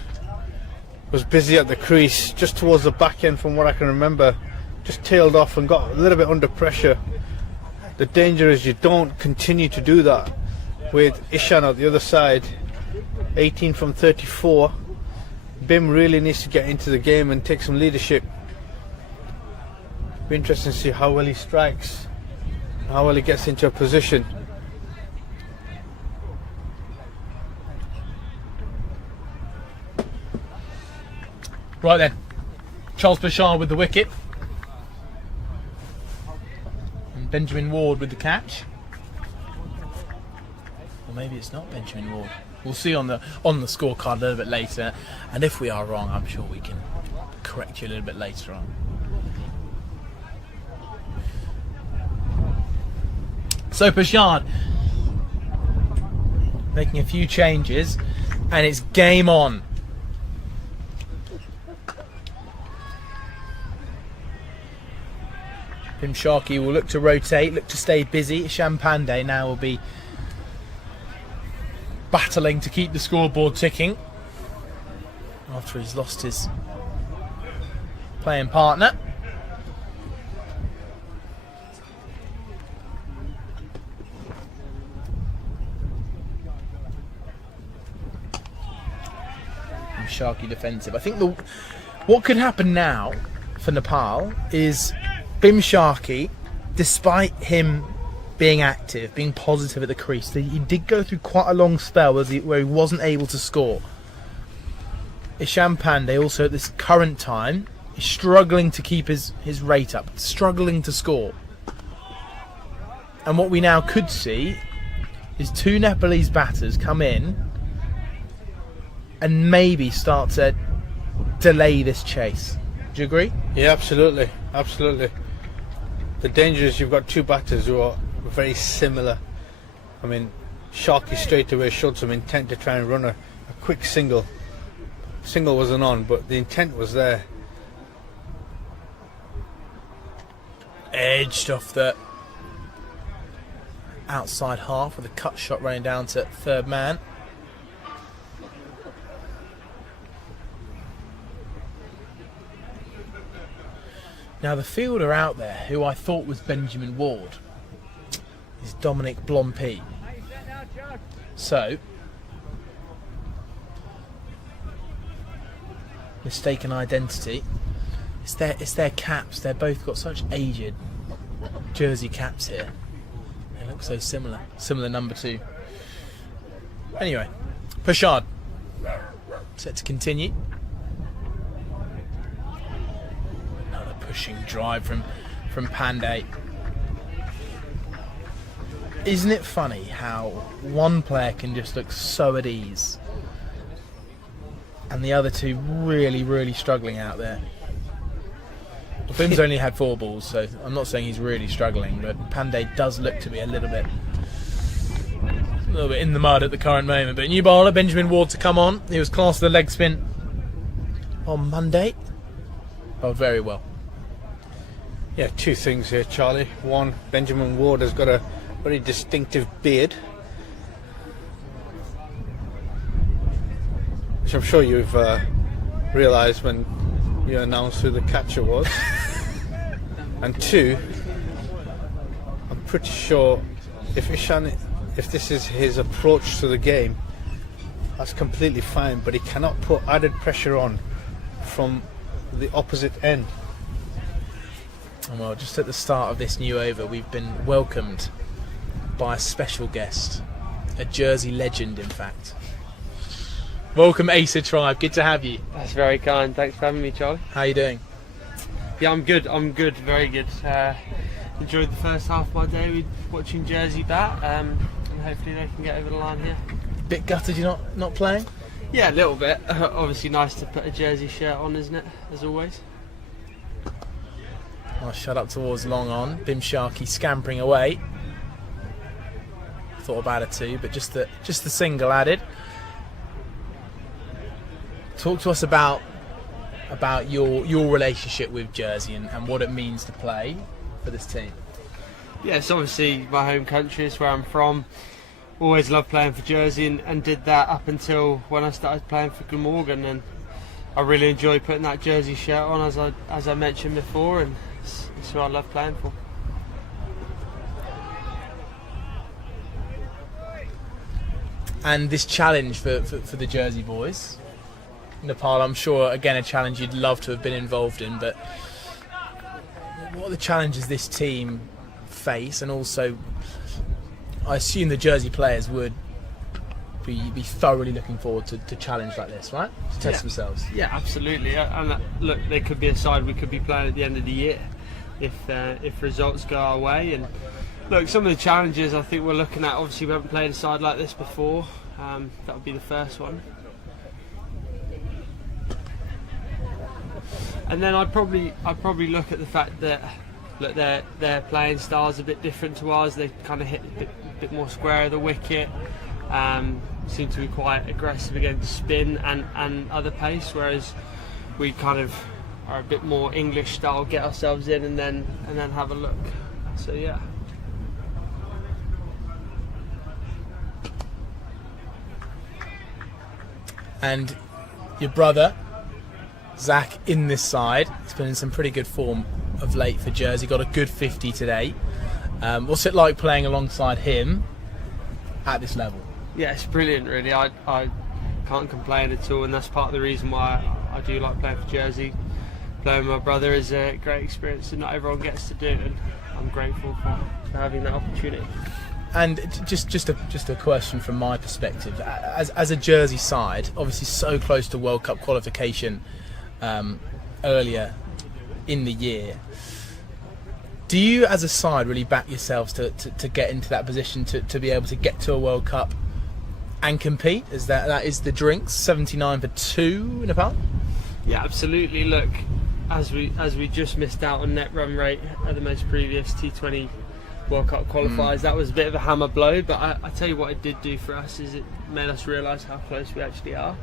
was busy at the crease, just towards the back end from what I can remember. Just tailed off and got a little bit under pressure. The danger is you don't continue to do that with Ishan at the other side. 18 from 34. Bim really needs to get into the game and take some leadership. Be interesting to see how well he strikes, how well he gets into a position. Right then, Charles Pershad with the wicket, and Benjamin Ward with the catch. Or maybe it's not Benjamin Ward. We'll see on the scorecard a little bit later, and if we are wrong, I'm sure we can correct you a little bit later on. So Pershad making a few changes, and it's game on. Bim Sharkey will look to rotate, look to stay busy. Isham Pandey now will be battling to keep the scoreboard ticking after he's lost his playing partner. And Sharkey defensive. I think what could happen now for Nepal is Bim Sharkey, despite him being active, being positive at the crease, he did go through quite a long spell where he wasn't able to score. Isham Pandey also at this current time is struggling to keep his rate up, struggling to score. And what we now could see is two Nepalese batters come in and maybe start to delay this chase. Do you agree? Yeah, absolutely, absolutely. The danger is you've got two batters who are very similar. I mean, Sharkey straight away showed some intent to try and run a quick single. Single wasn't on, but the intent was there. Edged off the outside half with a cut shot running down to third man. Now the fielder out there, who I thought was Benjamin Ward, is Dominic Blompe. So, mistaken identity. It's their caps. They're both got such aged jersey caps here. They look so similar. Similar number 2. Anyway, Pashad set to continue. Another pushing drive from Pandey. Isn't it funny how one player can just look so at ease and the other two really, really struggling out there? Bim's only had 4 balls, so I'm not saying he's really struggling, but Pandey does look to be a little bit in the mud at the current moment. But new bowler, Benjamin Ward, to come on. He was classed with a leg spin on Monday. Bowled very well. Yeah, 2 things here, Charlie. One, Benjamin Ward has got a very distinctive beard, which I'm sure you've realised when you announced who the catcher was. And 2, I'm pretty sure if this is his approach to the game, that's completely fine, but he cannot put added pressure on from the opposite end. Well, just at the start of this new over, we've been welcomed by a special guest, a Jersey legend, in fact. Welcome, Asa Tribe. Good to have you. That's very kind. Thanks for having me, Charlie. How are you doing? Yeah, I'm good. Very good. Enjoyed the first half of my day with watching Jersey bat, and hopefully they can get over the line here. Bit gutted you're not playing? Yeah, a little bit. Obviously nice to put a Jersey shirt on, isn't it? As always. Well, shut up towards long on. Bim Sharkey scampering away. Thought about it too, but just the single added. Talk to us about your relationship with Jersey and what it means to play for this team. Yeah, it's obviously my home country. It's where I'm from. Always loved playing for Jersey and did that up until when I started playing for Glamorgan, and I really enjoy putting that Jersey shirt on, as I mentioned before, and it's who I love playing for. And this challenge for the Jersey boys, Nepal, I'm sure again a challenge you'd love to have been involved in, but what are the challenges this team face? And also, I assume the Jersey players would be thoroughly looking forward to challenge like this, right? To test themselves. Yeah, absolutely. And look, there could be a side we could be playing at the end of the year if results go our way. And look, some of the challenges I think we're looking at, obviously we haven't played a side like this before. That would be the first one. And then I'd probably look at the fact that look, their playing style's a bit different to ours. They kind of hit a bit more square of the wicket. Seem to be quite aggressive against spin and other pace, whereas we kind of are a bit more English style, get ourselves in and then have a look. So yeah. And your brother Zach in this side, he's been in some pretty good form of late for Jersey. Got a good 50 today. What's it like playing alongside him at this level? Yeah, it's brilliant, really. I can't complain at all, and that's part of the reason why I do like playing for Jersey. Playing with my brother is a great experience that not everyone gets to do, and I'm grateful for having that opportunity. And just a question from my perspective, as a Jersey side, obviously so close to World Cup qualification earlier in the year. Do you, as a side, really back yourselves to get into that position to be able to get to a World Cup and compete? Is that is the drinks 79 for 2 in Nepal? Yeah, absolutely. Look, as we just missed out on net run rate at the most previous T20 World Cup qualifiers, that was a bit of a hammer blow. But I tell you what it did do for us is it made us realise how close we actually are.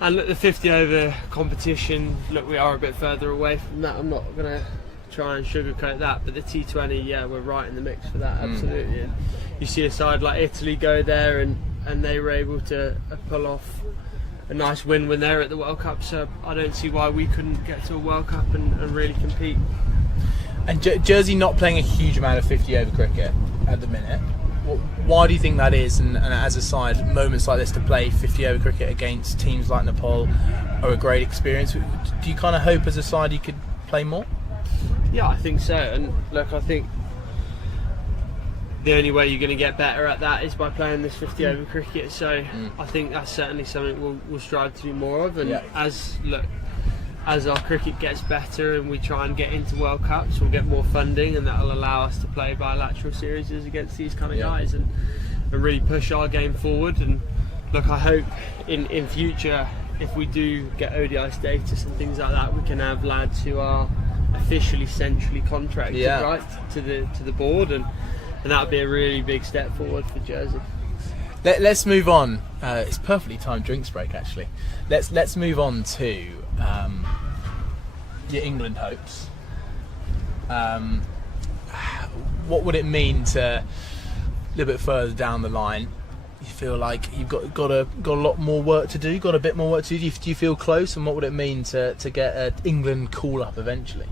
And look, the 50 over competition, look, we are a bit further away from that. I'm not going to try and sugarcoat that, but the T20, yeah, we're right in the mix for that, absolutely. And you see a side like Italy go there and they were able to pull off a nice win when they're at the World Cup, so I don't see why we couldn't get to a World Cup and really compete. And Jersey not playing a huge amount of 50 over cricket at the minute. Why do you think that is? And as a side, moments like this to play 50-over cricket against teams like Nepal are a great experience. Do you kind of hope as a side you could play more? Yeah, I think so. And look, I think the only way you're going to get better at that is by playing this 50-over cricket. So I think that's certainly something we'll strive to do more of. And as our cricket gets better and we try and get into World Cups, we'll get more funding, and that'll allow us to play bilateral series against these kind of guys and really push our game forward. And look, I hope in future, if we do get ODI status and things like that, we can have lads who are officially centrally contracted, right, to the board, and that would be a really big step forward for Jersey. Let's move on. It's perfectly timed drinks break, actually. Let's move on to your England hopes. What would it mean to a little bit further down the line? You feel like you've got a lot more work to do, got a bit more work to do. Do you feel close? And what would it mean to get an England call up eventually?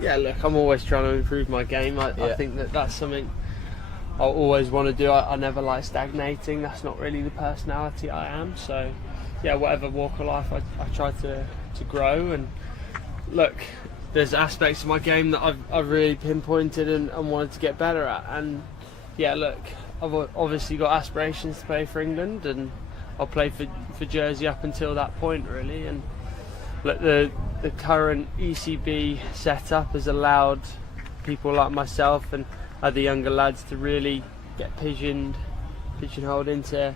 Yeah, look, I'm always trying to improve my game. I think that's something I'll always want to do. I never like stagnating. That's not really the personality I am. So, yeah, whatever walk of life, I try to grow. And look, there's aspects of my game that I've really pinpointed and wanted to get better at. And yeah, look, I've obviously got aspirations to play for England, and I'll play for Jersey up until that point, really. And look, the current ECB setup has allowed people like myself and other younger lads to really get pigeonholed into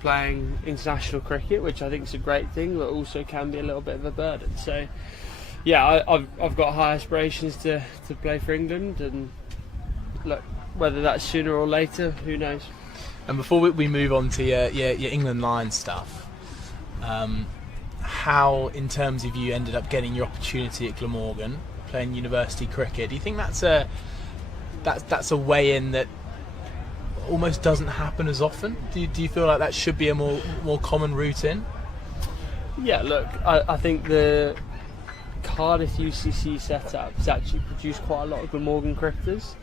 playing international cricket, which I think is a great thing, but also can be a little bit of a burden. So yeah, I've got high aspirations to play for England, and look, whether that's sooner or later, who knows. And before we move on to your England Lions stuff, how, in terms of you ended up getting your opportunity at Glamorgan, playing university cricket, do you think that's a way in that almost doesn't happen as often? Do you feel like that should be a more common route in? Yeah, look, I think the Cardiff UCC setup has actually produced quite a lot of Glamorgan cricketers.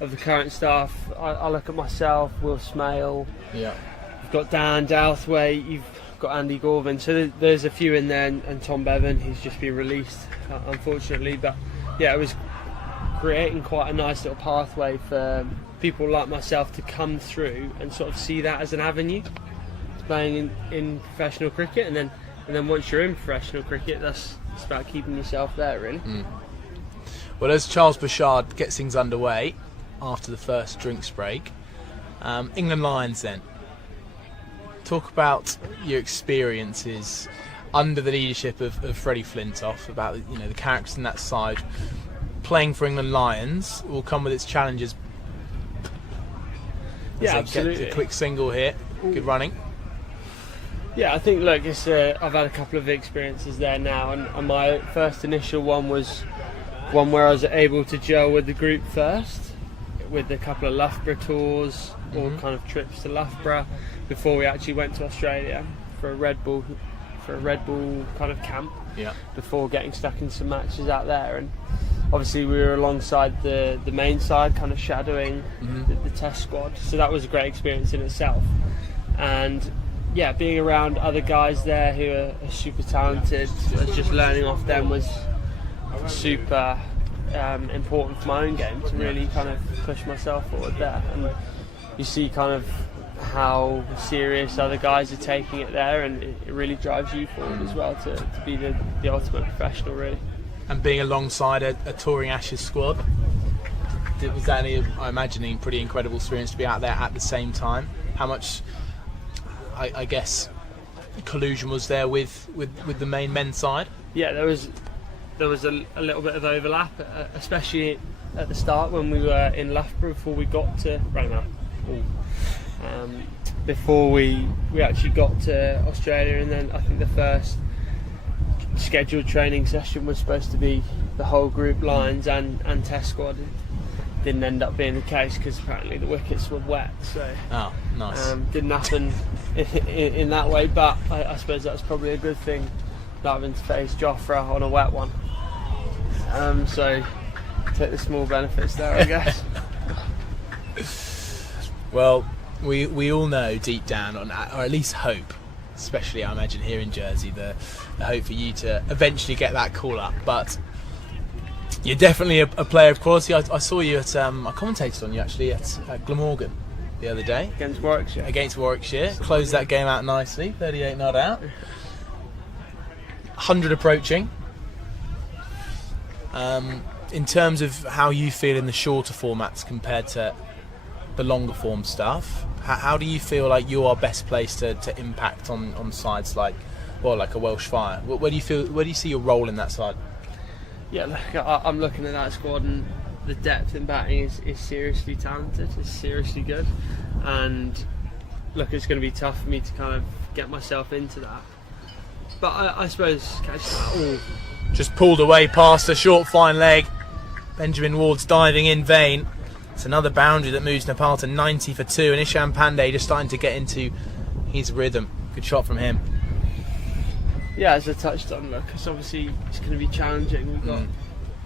Of the current staff, I look at myself, Will Smale, you've got Dan Douthwaite, you've got Andy Gorvin, so there's a few in there, and Tom Bevan, who's just been released, unfortunately. But yeah, it was creating quite a nice little pathway for people like myself to come through and sort of see that as an avenue to playing in professional cricket, and then once you're in professional cricket, it's about keeping yourself there, really. Well, as Charles Bouchard gets things underway after the first drinks break, England Lions then. Talk about your experiences under the leadership of Freddie Flintoff, about the characters in that side. Playing for England Lions will come with its challenges. Yeah, absolutely. Get a quick single here. Good running. Yeah, I think, look, I've had a couple of experiences there now, and my first initial one was one where I was able to gel with the group first, with a couple of Loughborough tours, or kind of trips to Loughborough, before we actually went to Australia for a Red Bull kind of camp. Yeah. Before getting stuck in some matches out there, and obviously we were alongside the main side, kind of shadowing the test squad. So that was a great experience in itself. And yeah, being around other guys there who are super talented, just learning off them was super important for my own game, to really kind of push myself forward there. And you see kind of how serious other guys are taking it there, and it really drives you forward as well to be the ultimate professional, really. And being alongside a touring Ashes squad, was that, I'm imagining, pretty incredible experience to be out there at the same time? How much, I guess, collusion was there with the main men's side? Yeah, there was a little bit of overlap, especially at the start when we were in Loughborough before we got to before we actually got to Australia. And then I think the first scheduled training session was supposed to be the whole group, Lions and test squad. It didn't end up being the case because apparently the wickets were wet, so nice. Didn't happen in that way, but I suppose that's probably a good thing, not having to face Jofra on a wet one. So take the small benefits there, I guess. Well, we all know deep down, or at least hope, especially I imagine here in Jersey, the hope for you to eventually get that call up. But you're definitely a player of quality. I saw you at I commentated on you actually at Glamorgan the other day Against Warwickshire. Closed that game out nicely, 38 not out. 100 approaching. In terms of how you feel in the shorter formats compared to the longer form stuff, how do you feel like you are best placed to impact on sides like a Welsh Fire? Where do you see your role in that side? Yeah, look, I'm looking at that squad, and the depth in batting is seriously talented, is seriously good, and look, it's going to be tough for me to kind of get myself into that. But I suppose catching that all. Just pulled away past a short fine leg. Benjamin Ward's diving in vain. It's another boundary that moves Nepal to 90 for 2, and Ishan Pandey just starting to get into his rhythm. Good shot from him. Yeah, as I touched on, look, it's going to be challenging. We've got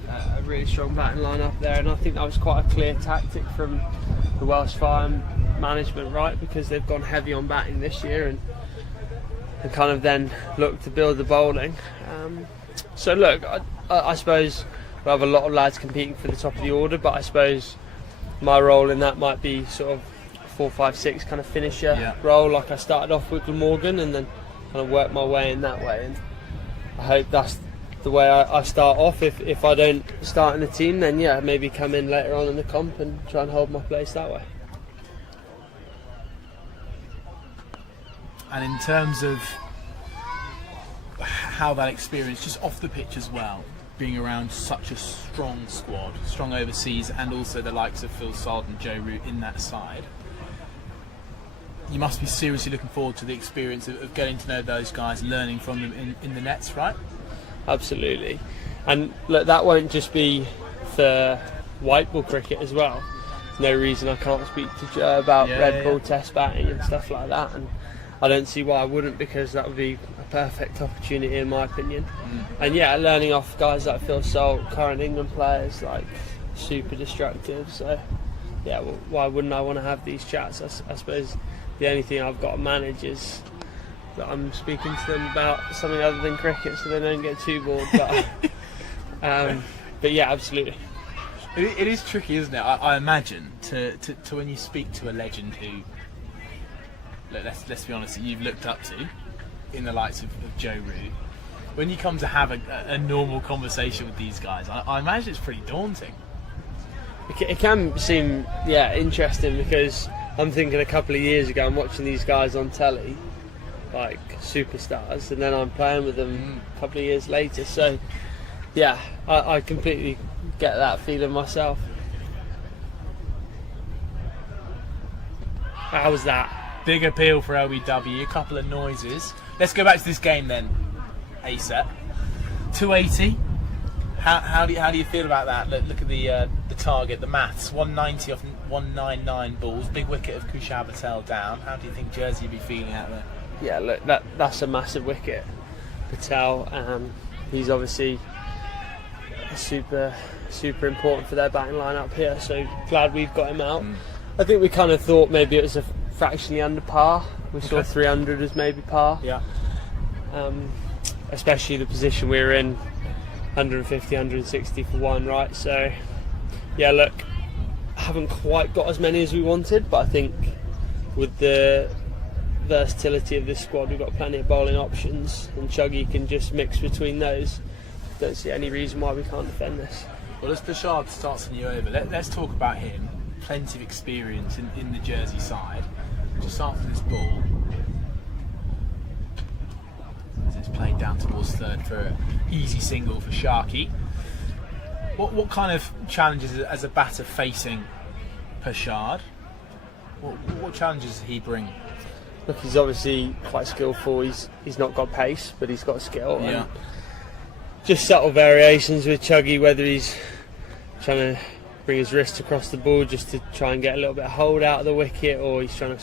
a really strong batting line up there, and I think that was quite a clear tactic from the Welsh Fire management, right? Because they've gone heavy on batting this year and kind of then look to build the bowling. So look, I suppose we'll have a lot of lads competing for the top of the order, but I suppose my role in that might be sort of 4, 5, 6 kind of finisher role, like I started off with Glamorgan, and then kind of work my way in that way. And I hope that's the way I start off. If I don't start in the team, then yeah, maybe come in later on in the comp and try and hold my place that way. And in terms of how that experience, just off the pitch as well, being around such a strong squad, strong overseas, and also the likes of Phil Sard and Joe Root in that side, you must be seriously looking forward to the experience of getting to know those guys, learning from them in the nets, right? Absolutely. And look, that won't just be for white ball cricket as well. There's no reason I can't speak to Joe about red ball test batting and stuff like that, and I don't see why I wouldn't, because that would be a perfect opportunity in my opinion. And yeah, learning off guys like Phil Salt, current England players, like super destructive. So yeah, well, why wouldn't I want to have these chats? I suppose the only thing I've got to manage is that I'm speaking to them about something other than cricket, so they don't get too bored. But yeah, absolutely. It is tricky, isn't it? I imagine to when you speak to a legend who, look, let's be honest, that you've looked up to, in the likes of Joe Root, when you come to have a normal conversation with these guys, I imagine it's pretty daunting. It can seem interesting, because I'm thinking a couple of years ago I'm watching these guys on telly like superstars, and then I'm playing with them a couple of years later. So yeah, I completely get that feeling myself. How was that? Big appeal for LBW, a couple of noises. Let's go back to this game then, ASAP. 280. How do you feel about that? Look at the target, the maths. 190 off 199 balls. Big wicket of Kushal Patel down. How do you think Jersey will be feeling out there? Yeah, look, that's a massive wicket. Patel, he's obviously super important for their batting line up here. So glad we've got him out. I think we kind of thought maybe it was a fractionally under par. We saw 300 as maybe par. Yeah. Especially the position we were in, 150, 160 for one, right? So yeah, look, haven't quite got as many as we wanted, but I think with the versatility of this squad, we've got plenty of bowling options, and Chuggy can just mix between those. Don't see any reason why we can't defend this. Well, as Bashard starts on you over, let's talk about him. Plenty of experience in the Jersey side. Just after this ball, as it's played down towards third for an easy single for Sharky. What kind of challenges as a batter facing Bashard? What challenges does he bring? Look, he's obviously quite skillful. He's not got pace, but he's got skill. Yeah. And just subtle variations with Chuggy, whether he's trying to bring his wrist across the ball just to try and get a little bit of hold out of the wicket, or he's trying to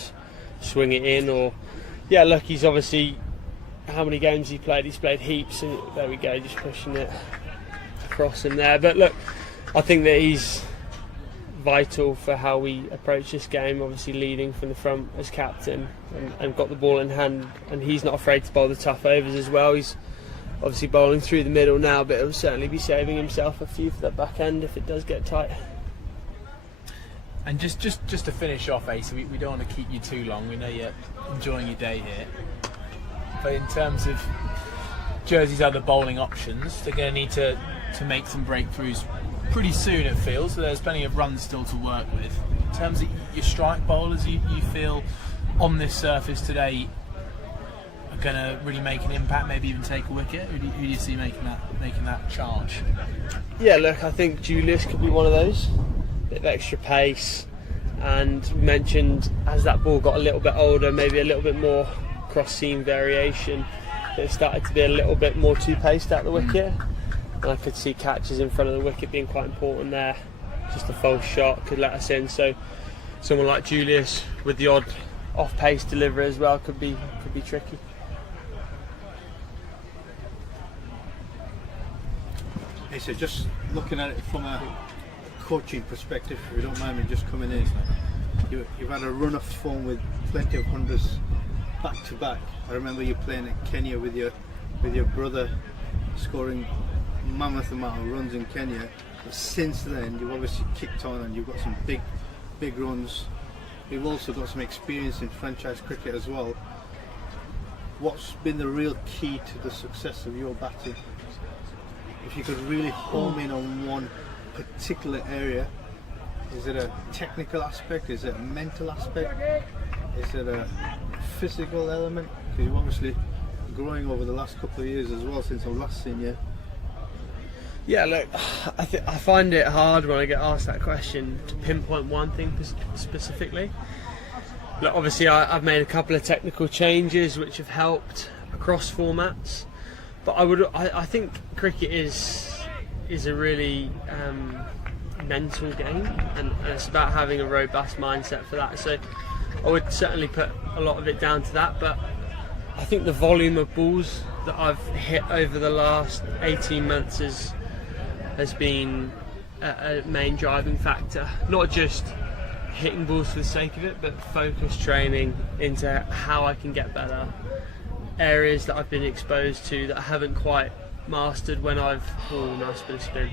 swing it in, or yeah, look, he's obviously, how many games he played? He's played heaps, and there we go, just pushing it across him there. But look, I think that he's vital for how we approach this game. Obviously leading from the front as captain and got the ball in hand, and he's not afraid to bowl the tough overs as well. He's obviously bowling through the middle now, but he'll certainly be saving himself a few for the back end if it does get tight. And just to finish off, Ace, we don't want to keep you too long. We know you're enjoying your day here. But in terms of Jersey's other bowling options, they're going to need to make some breakthroughs pretty soon, it feels. So there's plenty of runs still to work with. In terms of your strike bowlers, you feel on this surface today are going to really make an impact, maybe even take a wicket? Who do you see making that charge? Yeah, look, I think Julius could be one of those. Bit of extra pace, and mentioned as that ball got a little bit older, maybe a little bit more cross-seam variation, it started to be a little bit more two-paced at the wicket, and I could see catches in front of the wicket being quite important there. Just a false shot could let us in, so someone like Julius with the odd off-pace delivery as well could be tricky. Hey, so just looking at it from a coaching perspective, if you don't mind me just coming in, you've had a run of form with plenty of hundreds back to back. I remember you playing at Kenya with your brother, scoring mammoth amount of runs in Kenya. But since then, you've obviously kicked on and you've got some big runs. You've also got some experience in franchise cricket as well. What's been the real key to the success of your batting? If you could really home in on one particular area, is it a technical aspect, is it a mental aspect, is it a physical element? Because you're obviously growing over the last couple of years as well since I've last seen you. Yeah, look, I find it hard when I get asked that question to pinpoint one thing specifically. Look, obviously I've made a couple of technical changes which have helped across formats, but I think cricket is a really mental game, and it's about having a robust mindset for that. So I would certainly put a lot of it down to that, but I think the volume of balls that I've hit over the last 18 months has been a main driving factor. Not just hitting balls for the sake of it, but focus training into how I can get better. Areas that I've been exposed to that I haven't quite mastered when nice bit of spin,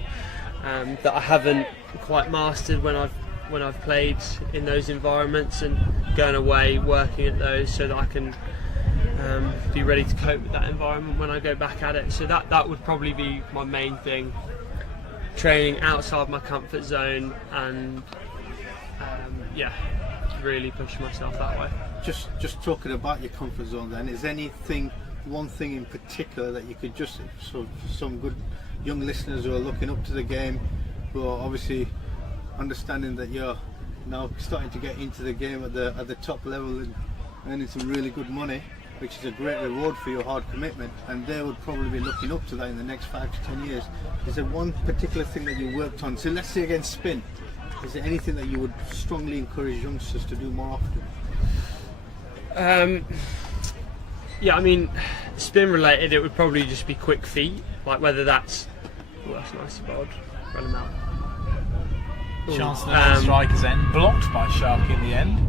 that I haven't quite mastered when I've played in those environments, and going away working at those so that I can be ready to cope with that environment when I go back at it. So that would probably be my main thing, training outside my comfort zone, and really pushing myself that way. Just talking about your comfort zone then, is one thing in particular that you could just, so some good young listeners who are looking up to the game, who are obviously understanding that you're now starting to get into the game at the top level and earning some really good money, which is a great reward for your hard commitment, and they would probably be looking up to that in the next 5 to 10 years. Is there one particular thing that you worked on? So let's say against spin, is there anything that you would strongly encourage youngsters to do more often? Yeah, I mean, spin related, it would probably just be quick feet, like whether that's nicely bowled, run them out. Chance at striker's end, blocked by Sharky in the end.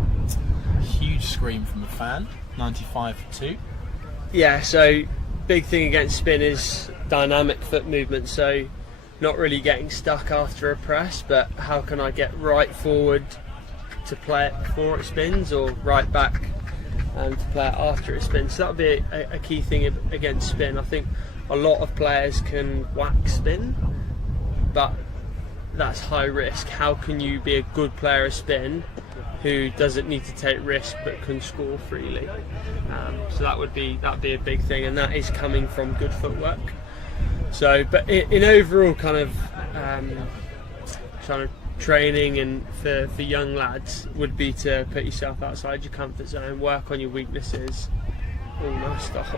Huge scream from the fan, 95 for 2. Yeah, so big thing against spin is dynamic foot movement, so not really getting stuck after a press, but how can I get right forward to play it before it spins, or right back to play it after it spins. So that would be a key thing against spin. I think a lot of players can whack spin, but that's high risk. How can you be a good player of spin who doesn't need to take risk but can score freely? So that'd be a big thing, and that is coming from good footwork. So, but in overall kind of trying to training and for young lads would be to put yourself outside your comfort zone, work on your weaknesses. Oh, nice stuff.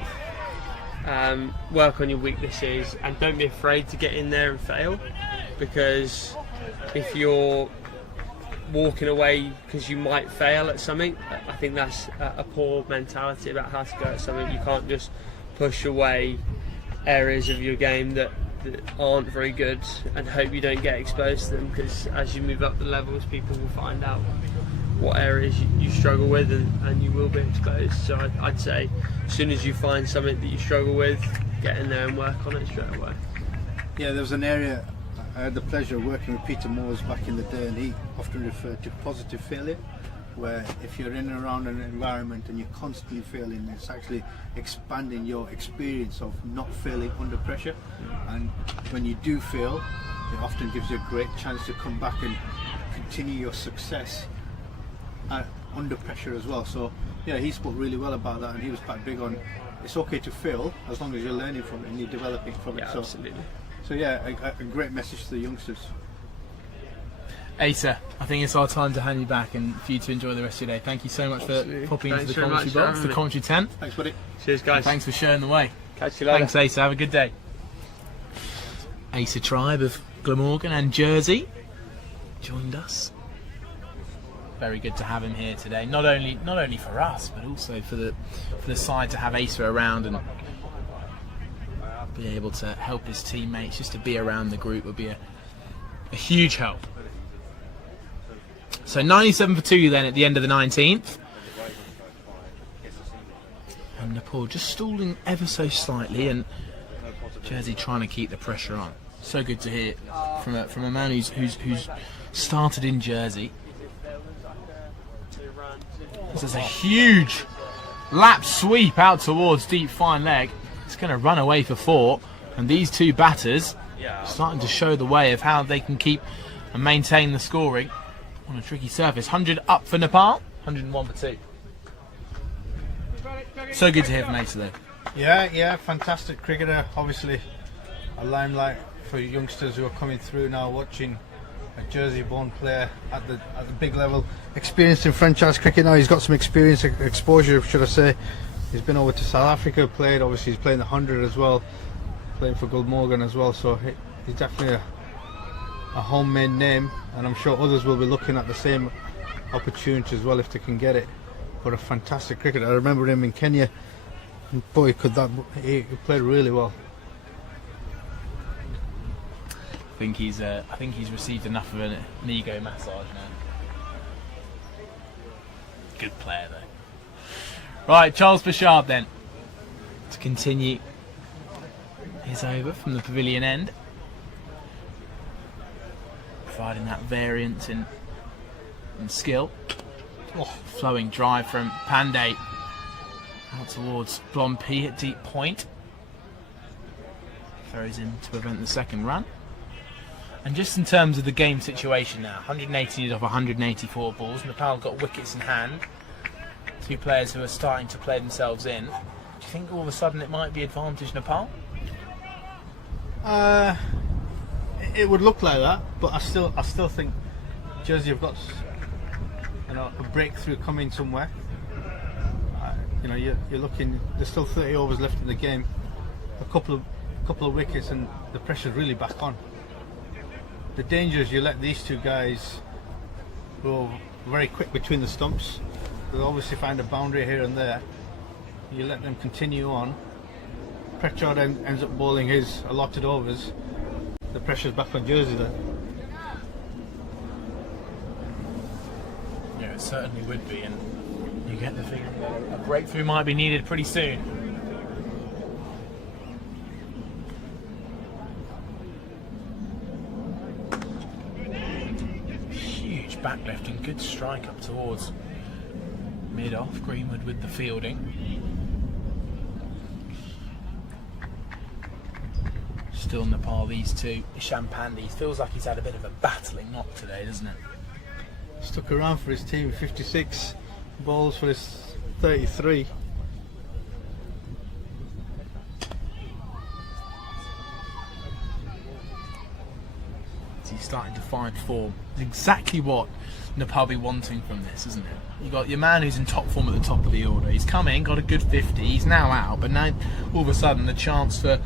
Work on your weaknesses, and don't be afraid to get in there and fail, because if you're walking away because you might fail at something, I think that's a poor mentality about how to go at something. You can't just push away areas of your game that that aren't very good, and hope you don't get exposed to them, because as you move up the levels, people will find out what areas you struggle with, and you will be exposed. So I'd say as soon as you find something that you struggle with, get in there and work on it straight away. Yeah, there was an area I had the pleasure of working with Peter Moores back in the day, and he often referred to positive failure, where if you're in and around an environment and you're constantly failing, it's actually expanding your experience of not failing under pressure. And when you do fail, it often gives you a great chance to come back and continue your success under pressure as well. So yeah, he spoke really well about that, and he was quite big on it's okay to fail as long as you're learning from it and you're developing from it. Yeah, absolutely. So yeah, a great message to the youngsters. Asa, I think it's our time to hand you back and for you to enjoy the rest of your day. Thank you so much for popping into the commentary box, the commentary tent. Thanks, buddy. Cheers, guys. And thanks for showing the way. Catch you later. Thanks, Asa. Have a good day. Asa Tribe of Glamorgan and Jersey joined us. Very good to have him here today. Not only for us, but also for the side, to have Asa around and be able to help his teammates. Just to be around the group would be a huge help. So 97 for 2 then at the end of the 19th. And Nepal just stalling ever so slightly, and Jersey trying to keep the pressure on. So good to hear from a man who's started in Jersey. This is a huge lap sweep out towards deep fine leg. It's going to run away for 4, and these two batters starting to show the way of how they can keep and maintain the scoring on a tricky surface. 100 up for Nepal, 101 for 2. So good to hear from Asa there. Yeah, fantastic cricketer. Obviously a limelight for youngsters who are coming through now, watching a Jersey-born player at the big level, experienced in franchise cricket now. He's got some experience, exposure, should I say. He's been over to South Africa, played. Obviously, he's playing the 100 as well, playing for Glamorgan as well. So he's definitely a homemade name, and I'm sure others will be looking at the same opportunity as well if they can get it. But a fantastic cricketer. I remember him in Kenya. Boy, he played really well. I think he's received enough of an ego massage now. Good player though. Right, Charles Bashard then to continue his over from the pavilion end, providing that variance in skill. Flowing drive from Pandey out towards Blompi at deep point. Throws in to prevent the second run. And just in terms of the game situation now, 180 off 184 balls. Nepal got wickets in hand. Two players who are starting to play themselves in. Do you think all of a sudden it might be advantage Nepal? It would look like that, but I still think Jersey have got a breakthrough coming somewhere. You're looking. There's still 30 overs left in the game. A couple of wickets, and the pressure's really back on. The danger is you let these two guys go very quick between the stumps. They'll obviously find a boundary here and there. You let them continue on. Pritchard ends up bowling his allotted overs. The pressure's back on Jersey then. Yeah, it certainly would be, and you get the feeling that a breakthrough might be needed pretty soon. Backlift and good strike up towards mid-off. Greenwood with the fielding. Still Nepal, these two. Isham Pandey feels like he's had a bit of a battling knock today, doesn't it? Stuck around for his team, 56 balls for his 33. He's starting to find form. It's exactly what Nepal be wanting from this, isn't it? You've got your man who's in top form at the top of the order. He's come in, got a good 50. He's now out, but now all of a sudden the chance for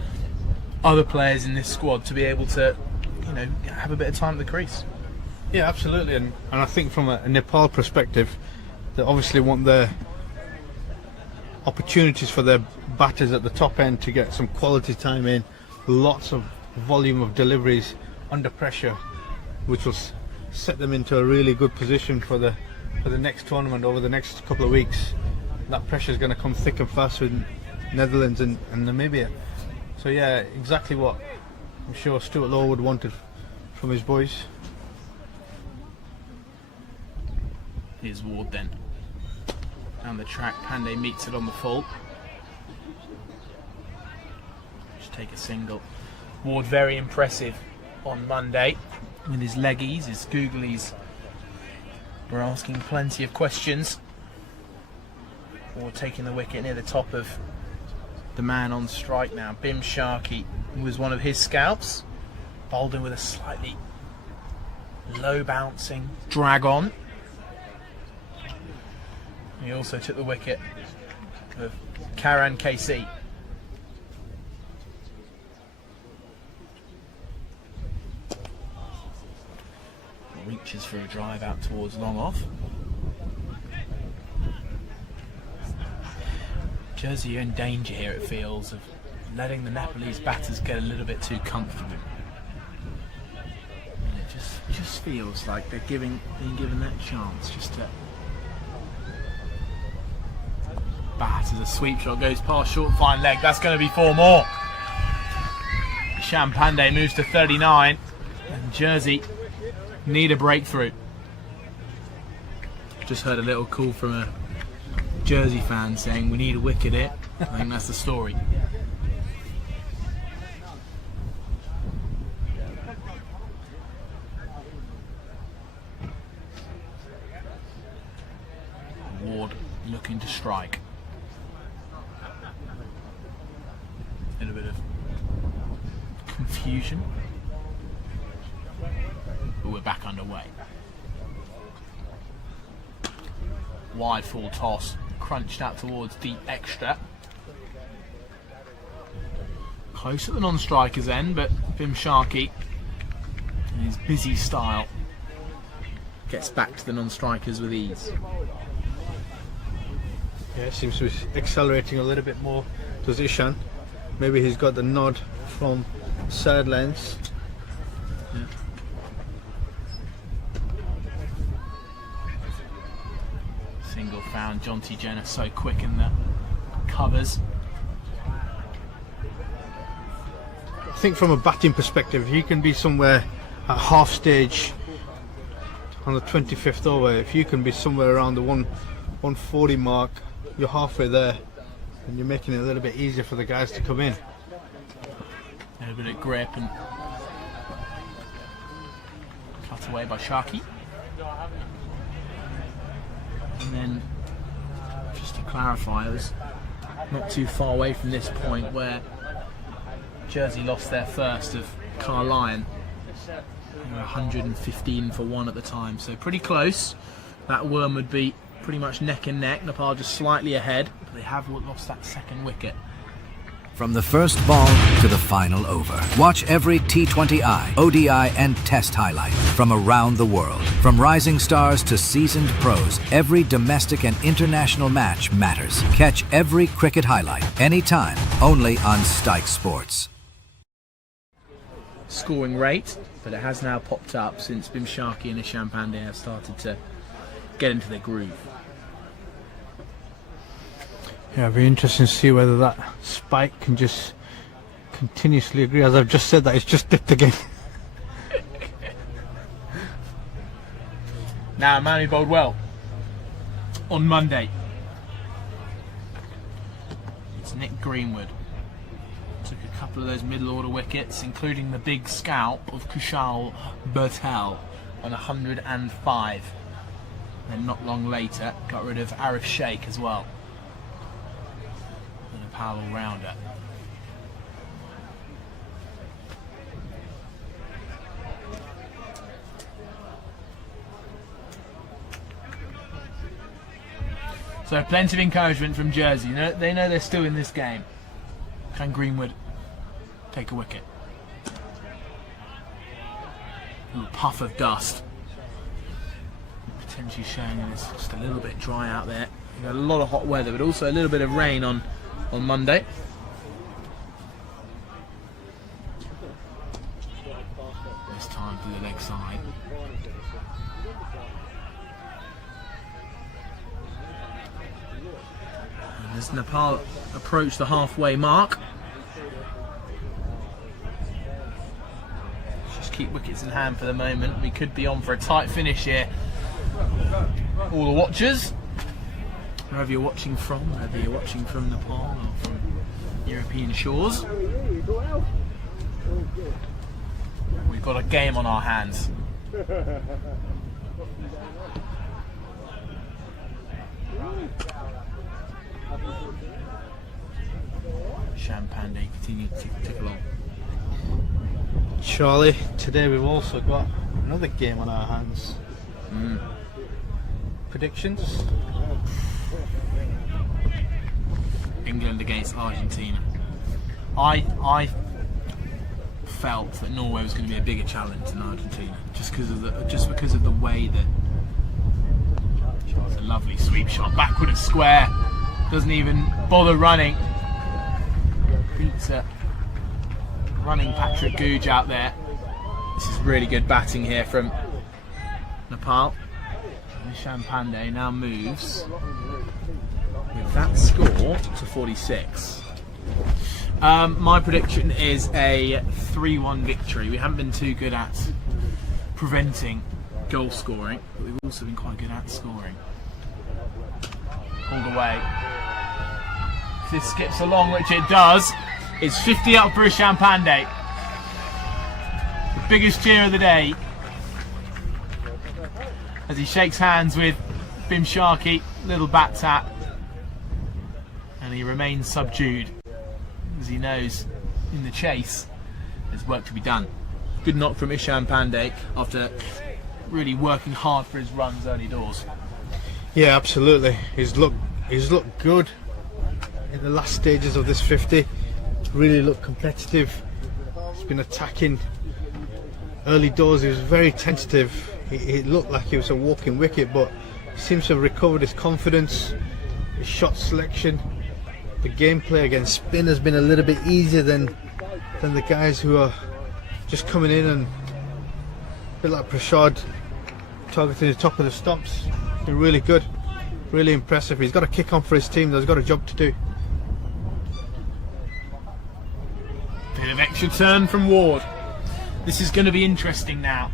other players in this squad to be able to, have a bit of time at the crease. Yeah, absolutely. And I think from a Nepal perspective, they obviously want their opportunities for their batters at the top end to get some quality time in. Lots of volume of deliveries under pressure, which will set them into a really good position for the next tournament over the next couple of weeks. That pressure is going to come thick and fast with Netherlands and Namibia. So yeah, exactly what I'm sure Stuart Law would wanted from his boys. Here's Ward then. Down the track, Pandey meets it on the full. Just take a single. Ward very impressive on Monday with his leggies, his googlies. We're asking plenty of questions. Ward taking the wicket near the top of the man on strike now. Bim Sharkey was one of his scouts. Bowled in with a slightly low bouncing drag on. He also took the wicket of Karan KC. Reaches for a drive out towards long off. Jersey are in danger here, it feels, of letting the Nepalese batters get a little bit too comfortable. And it just feels like they're being given that chance just to bat as a sweep shot goes past short fine leg. That's going to be 4 more. Isham Pandey moves to 39 and Jersey need a breakthrough. Just heard a little call from a Jersey fan saying we need a wicket here. I think that's the story. Ward looking to strike. A little bit of confusion, but we're back underway. Wide full toss, crunched out towards deep extra. Close at the non-striker's end, but Bim Sharkey, in his busy style, gets back to the non-strikers with ease. Yeah, seems to be accelerating a little bit more, does Ishan. Maybe he's got the nod from sidelines. Yeah. Single found. Jonty Jenner so quick in the covers. I think from a batting perspective, he can be somewhere at half stage on the 25th over. If you can be somewhere around the 140 mark, you're halfway there, and you're making it a little bit easier for the guys to come in. A little bit of grip and cut away by Sharkey. And then, just to clarify, I was not too far away from this point where Jersey lost their first of Carlyon. They were 115 for 1 at the time, so pretty close. That worm would be pretty much neck and neck. Nepal just slightly ahead, but they have lost that second wicket. From the first ball to the final over. Watch every T20I, ODI and Test highlight from around the world. From rising stars to seasoned pros, every domestic and international match matters. Catch every cricket highlight, anytime, only on Stike Sports. Scoring rate, but it has now popped up since Bim Sharkey and Isham Pandey have started to get into their groove. Yeah, it'll be interesting to see whether that spike can just continuously agree. As I've just said that, it's just dipped again. Now, Manny bowled well on Monday. It's Nick Greenwood. Took a couple of those middle order wickets, including the big scalp of Kushal Bertel on 105. And not long later, got rid of Arif Sheikh as well. And a power all-rounder. So plenty of encouragement from Jersey. They know they're still in this game. Can Greenwood take a wicket? A little puff of dust. Potentially showing it's just a little bit dry out there. We've got a lot of hot weather, but also a little bit of rain on Monday. to the leg side. And as Nepal approach the halfway mark, just keep wickets in hand for the moment. We could be on for a tight finish here. All the watchers, wherever you're watching from, whether you're watching from Nepal or from European shores, we've got a game on our hands. Champagne continue to tick along. Charlie, today we've also got another game on our hands. Predictions? England against Argentina. I felt that Norway was going to be a bigger challenge than Argentina, just because of the way that it's a lovely sweep shot, backward at square, doesn't even bother running, beats a running Patrick Googe out there. This is really good batting here from Nepal. And Champagne now moves with that score to 46. My prediction is a 3-1 victory. We haven't been too good at preventing goal scoring, but we've also been quite good at scoring. Pulled away. If this skips along, which it does, it's 50 up for Champagne. The biggest cheer of the day as he shakes hands with Bim Sharkey, little bat tap, and he remains subdued as he knows in the chase there's work to be done. Good knock from Ishan Pandey after really working hard for his runs early doors. Yeah, absolutely. He's looked good in the last stages of this 50. Really looked competitive. He's been attacking early doors. He was very tentative. It looked like he was a walking wicket, but he seems to have recovered his confidence, his shot selection. The gameplay against spin has been a little bit easier than the guys who are just coming in, and a bit like Prashad targeting the top of the stumps. It's been really good, really impressive. He's got to kick on for his team. He's got a job to do. Bit of extra turn from Ward. This is going to be interesting now.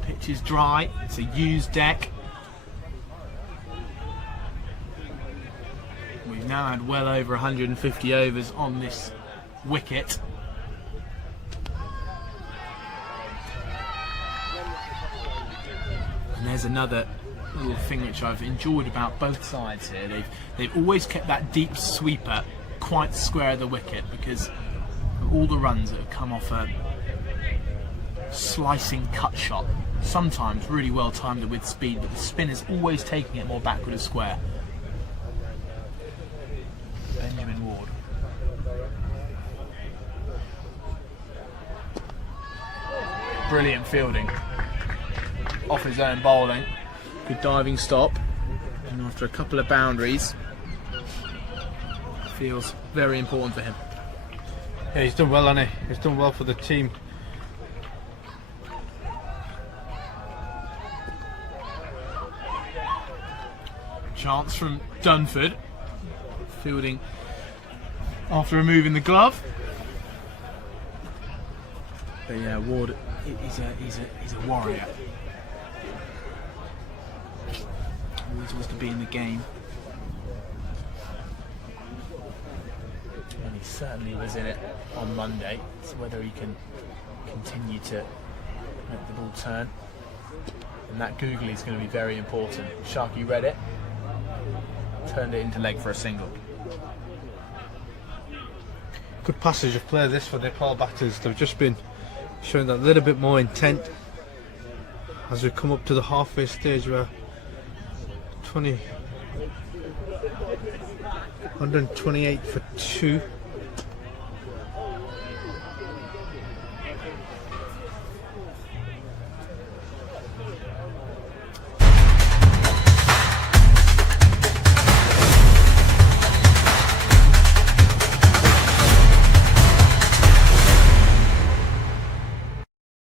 The pitch is dry. It's a used deck. We've now had well over 150 overs on this wicket. And there's another little thing which I've enjoyed about both sides here. They've always kept that deep sweeper quite square of the wicket, because of all the runs that have come off a slicing cut shot, sometimes really well timed with speed, but the spin is always taking it more backward of square. Benjamin Ward. Brilliant fielding off his own bowling. Good diving stop, and after a couple of boundaries, feels very important for him. Yeah, he's done well, hasn't he? He's done well for the team. Chance from Dunford, fielding after removing the glove. But yeah, Ward, he's a warrior. Always wants to be in the game, and he certainly was in it on Monday. So whether he can continue to make the ball turn, and that googly is going to be very important. Sharkey read it, turned it into leg for a single. Good passage of play this for the Nepal batters. They've just been showing that little bit more intent as we come up to the halfway stage, where 128 for 2.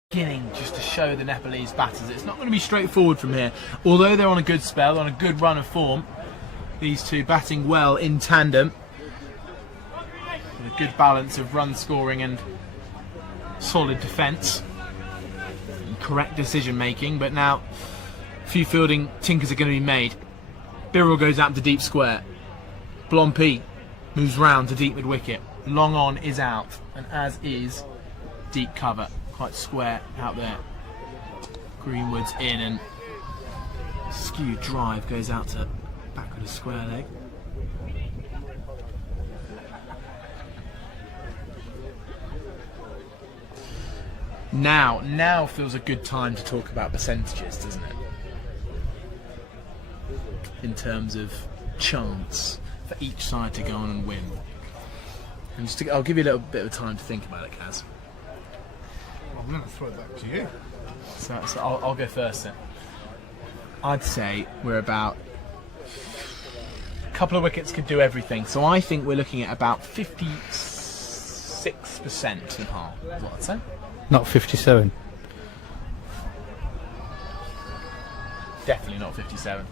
Beginning show the Nepalese batters it's not going to be straightforward from here. Although they're on a good spell, on a good run of form, these two batting well in tandem, with a good balance of run scoring and solid defence, and correct decision making. But now a few fielding tinkers are going to be made. Birrell goes out to deep square. Blompi moves round to deep mid wicket. Long on is out, and as is deep cover, quite square out there. Greenwood's in, and skewed drive goes out to back with a square leg. Now feels a good time to talk about percentages, doesn't it? In terms of chance for each side to go on and win. And I'll give you a little bit of time to think about it, Kaz. I'm going to throw it back to you. So I'll go first then. I'd say we're about a couple of wickets could do everything. So I think we're looking at about 56% Nepal, is what I'd say. Not 57. Definitely not 57.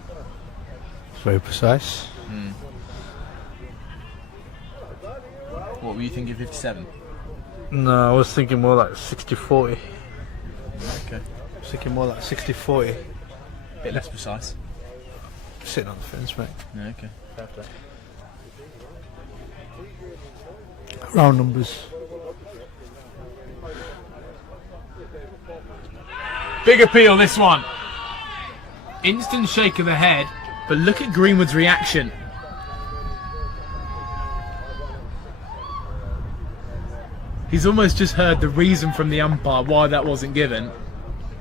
It's very precise. What were you thinking, 57? No, I was thinking more like 60-40. Okay. I was thinking more like 60-40. Bit less precise. Sitting on the fence, mate. No, okay. Fair play. Round numbers. Big appeal, this one. Instant shake of the head, but look at Greenwood's reaction. He's almost just heard the reason from the umpire why that wasn't given,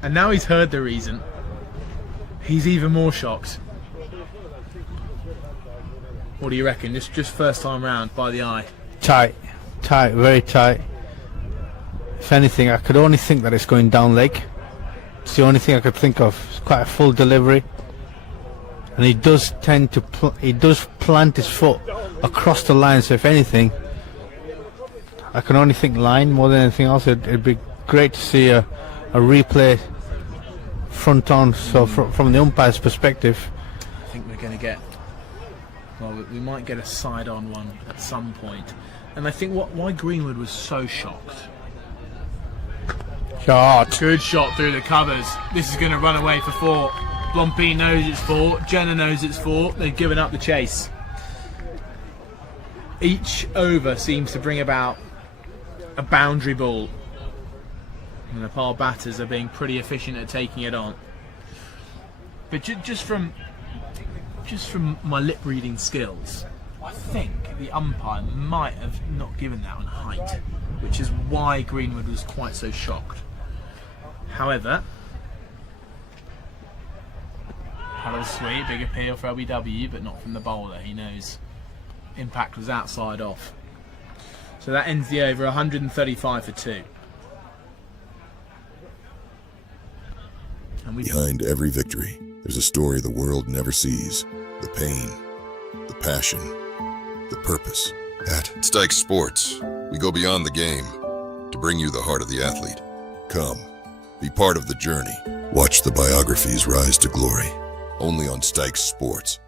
and now he's heard the reason. He's even more shocked. What do you reckon? Just first time round by the eye. Tight, very tight. If anything, I could only think that it's going down leg. It's the only thing I could think of. It's quite a full delivery, and he does tend to plant his foot across the line. So if anything, I can only think line more than anything else. It'd be great to see a replay front on. So from the umpire's perspective, I think we're going to get. Well, we might get a side-on one at some point. And I think why Greenwood was so shocked. shot. Good shot through the covers. This is going to run away for 4. Blompi knows it's 4. Jenner knows it's 4. They've given up the chase. Each over seems to bring about a boundary ball. And the Nepal batters are being pretty efficient at taking it on. But just from my lip reading skills, I think the umpire might have not given that on height, which is why Greenwood was quite so shocked. However, hello sweet, big appeal for LBW, but not from the bowler. He knows impact was outside off. So that ends the over, 135 for 2. And behind every victory, there's a story the world never sees. The pain, the passion, the purpose. At Stike Sports, we go beyond the game to bring you the heart of the athlete. Come, be part of the journey. Watch the biographies rise to glory, only on Stike Sports.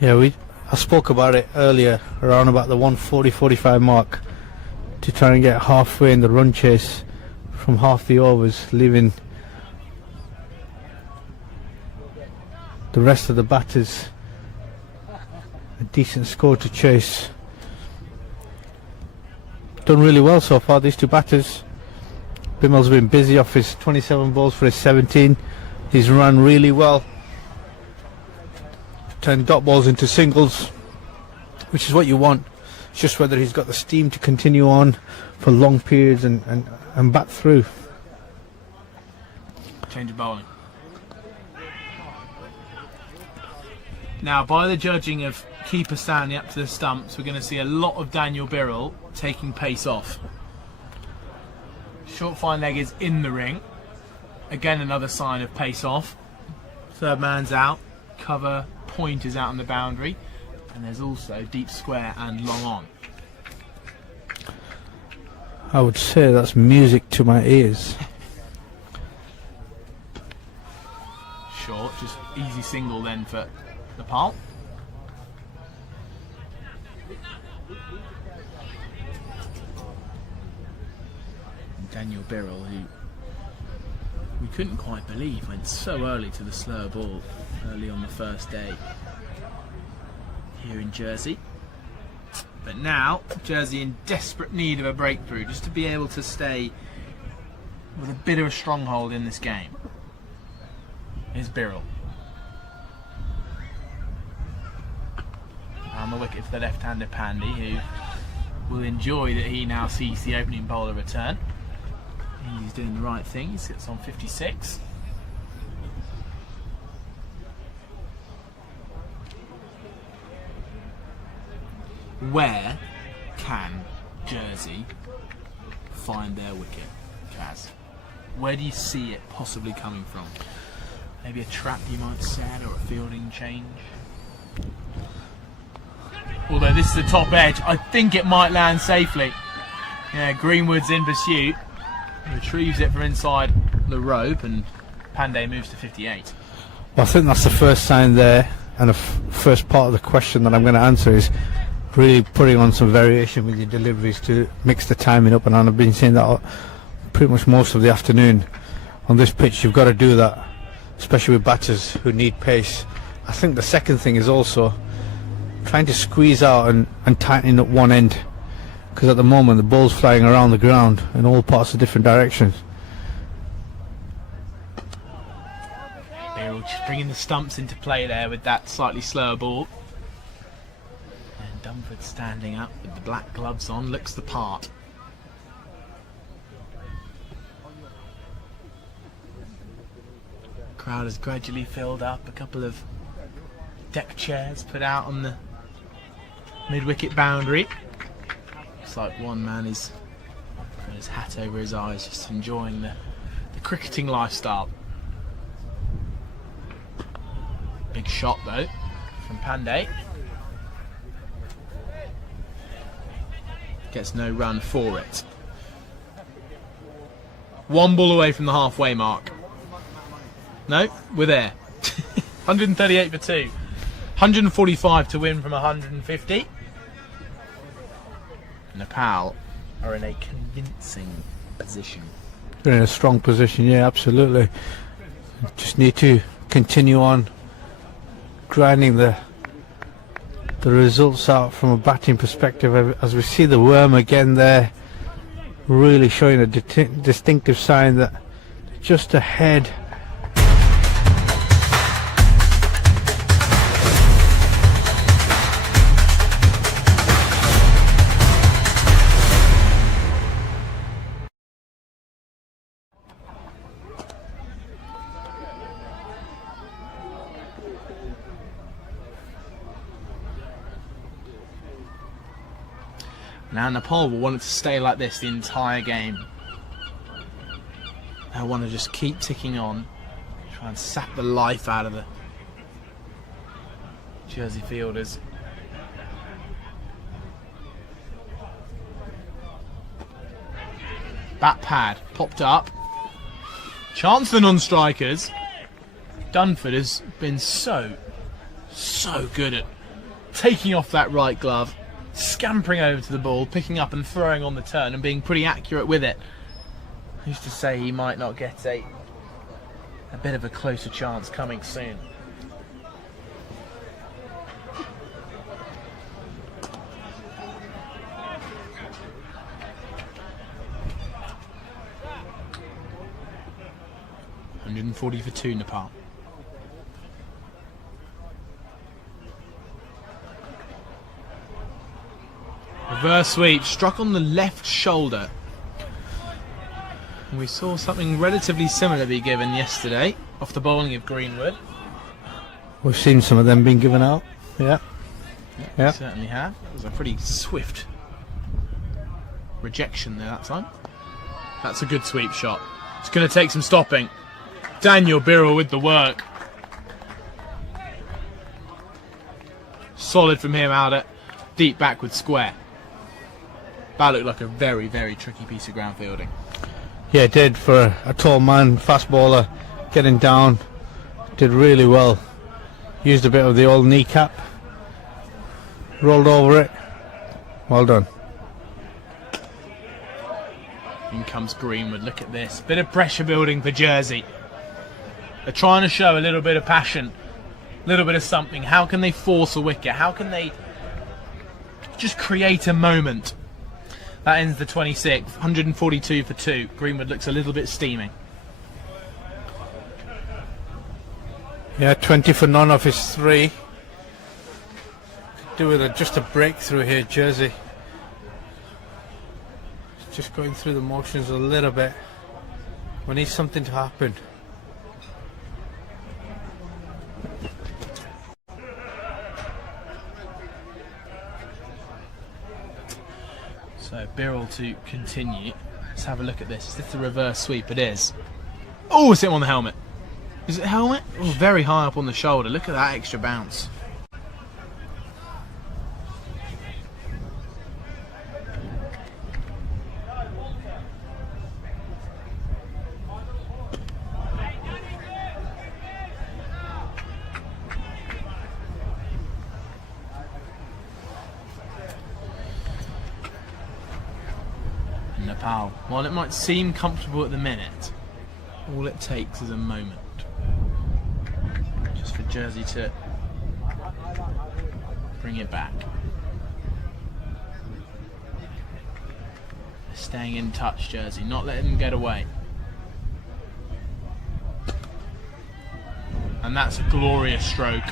Yeah, I spoke about it earlier, around about the 140-45 mark, to try and get halfway in the run chase from half the overs, leaving the rest of the batters a decent score to chase. Done really well so far, these two batters. Bimmel's been busy off his 27 balls for his 17. He's run really well. 10 dot balls into singles, which is what you want. It's just whether he's got the steam to continue on for long periods and bat through. Change of bowling. Now, by the judging of keeper Stanley up to the stumps, we're going to see a lot of Daniel Birrell taking pace off. Short fine leg is in the ring. Again, another sign of pace off. Third man's out. Cover point is out on the boundary. And there's also deep square and long on. I would say that's music to my ears. Short, just easy single then for Nepal. Daniel Birrell, who we couldn't quite believe went so early to the slower ball early on the first day here in Jersey. But now, Jersey in desperate need of a breakthrough, just to be able to stay with a bit of a stronghold in this game. Here's Birrell. On the wicket for the left-handed Pandey, who will enjoy that he now sees the opening bowler return. He's doing the right thing, he sits on 56. Where can Jersey find their wicket, Kaz? Where do you see it possibly coming from? Maybe a trap, you might say, or a fielding change? Although this is the top edge, I think it might land safely. Yeah, Greenwood's in pursuit. Retrieves it from inside the rope, and Pandey moves to 58. Well, I think that's the first sign there, and the first part of the question that I'm going to answer is really putting on some variation with your deliveries to mix the timing up, and I've been saying that pretty much most of the afternoon. On this pitch, you've got to do that, especially with batters who need pace. I think the second thing is also trying to squeeze out and tighten up one end, because at the moment the ball's flying around the ground in all parts of different directions. Birrell just bringing the stumps into play there with that slightly slower ball. And Dunford standing up with the black gloves on, looks the part. Crowd has gradually filled up, a couple of deck chairs put out on the mid-wicket boundary. Looks like one man is got his hat over his eyes, just enjoying the cricketing lifestyle. Big shot though from Pandey. Gets no run for it. One ball away from the halfway mark. No, we're there. 138 for 2. 145 to win from 150. Nepal are in a convincing position. They're in a strong position, yeah, absolutely. Just need to continue on grinding the results out from a batting perspective, as we see the worm again there, really showing a distinctive sign that just ahead. Now Nepal will want it to stay like this the entire game. They'll want to just keep ticking on, try and sap the life out of the Jersey fielders. Bat pad popped up. Chance for the non-strikers. Dunford has been so good at taking off that right glove, scampering over to the ball, picking up and throwing on the turn, and being pretty accurate with it. Who's to say he might not get a bit of a closer chance coming soon. $140 for 2 Nepal. Reverse sweep, struck on the left shoulder. We saw something relatively similar be given yesterday off the bowling of Greenwood. We've seen some of them being given out. Yeah. We certainly have. It was a pretty swift rejection there that time. That's a good sweep shot. It's going to take some stopping. Daniel Birrell with the work. Solid from him out at deep backward square. That looked like a very, very tricky piece of ground fielding. Yeah, it did, for a tall man, fast bowler, getting down. Did really well. Used a bit of the old kneecap. Rolled over it. Well done. In comes Greenwood. Look at this. Bit of pressure building for Jersey. They're trying to show a little bit of passion. A little bit of something. How can they force a wicket? How can they just create a moment? That ends the 26th. 142 for 2. Greenwood looks a little bit steaming. Yeah, 20 for none off his 3. Do with just a breakthrough here, Jersey. Just going through the motions a little bit. We need something to happen. So Birrell to continue. Let's have a look at this. Is this the reverse sweep? It is. Oh, it's hit on the helmet. Is it helmet? Oh, very high up on the shoulder. Look at that extra bounce. Nepal, while it might seem comfortable at the minute, all it takes is a moment. Just for Jersey to bring it back. Staying in touch, Jersey, not letting them get away. And that's a glorious stroke.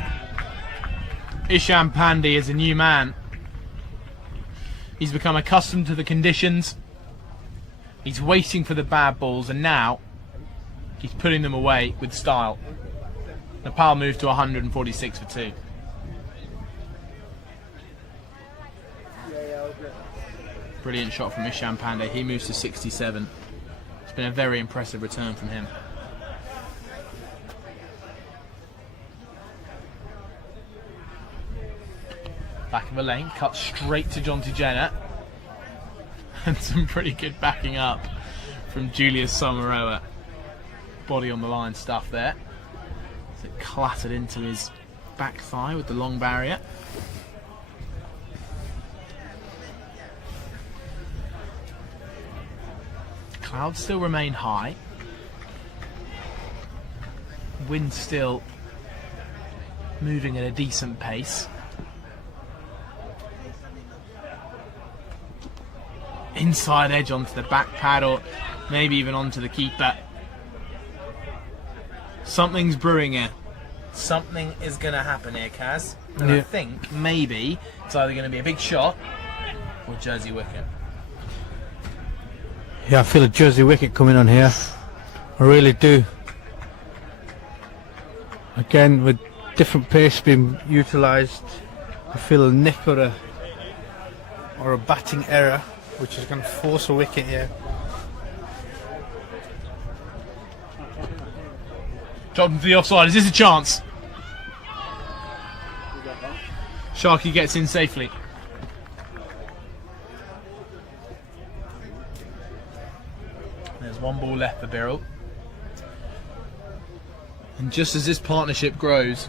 Ishan Pandey is a new man. He's become accustomed to the conditions. He's waiting for the bad balls, and now he's putting them away with style. Nepal moved to 146 for 2. Brilliant shot from Ishan Pandey. He moves to 67. It's been a very impressive return from him. Back of a lane, cut straight to Jonty Jenner. And some pretty good backing up from Julius Samaroa. Body on the line stuff there. So it clattered into his back thigh with the long barrier. Clouds still remain high. Wind still moving at a decent pace. Inside edge onto the back pad, or maybe even onto the keeper. Something's brewing here. Something is going to happen here, Kaz. And I think maybe it's either going to be a big shot or Jersey wicket. Yeah, I feel a Jersey wicket coming on here. I really do. Again, with different pace being utilised, I feel a nick or a batting error, which is going to force a wicket here. Dropped into the offside. Is this a chance? Sharky gets in safely. There's one ball left for Birrell. And just as this partnership grows,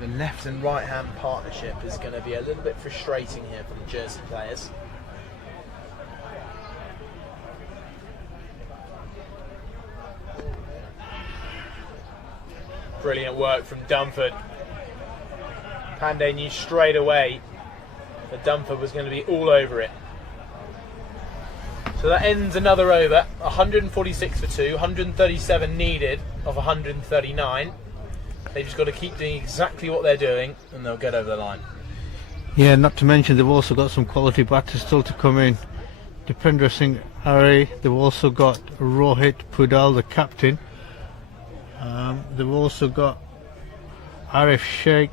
the left and right hand partnership is going to be a little bit frustrating here for the Jersey players. Brilliant work from Dunford. Pandey knew straight away that Dunford was going to be all over it. So that ends another over. 146 for 2, 137 needed of 139. They've just got to keep doing exactly what they're doing and they'll get over the line. Yeah, not to mention they've also got some quality batters still to come in. Dipendra Singh Arey, they've also got Rohit Pudal, the captain. They've also got Arif Sheikh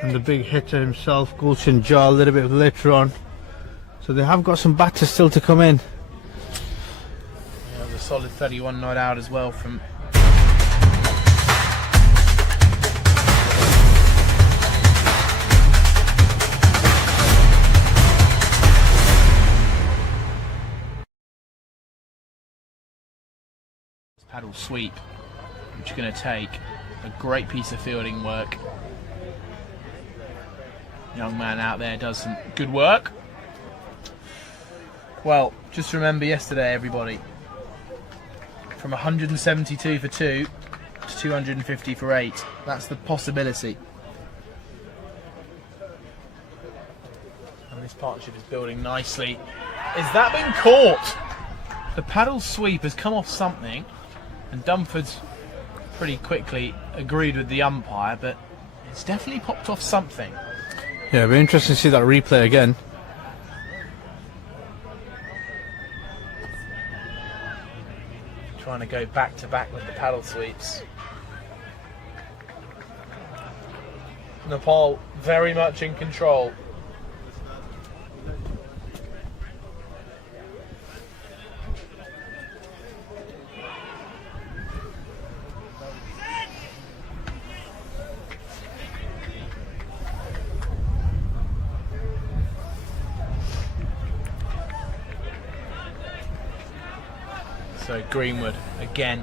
and the big hitter himself, Gulshan Jal, a little bit later on. So they have got some batters still to come in. Yeah, there's a solid 31 not out as well from Paddle sweep, which is going to take a great piece of fielding work. Young man out there does some good work. Well, just remember yesterday, everybody, from 172 for 2 to 250 for 8. That's the possibility. And this partnership is building nicely. Has that been caught? The paddle sweep has come off something, and Dunford's pretty quickly agreed with the umpire, but it's definitely popped off something. Yeah, it'll be interesting to see that replay again. Trying to go back to back with the paddle sweeps. Nepal very much in control. So Greenwood again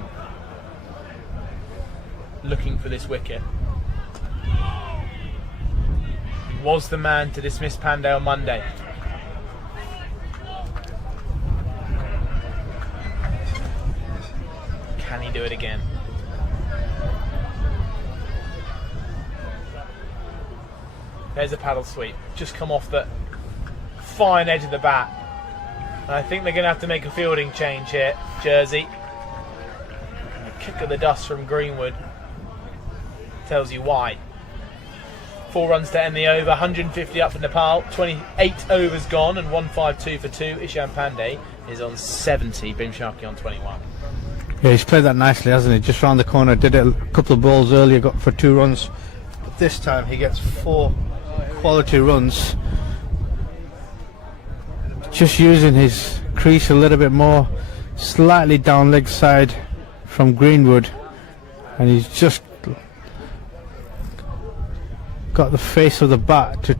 looking for this wicket. He was the man to dismiss Pandey on Monday. Can he do it again? There's a paddle sweep. Just come off the fine edge of the bat. And I think they're going to have to make a fielding change here, Jersey. And a kick of the dust from Greenwood tells you why. 4 runs to end the over, 150 up for Nepal, 28 overs gone and 152 for 2. Ishan Pandey is on 70, Bim Sharkey on 21. Yeah, he's played that nicely, hasn't he? Just round the corner, did it a couple of balls earlier, got for 2 runs. But this time he gets 4 quality runs. Just using his crease a little bit more, slightly down leg side from Greenwood, and he's just got the face of the bat to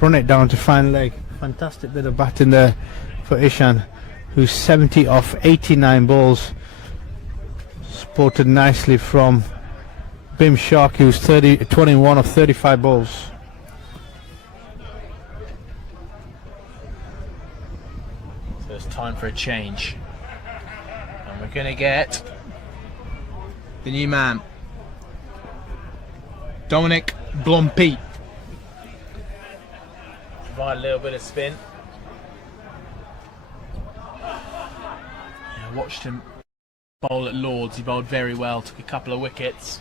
run it down to fine leg. Fantastic bit of batting there for Ishan, who's 70 off 89 balls. Supported nicely from Bim Sharkey, who's 21 of 35 balls. Time for a change, and we're going to get the new man, Dominic Blompi. Provide a little bit of spin. I watched him bowl at Lords. He bowled very well, took a couple of wickets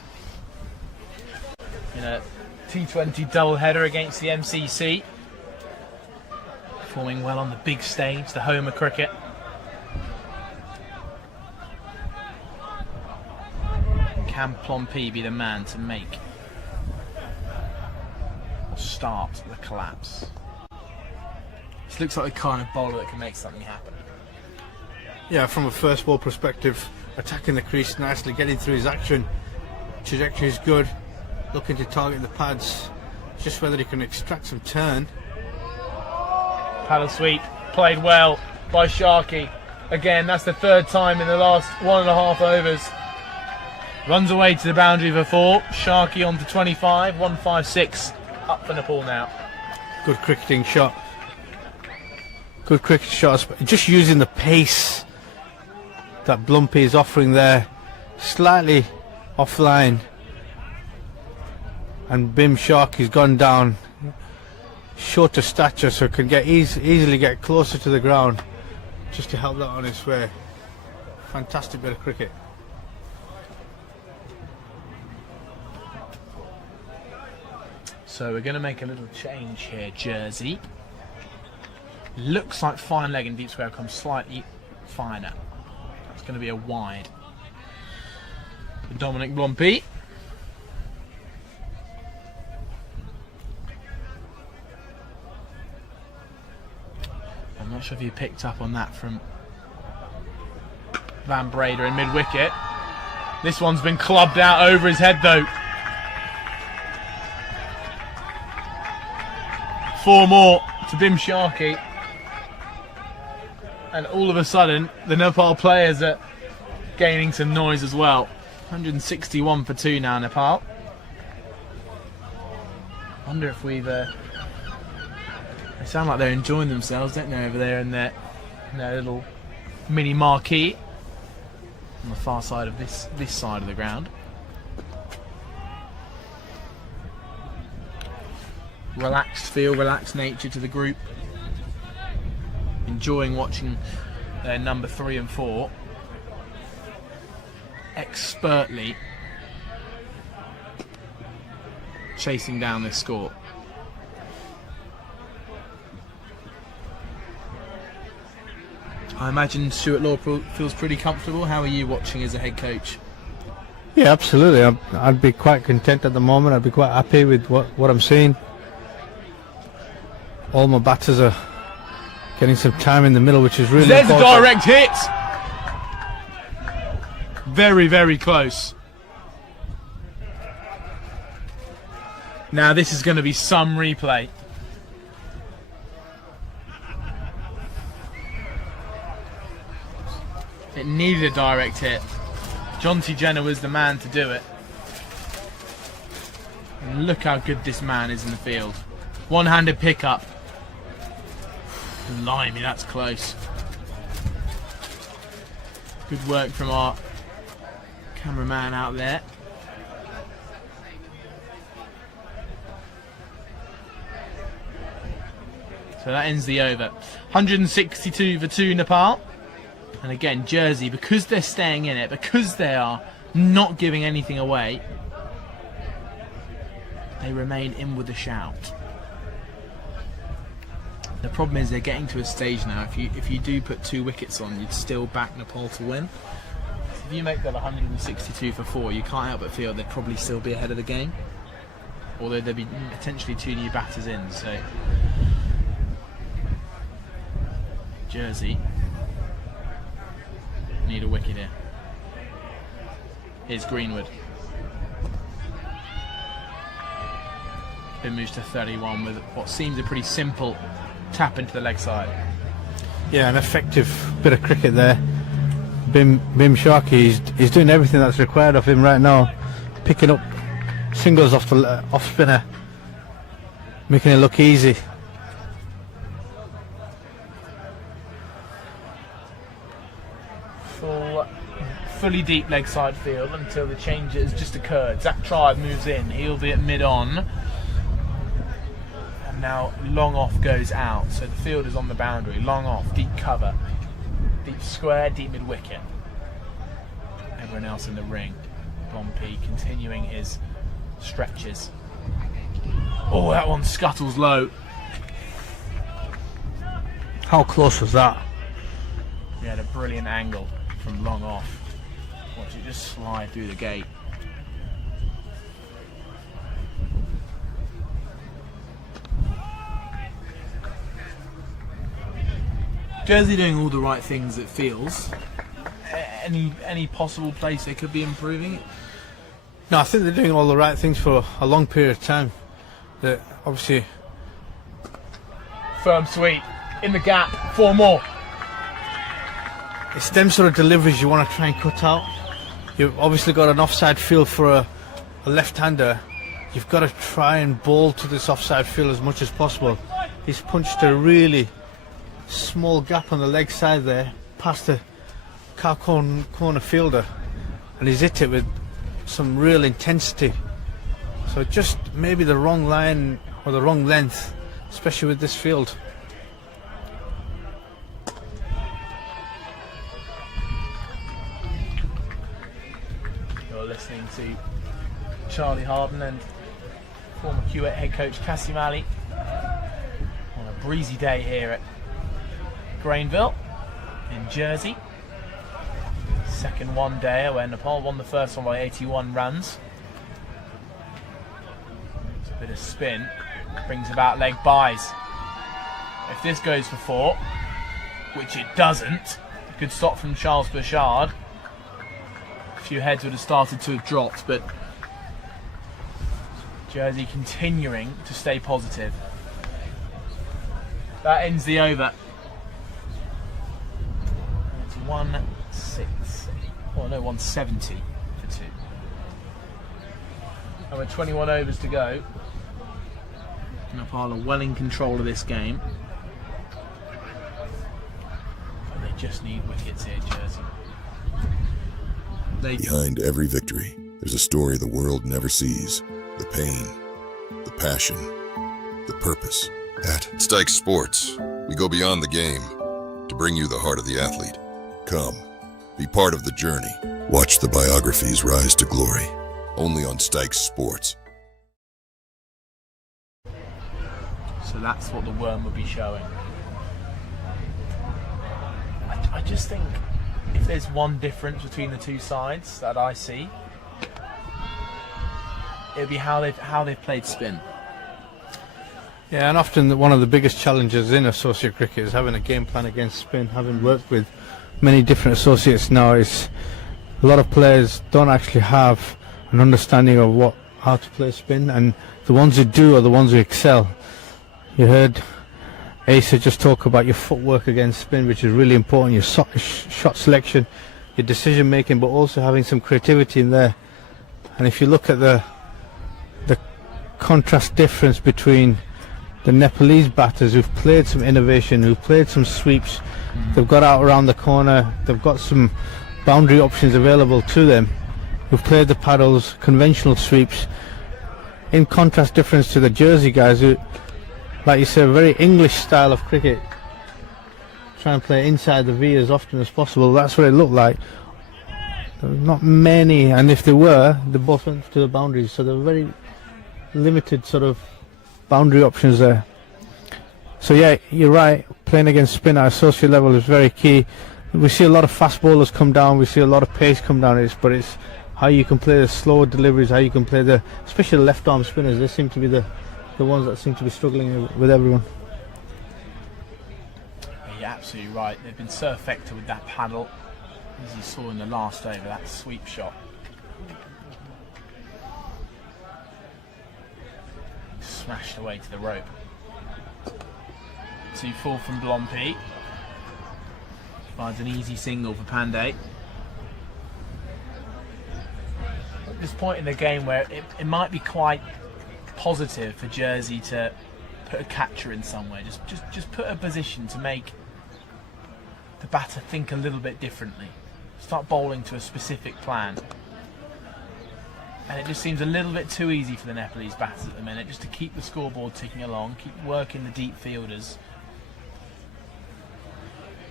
in a T20 doubleheader against the MCC. Performing well on the big stage, the home of cricket. Can Plompi be the man to make or start the collapse? This looks like the kind of bowler that can make something happen. Yeah, from a first ball perspective, attacking the crease nicely, getting through his action. Trajectory is good, looking to target the pads. Just whether he can extract some turn. Paddle sweep, played well by Sharkey. Again, that's the 3rd time in the last 1.5 overs. Runs away to the boundary for 4. Sharkey on to 25, 156 up for Nepal now. Good cricketing shot. Good cricket shots, just using the pace that Blumpy is offering there. Slightly offline. And Bim Sharkey's gone down. Shorter stature, so can get easily get closer to the ground, just to help that on its way. Fantastic bit of cricket. So we're going to make a little change here, Jersey. Looks like fine leg and deep square comes slightly finer. It's going to be a wide for Dominic Blompi. I'm not sure if you picked up on that from Van Breda in mid-wicket. This one's been clubbed out over his head though. 4 more to Bim Sharkey. And all of a sudden, the Nepal players are gaining some noise as well. 161 for 2 now, Nepal. Wonder if we've... they sound like they're enjoying themselves, don't they, over there in their little mini marquee on the far side of this side of the ground. Relaxed feel, relaxed nature to the group. Enjoying watching their number 3 and 4 expertly chasing down this score. I imagine Stuart Law feels pretty comfortable. How are you watching as a head coach? Yeah, absolutely. I'd be quite content at the moment. I'd be quite happy with what I'm seeing. All my batters are getting some time in the middle, which is really There's important. a direct hit! Very, very close. Now this is going to be some replay. It needed a direct hit. Jonty Jenner was the man to do it. And look how good this man is in the field. One-handed pickup. Blimey, that's close. Good work from our cameraman out there. So that ends the over. 162 for 2 Nepal. And again, Jersey, because they're staying in it, because they are not giving anything away, they remain in with a shout. The problem is they're getting to a stage now. If you do put 2 wickets on, you'd still back Nepal to win. If you make that 162 for 4, you can't help but feel they'd probably still be ahead of the game. Although there'd be potentially 2 new batters in. So Jersey need a wicket here. Here's Greenwood. It moves to 31 with what seems a pretty simple tap into the leg side. Yeah, an effective bit of cricket there. Bim Sharkey, he's doing everything that's required of him right now, picking up singles off the off spinner, making it look easy. Fully deep leg side field until the change has just occurred. Zach Tribe moves in. He'll be at mid-on. And now long off goes out. So the field is on the boundary. Long off, deep cover. Deep square, deep mid-wicket. Everyone else in the ring. Pompey continuing his stretches. Oh, that one scuttles low. How close was that? He had a brilliant angle from long off. Watch it just slide through the gate. Jersey doing all the right things, it feels. Any possible place they could be improving? No, I think they're doing all the right things for a long period of time. They're obviously Firm sweep in the gap. 4 more. it's them sort of deliveries you want to try and cut out. You've obviously got an offside field for a left-hander. You've got to try and bowl to this offside field as much as possible. He's punched a really small gap on the leg side there, past the corner fielder, and he's hit it with some real intensity. So just maybe the wrong line or the wrong length, especially with this field. You're listening to Charlie Harden and former Kuwait head coach Kassim Ali on a breezy day here at Grainville in Jersey. Second one day where Nepal won the first one by 81 runs. It's a bit of spin, brings about leg byes. If this goes for 4, which it doesn't, good stop from Charles Bouchard. A few heads would have started to have dropped, but Jersey continuing to stay positive. That ends the over. It's 1-6. Oh no, 170 for 2. And with 21 overs to go, Nepal are well in control of this game. But they just need wickets here, Jersey. Behind every victory, there's a story the world never sees. The pain, the passion, the purpose. At Stike Sports, we go beyond the game to bring you the heart of the athlete. Come, be part of the journey. Watch the biographies rise to glory. Only on Stike Sports. So that's what the worm would be showing. I just think if there's one difference between the two sides that I see, it would be how they've played spin. Yeah, and often one of the biggest challenges in associate cricket is having a game plan against spin. Having worked with many different associates now, is a lot of players don't actually have an understanding of how to play spin, and the ones who do are the ones who excel. You heard Asa just talk about your footwork against spin, which is really important, your shot selection, your decision making, but also having some creativity in there. And if you look at the contrast difference between the Nepalese batters who've played some innovation, who've played some sweeps, they've got out around the corner, they've got some boundary options available to them, who've played the paddles, conventional sweeps, in contrast difference to the Jersey guys who, like you said, a very English style of cricket, try and play inside the V as often as possible. That's what it looked like. There were not many, and if there were, they both went to the boundaries, so there were very limited sort of boundary options there. So yeah, you're right, playing against spin at associate level is very key. We see a lot of fast bowlers come down, we see a lot of pace come down, but it's how you can play the slower deliveries, how you can play especially the left arm spinners. They seem to be the ones that seem to be struggling with everyone. You're absolutely right, they've been so effective with that paddle, as you saw in the last over, that sweep shot. Smashed away to the rope. 2-4 from Blompi. Finds an easy single for Pandey. At this point in the game where it might be quite positive for Jersey to put a catcher in somewhere, just put a position to make the batter think a little bit differently. Start bowling to a specific plan. And it just seems a little bit too easy for the Nepalese batters at the minute, just to keep the scoreboard ticking along, keep working the deep fielders.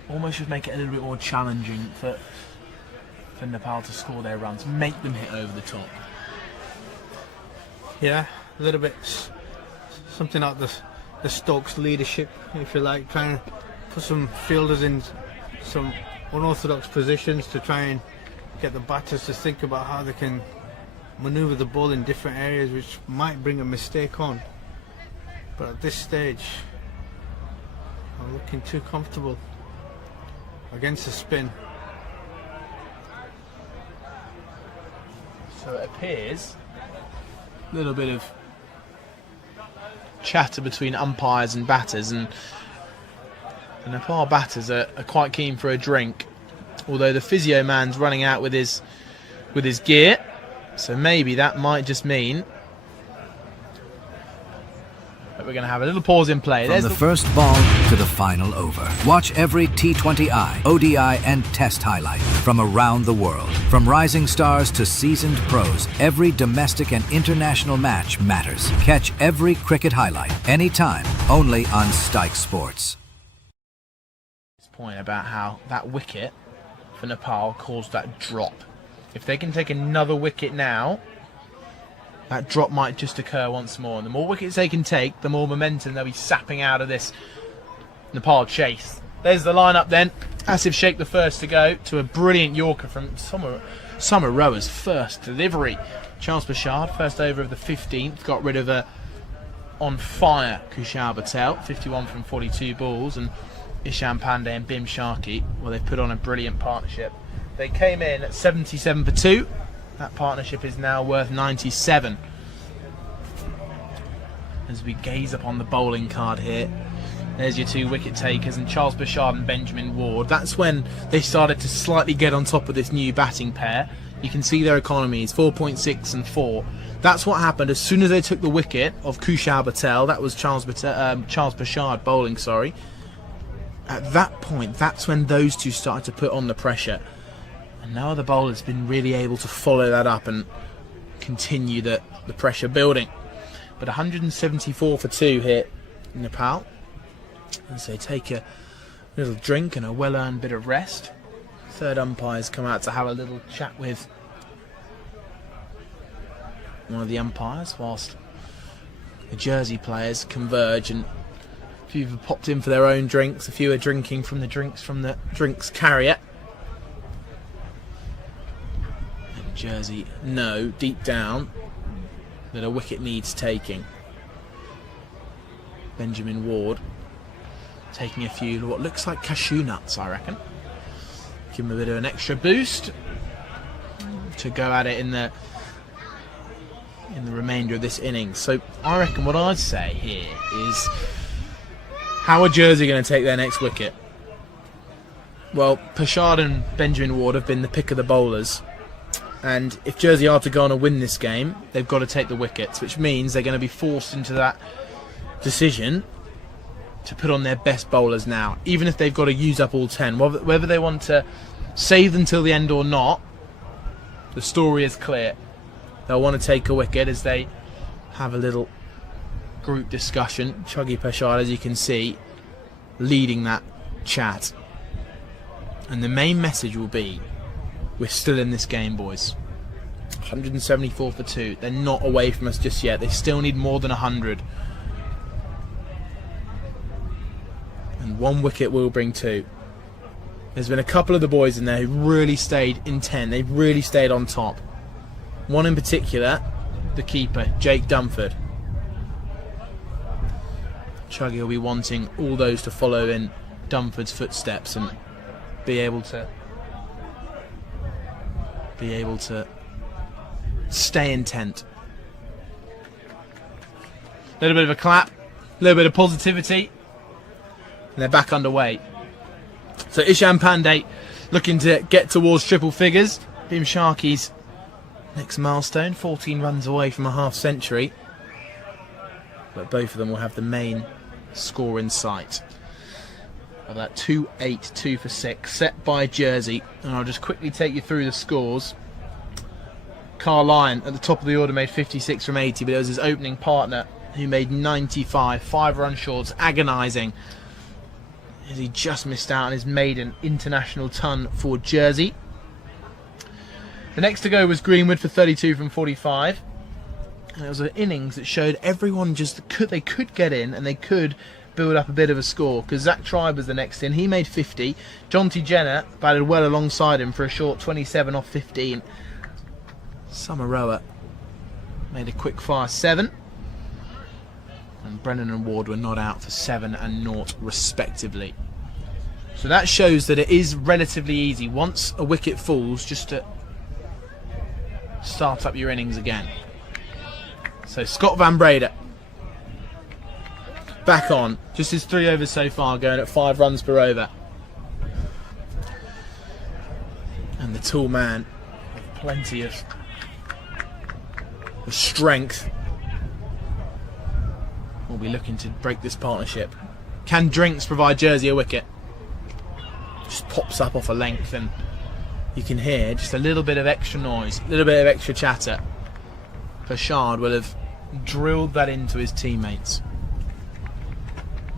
Almost should make it a little bit more challenging for Nepal to score their runs, make them hit over the top. Yeah, a little bit something like the Stokes leadership, if you like, trying to put some fielders in some unorthodox positions to try and get the batters to think about how they can manoeuvre the ball in different areas, which might bring a mistake on. But at this stage, I'm looking too comfortable against the spin. So it appears a little bit of chatter between umpires and batters, and the Nepal batters are quite keen for a drink, although the physio man's running out with his gear. So maybe that might just mean that we're going to have a little pause in play. From the first ball to the final over. Watch every T20I, ODI and Test highlight from around the world. From rising stars to seasoned pros, every domestic and international match matters. Catch every cricket highlight, anytime, only on Stike Sports. This point about how that wicket for Nepal caused that drop. If they can take another wicket now, that drop might just occur once more. And the more wickets they can take, the more momentum they'll be sapping out of this Nepal chase. There's the lineup then. Asif Sheikh the first to go, to a brilliant Yorker from Summer Rower's first delivery. Charles Bashard, first over of the 15th, got rid of a on fire Kushal Patel, 51 from 42 balls, and Isham Pandey and Bim Sharkey, well, they've put on a brilliant partnership. They came in at 77 for 2. That partnership is now worth 97. As we gaze upon the bowling card here, There's your 2 wicket takers, and Charles Bashard and Benjamin Ward. That's when they started to slightly get on top of this new batting pair. You can see their economies, 4.6 and 4. That's what happened as soon as they took the wicket of Kushal Patel. That was Charles Bashard bowling, sorry. At that point, that's when those two started to put on the pressure. And now the bowler's been really able to follow that up and continue the pressure building. But 174 for 2 here in Nepal. As they take a little drink and a well-earned bit of rest. Third umpire's come out to have a little chat with one of the umpires whilst the Jersey players converge, and a few have popped in for their own drinks, a few are drinking from the drinks carrier. And Jersey know deep down that a wicket needs taking. Benjamin Ward taking a few what looks like cashew nuts, I reckon. Give him a bit of an extra boost to go at it in the remainder of this innings. So I reckon what I'd say here is, how are Jersey going to take their next wicket? Well, Pashard and Benjamin Ward have been the pick of the bowlers, and if Jersey are to go on and win this game, they've got to take the wickets, which means they're going to be forced into that decision to put on their best bowlers now, even if they've got to use up all 10. Whether they want to save them till the end or not, the story is clear. They'll want to take a wicket as they have a little group discussion. Chuggy Pashard, as you can see, leading that chat. And the main message will be, we're still in this game, boys. 174 for 2. They're not away from us just yet. They still need more than 100. And 1 wicket will bring 2. There's been a couple of the boys in there who really stayed intent. They've really stayed on top. One in particular, the keeper, Jake Dunford. Chuggy will be wanting all those to follow in Dunford's footsteps and be able to stay intent. A little bit of a clap, a little bit of positivity, and they're back underway. So Ishan Pandey looking to get towards triple figures. Bim Sharkey's next milestone, 14 runs away from a half century. But both of them will have the main score in sight. Of that 2-8, 2 for 6, set by Jersey. And I'll just quickly take you through the scores. Carl Lyon at the top of the order made 56 from 80, but it was his opening partner who made 95, 5 run shorts, agonising, as he just missed out on his maiden international ton for Jersey. The next to go was Greenwood for 32 from 45. And it was an innings that showed everyone they could get in and they could build up a bit of a score, because Zach Tribe was the next in. He made 50. Jonty Jenner batted well alongside him for a short 27 off 15. Samaroa made a quick fire 7. And Brennan and Ward were not out for 7 and 0 respectively. So that shows that it is relatively easy once a wicket falls just to start up your innings again. So Scott Van Breda back on. Just his 3 overs so far, going at 5 runs per over. And the tall man with plenty of strength will be looking to break this partnership. Can Drinks provide Jersey a wicket? Just pops up off a length and you can hear just a little bit of extra noise, a little bit of extra chatter. Pashard will have drilled that into his teammates.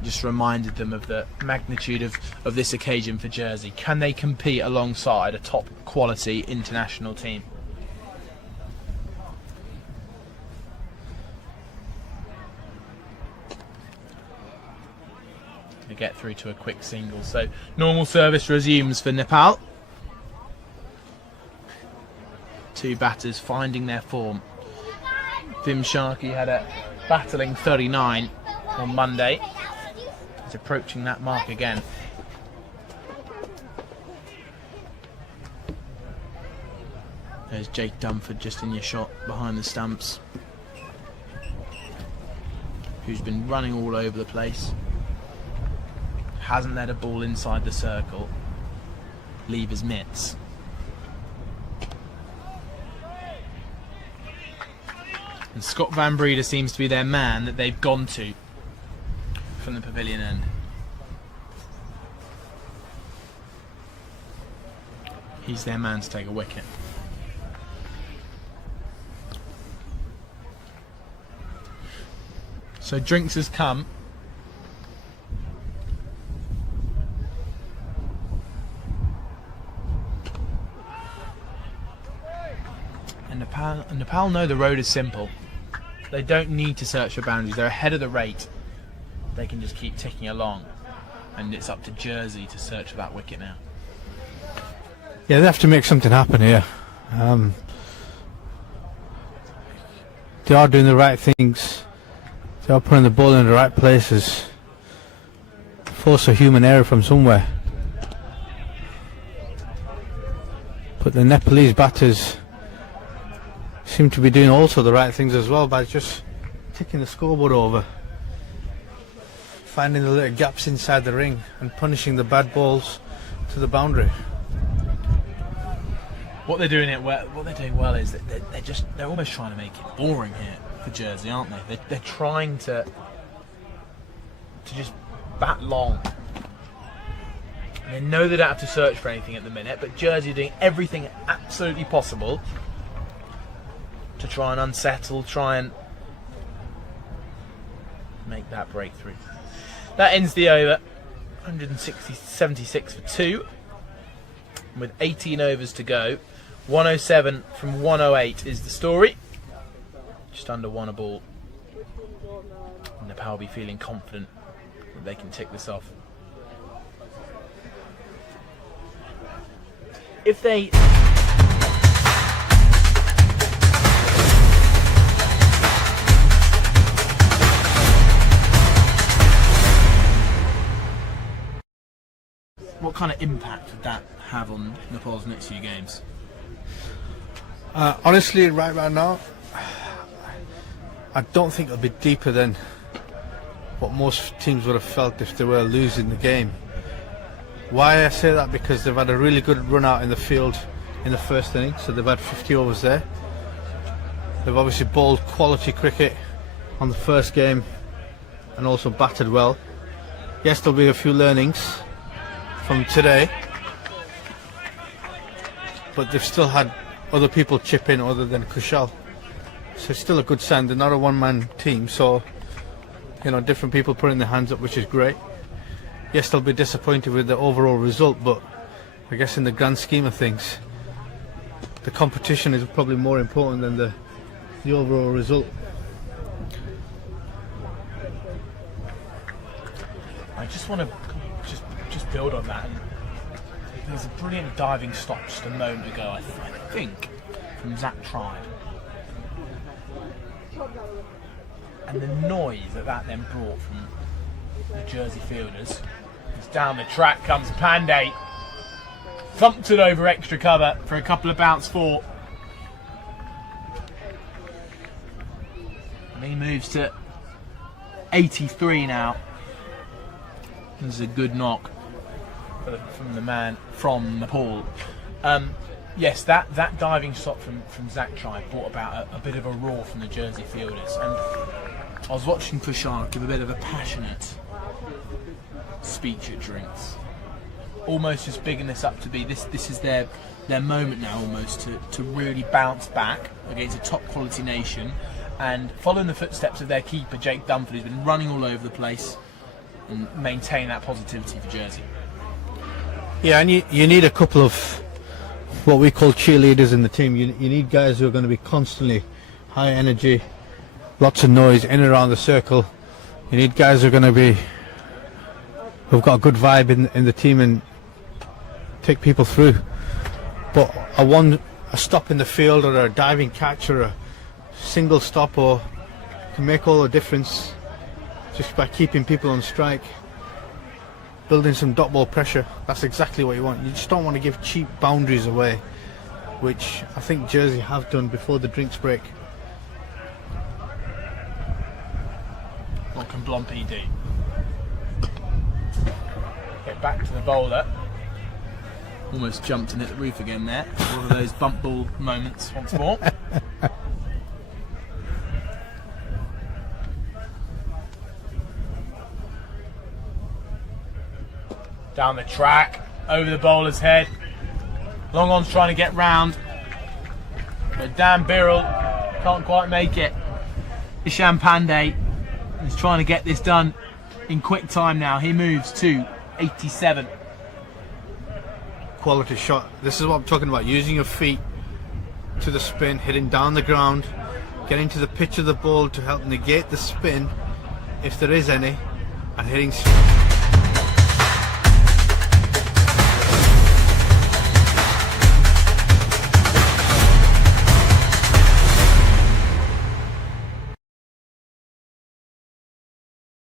Just reminded them of the magnitude of this occasion for Jersey. Can they compete alongside a top quality international team? To get through to a quick single. So normal service resumes for Nepal. 2 batters finding their form. Vim Sharkey had a battling 39 on Monday. He's approaching that mark again. There's Jake Dunford just in your shot behind the stumps, who's been running all over the place. hasn't let a ball inside the circle leave his mitts. And Scott Van Breede seems to be their man that they've gone to from the pavilion end. He's their man to take a wicket. So drinks has come. And Nepal know the road is simple. They don't need to search for boundaries. They're ahead of the rate. They can just keep ticking along. And it's up to Jersey to search for that wicket now. Yeah, they have to make something happen here. They are doing the right things. They are putting the ball in the right places. Force a human error from somewhere. But the Nepalese batters seem to be doing also the right things as well by just ticking the scoreboard over, finding the little gaps inside the ring and punishing the bad balls to the boundary. What they're doing well is that they're almost trying to make it boring here for Jersey, aren't they? They're trying to just bat long. And they know they don't have to search for anything at the minute, but Jersey are doing everything absolutely possible to try and unsettle, try and make that breakthrough. That ends the over. 176 for 2. With 18 overs to go. 107 from 108 is the story. Just under 1 a ball. Nepal will be feeling confident that they can tick this off. If they... What kind of impact would that have on Nepal's next few games? Honestly, right now, I don't think it'll be deeper than what most teams would have felt if they were losing the game. Why I say that? Because they've had a really good run out in the field in the first inning, so they've had 50 overs there. They've obviously bowled quality cricket on the first game and also batted well. Yes, there'll be a few learnings from today, but they've still had other people chip in other than Kushal, so it's still a good sign. They're not a one-man team, so different people putting their hands up, which is great. Yes, they'll be disappointed with the overall result, but I guess in the grand scheme of things, the competition is probably more important than the overall result. I just want to just build on that. There was a brilliant diving stop just a moment ago, I think, from Zach Tribe. And the noise that then brought from the Jersey fielders. As down the track comes Pandey. Thumped it over extra cover for a couple of bounce 4. And he moves to 83 now. This is a good knock from the man from Nepal. Yes, that diving stop from Zach Tribe brought about a bit of a roar from the Jersey fielders. And I was watching Kushal give a bit of a passionate speech at drinks. Almost just bigging this up to be this is their moment now almost to really bounce back against a top quality nation and following the footsteps of their keeper Jake Dunford, who's been running all over the place, and maintain that positivity for Jersey. Yeah, and you need a couple of what we call cheerleaders in the team. You need guys who are going to be constantly high energy, lots of noise in and around the circle. You need guys who've got a good vibe in the team and take people through. But a stop in the field or a diving catch or a single stop can make all the difference just by keeping people on strike, building some dot ball pressure. That's exactly what you want. You just don't want to give cheap boundaries away, which I think Jersey have done before the drinks break. What can Blompe do? it back to the bowler. Almost jumped and hit the roof again there. One of those bump ball moments once more. Down the track, over the bowler's head. Long on's trying to get round. But Dan Birrell can't quite make it. Ishan Pandey is trying to get this done in quick time now. He moves to 87. Quality shot. This is what I'm talking about. Using your feet to the spin, hitting down the ground, getting to the pitch of the ball to help negate the spin, if there is any, and hitting.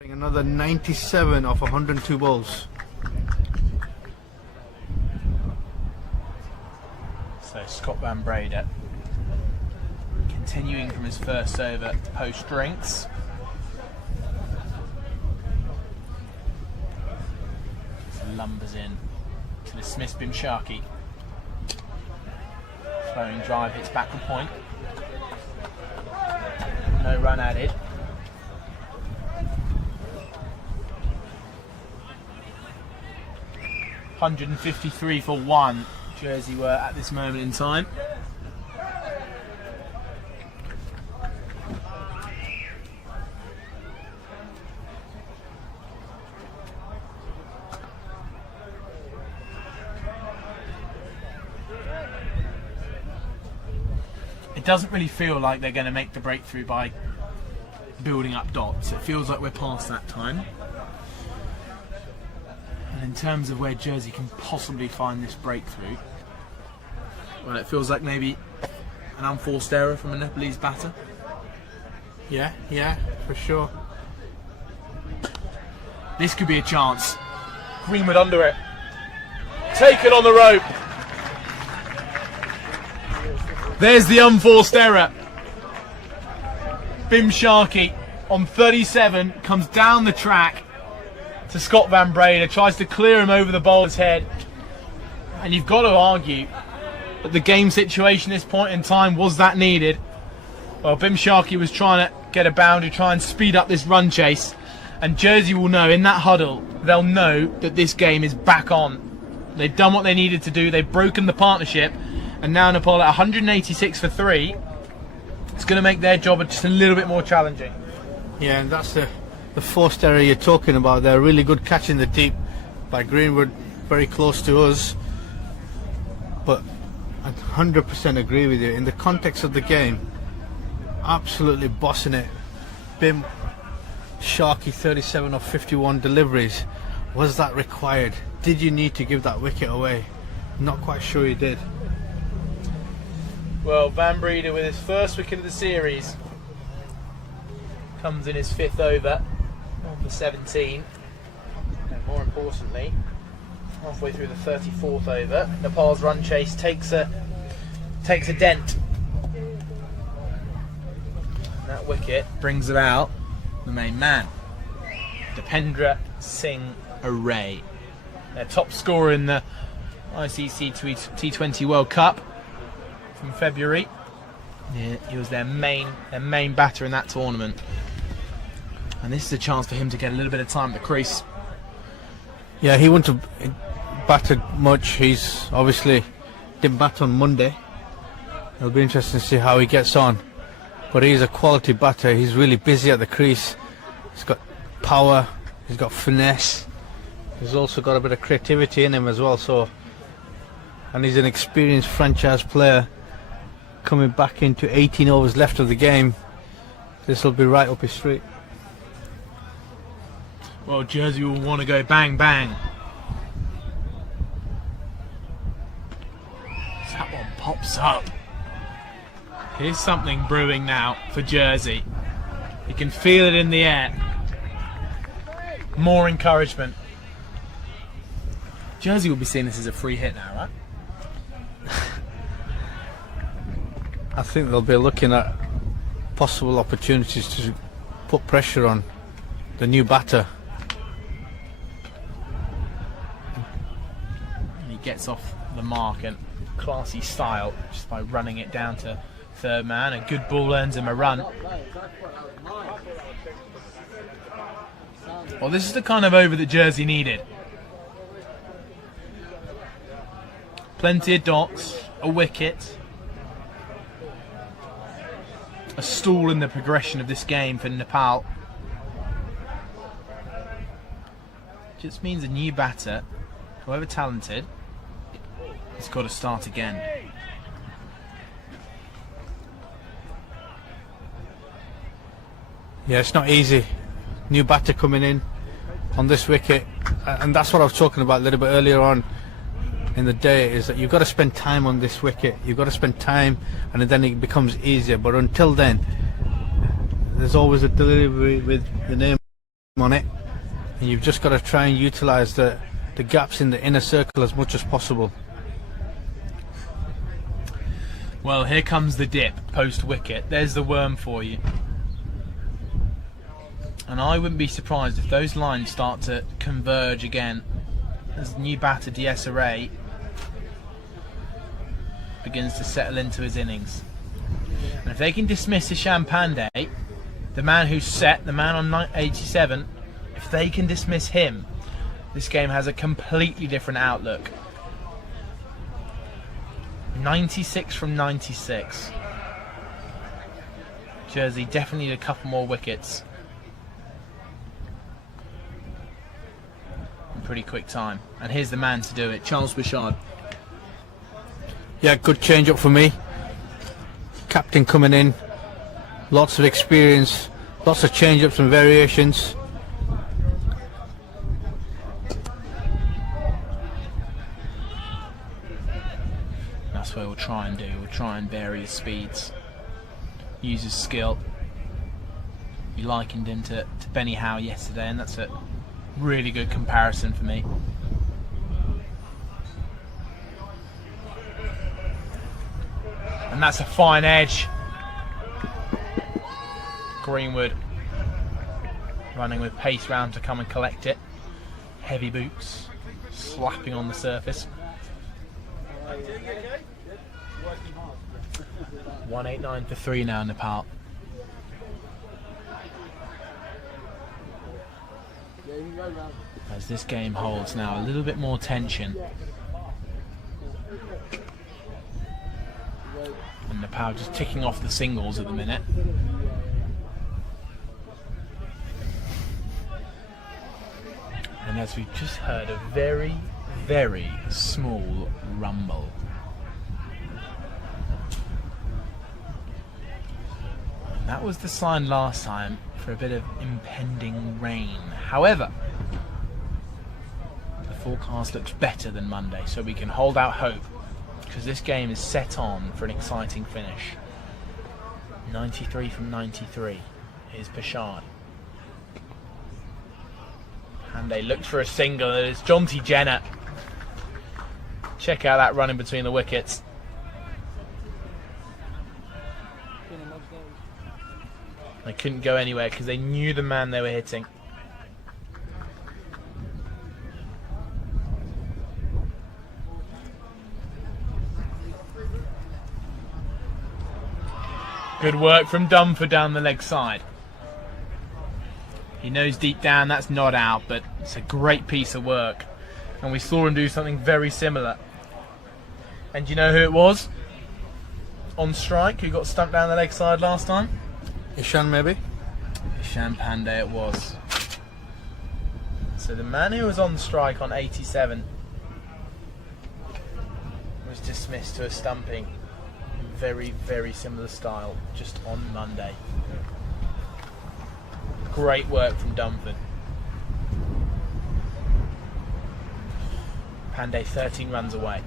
Another 97 off 102 balls. So Scott Van Breda continuing from his first over post drinks. Lumbers in to the Smith Bimsharki. Flowing drive hits back the point. No run added. .153 for one, Jersey were at this moment in time. It doesn't really feel like they're going to make the breakthrough by building up dots. It feels like we're past that time. And in terms of where Jersey can possibly find this breakthrough, well, it feels like maybe an unforced error from a Nepalese batter. Yeah, for sure. This could be a chance. Greenwood under it. Taken on the rope. There's the unforced error. Bimsharki on 37 comes down the track to Scott Van Breda, tries to clear him over the bowler's head. And you've got to argue that the game situation at this point in time, was that needed? Well, Bimsharki was trying to get a boundary, try and speed up this run chase. And Jersey will know, in that huddle, they'll know that this game is back on. They've done what they needed to do, they've broken the partnership. And now Nepal at 186 for 3. It's going to make their job just a little bit more challenging. Yeah, and that's the forced error you're talking about. They're really good catch in the deep by Greenwood, very close to us. But I 100% agree with you. In the context of the game, absolutely bossing it. Bim Sharky 37 of 51 deliveries. Was that required? Did you need to give that wicket away? Not quite sure you did. Well, Van Breda with his first wicket of the series comes in his 5th over on the 17, and more importantly, halfway through the 34th over, Nepal's run chase takes a dent. And that wicket brings about the main man, Dipendra Singh Array, their top scorer in the ICC T20 World Cup from February. Yeah, he was their main batter in that tournament, and this is a chance for him to get a little bit of time at the crease. Yeah, he wouldn't have batted much. He's obviously didn't bat on Monday. It'll be interesting to see how he gets on, but he's a quality batter. He's really busy at the crease. He's got power, he's got finesse, he's also got a bit of creativity in him as well. So, and he's an experienced franchise player coming back into 18 overs left of the game. This will be right up his street. Well, Jersey will want to go bang bang. That one pops up. Here's something brewing now for Jersey. You can feel it in the air. More encouragement. Jersey will be seeing this as a free hit now, right? I think they'll be looking at possible opportunities to put pressure on the new batter. gets off the mark in classy style just by running it down to third man. A good ball earns him a run. Well, this is the kind of over that Jersey needed. Plenty of dots, a wicket, a stall in the progression of this game for Nepal. Just means a new batter, however talented, has got to start again. Yeah, it's not easy. New batter coming in on this wicket, and that's what I was talking about a little bit earlier on in the day, is that you've got to spend time on this wicket. You've got to spend time, and then it becomes easier. But until then, there's always a delivery with the name on it, and you've just got to try and utilise the gaps in the inner circle as much as possible. Well, here comes the dip post wicket. There's the worm for you. And I wouldn't be surprised if those lines start to converge again as the new batter Desiree begins to settle into his innings. And if they can dismiss Ishan Pandey, the man who's set, the man on 87, if they can dismiss him, this game has a completely different outlook. 96 from 96. Jersey definitely need a couple more wickets. In pretty quick time. And here's the man to do it, Charles Bouchard. Yeah, good change up for me. Captain coming in, lots of experience, lots of change ups and variations. That's what we'll try and do. We'll try and vary his speeds, use his skill. You likened him to Benny Howe yesterday, and that's a really good comparison for me. And that's a fine edge. Greenwood running with pace round to come and collect it. Heavy boots slapping on the surface. 189 for 3 now, Nepal. As this game holds now a little bit more tension. And Nepal just ticking off the singles at the minute. And as we've just heard, a very, very small rumble. And that was the sign last time for a bit of impending rain. However, the forecast looks better than Monday, so we can hold out hope, because this game is set on for an exciting finish. 93 from 93 is Bouchard. Pandey looks for a single, and it's Jonty Jenner. Check out that run in between the wickets. They couldn't go anywhere because they knew the man they were hitting. Good work from Dunford down the leg side. He knows deep down that's not out, but it's a great piece of work. And we saw him do something very similar. And do you know who it was? On strike, who got stumped down the leg side last time? Ishan, maybe? Ishan Pandey it was. So the man who was on strike on 87 was dismissed to a stumping in very, very similar style just on Monday. Great work from Dunford. Pandey 13 runs away.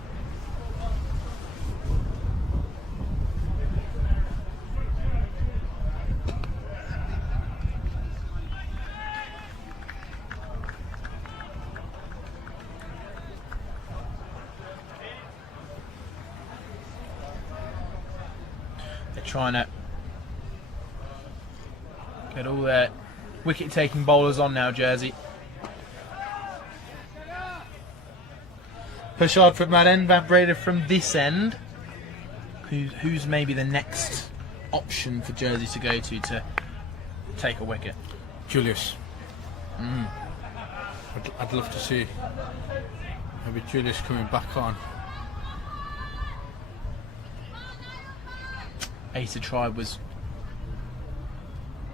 They're trying to get all their wicket-taking bowlers on now, Jersey. Pershard from that end, Van Breda from this end. Who's maybe the next option for Jersey to go to take a wicket? Julius. I'd love to see maybe Julius coming back on. Asa Tribe was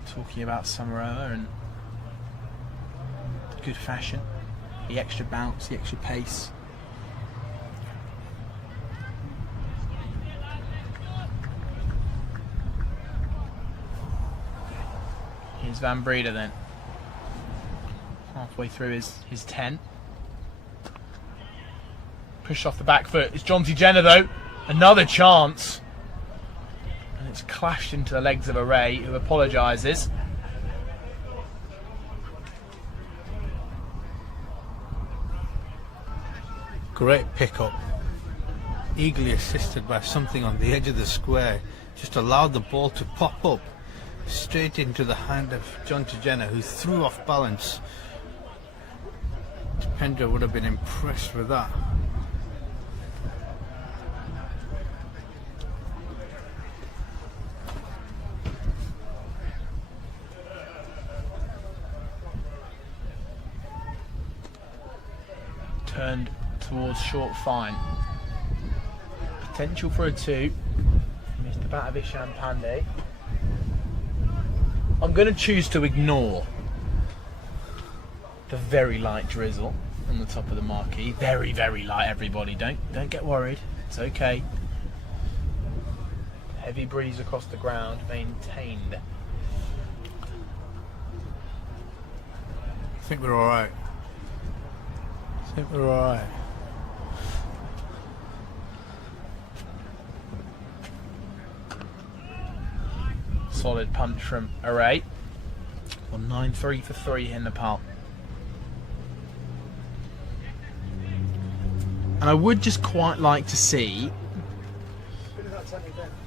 talking about Samaroa and good fashion, the extra bounce, the extra pace. Here's Van Breda then, halfway through his 10. Push off the back foot. It's Jonty Jenner though, another chance. And it's clashed into the legs of Array, who apologises. Great pickup. Eagerly assisted by something on the edge of the square. Just allowed the ball to pop up straight into the hand of Jonty Jenner, who threw off balance. Pendra would have been impressed with that. Turned towards short fine. Potential for a 2. Missed the bat of Ishan Pandey. I'm going to choose to ignore the very light drizzle on the top of the marquee. Very, very light, everybody. Don't get worried. It's okay. Heavy breeze across the ground, maintained. I think we're alright. I think we're alright. Solid punch from Array. Well, 9-3 for 3 in Nepal. And I would just quite like to see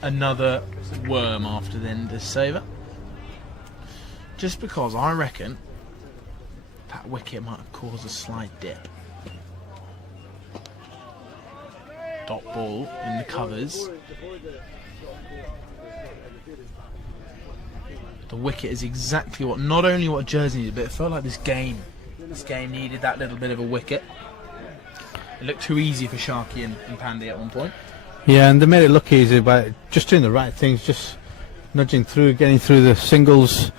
another worm after the end of this saver. Just because I reckon that wicket might have caused a slight dip. Dot ball in the covers. The wicket is exactly what, not only what Jersey needed, but it felt like this game needed that little bit of a wicket. It looked too easy for Sharky and Pandey at one point. Yeah, and they made it look easy by just doing the right things, just nudging through, getting through the singles,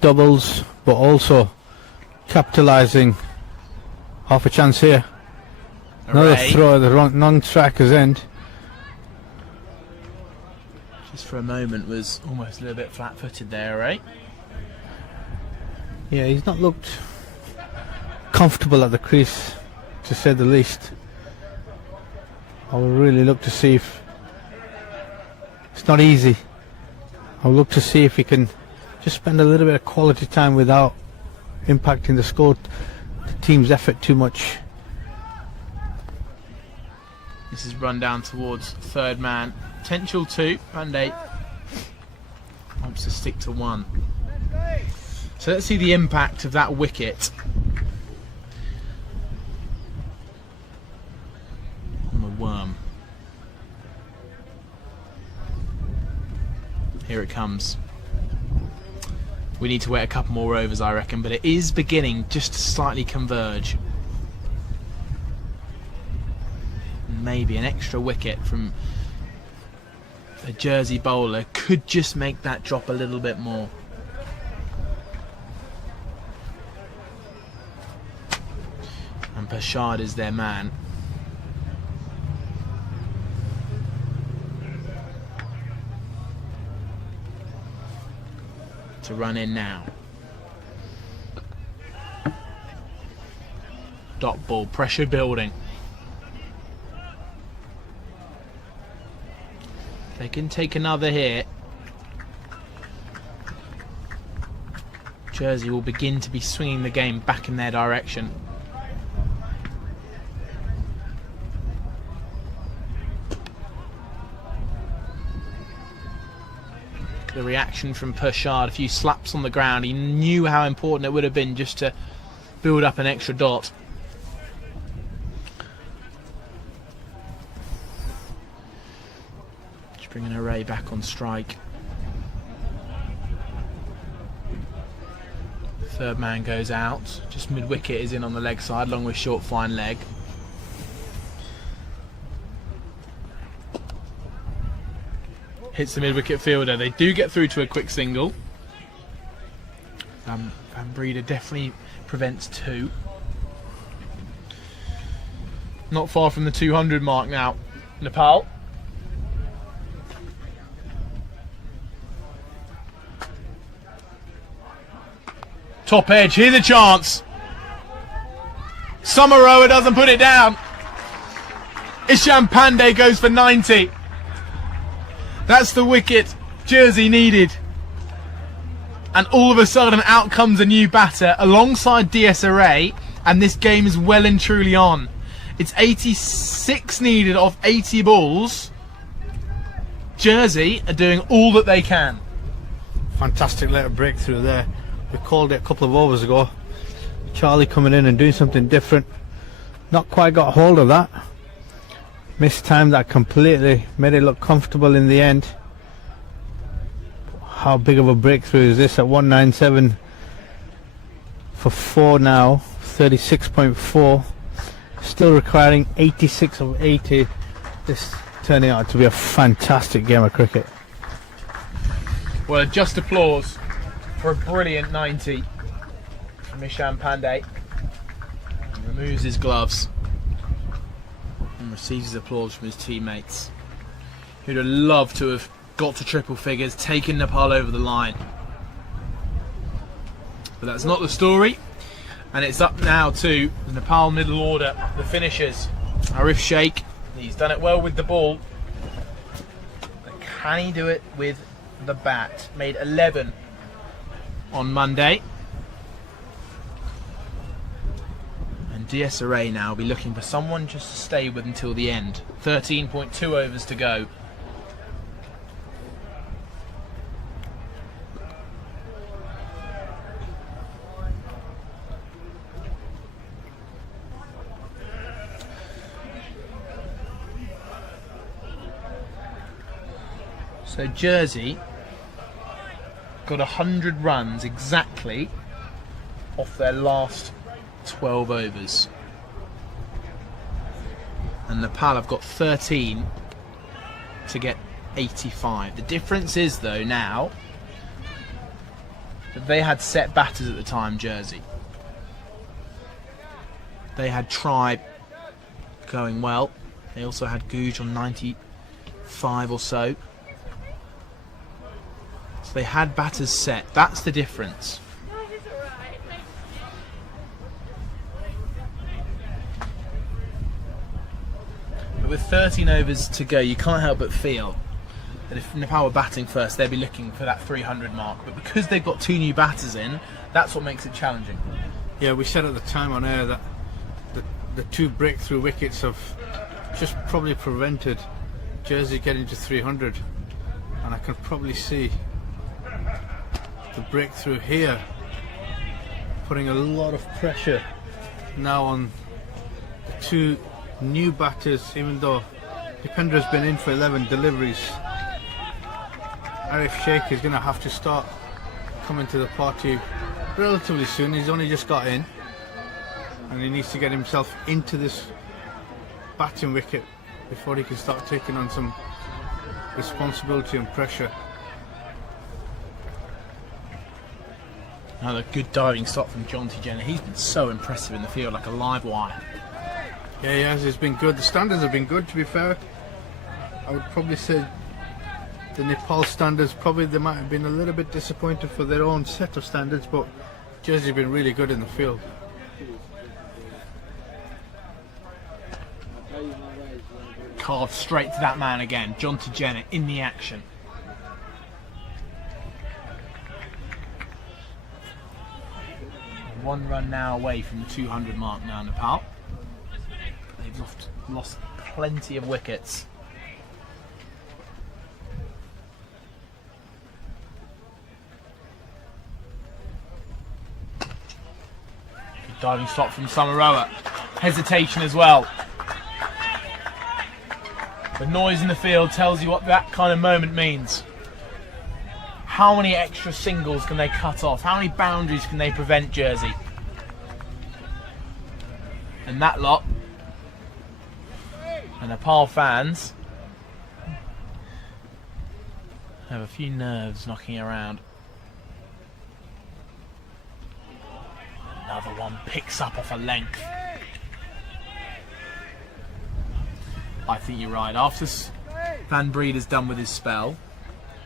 doubles, but also capitalising. Half a chance here. Another throw at the wrong non-strikers end. Just for a moment was almost a little bit flat-footed there, right? Yeah, he's not looked comfortable at the crease, to say the least. I will really look to see if it's not easy. I'll look to see if he can just spend a little bit of quality time without impacting the score, the team's effort too much. This is run down towards third man. Potential 2. Pandey wants to stick to 1. So let's see the impact of that wicket on the worm. Here it comes. We need to wait a couple more overs, I reckon, but it is beginning just to slightly converge. Maybe an extra wicket from a Jersey bowler could just make that drop a little bit more. And Pershard is their man. To run in now. Dot ball, pressure building. They can take another hit. Jersey will begin to be swinging the game back in their direction. The reaction from Pershard, a few slaps on the ground. He knew how important it would have been just to build up an extra dot. Bringing Array back on strike. Third man goes out. Just mid-wicket is in on the leg side, along with short fine leg. Hits the mid-wicket fielder. They do get through to a quick single. Van Breeder definitely prevents 2. Not far from the 200 mark now. Nepal. Top edge, here's a chance. Samaroa doesn't put it down. Isham Pandey goes for 90. That's the wicket Jersey needed. And all of a sudden out comes a new batter alongside DS Array, and this game is well and truly on. It's 86 needed off 80 balls. Jersey are doing all that they can. Fantastic little breakthrough there. We called it a couple of overs ago. Charlie coming in and doing something different. Not quite got hold of that. Mistimed that completely. Made it look comfortable in the end. How big of a breakthrough is this at 197 for 4 now. 36.4. Still requiring 86 of 80. This turning out to be a fantastic game of cricket. Well, just applause for a brilliant 90 from Isham Pandey. He removes his gloves and receives his applause from his teammates, who'd have loved to have got to triple figures, taken Nepal over the line. But that's not the story, and it's up now to the Nepal middle order, the finishers. Arif Sheikh, he's done it well with the ball, but can he do it with the bat? Made 11 on Monday. And DS Array now will be looking for someone just to stay with until the end. 13.2 overs to go. So Jersey got 100 runs exactly off their last 12 overs. And Nepal have got 13 to get 85. The difference is, though, now that they had set batters at the time, Jersey. They had Tribe going well. They also had Googe on 95 or so. So they had batters set. That's the difference. But with 13 overs to go, you can't help but feel that if Nepal were batting first, they'd be looking for that 300 mark. But because they've got 2 new batters in, that's what makes it challenging. Yeah, we said at the time on air that the 2 breakthrough wickets have just probably prevented Jersey getting to 300. And I can probably see the breakthrough here putting a lot of pressure now on the 2 new batters, even though Dipendra's been in for 11 deliveries. Arif Sheikh is going to have to start coming to the party relatively soon. He's only just got in and he needs to get himself into this batting wicket before he can start taking on some responsibility and pressure. Another good diving stop from Jonty Jenner. He's been so impressive in the field, like a live wire. Yeah, he has. It's been good. The standards have been good, to be fair. I would probably say the Nepal standards, probably they might have been a little bit disappointed for their own set of standards, but Jersey have been really good in the field. Carved straight to that man again. Jonty Jenner in the action. One run now away from the 200 mark now, Nepal. They've lost plenty of wickets. Good diving stop from Samaroa. Hesitation as well. The noise in the field tells you what that kind of moment means. How many extra singles can they cut off? How many boundaries can they prevent, Jersey? And that lot, and Nepal fans, have a few nerves knocking around. Another one picks up off a length. I think you're right. After Van Breed is done with his spell,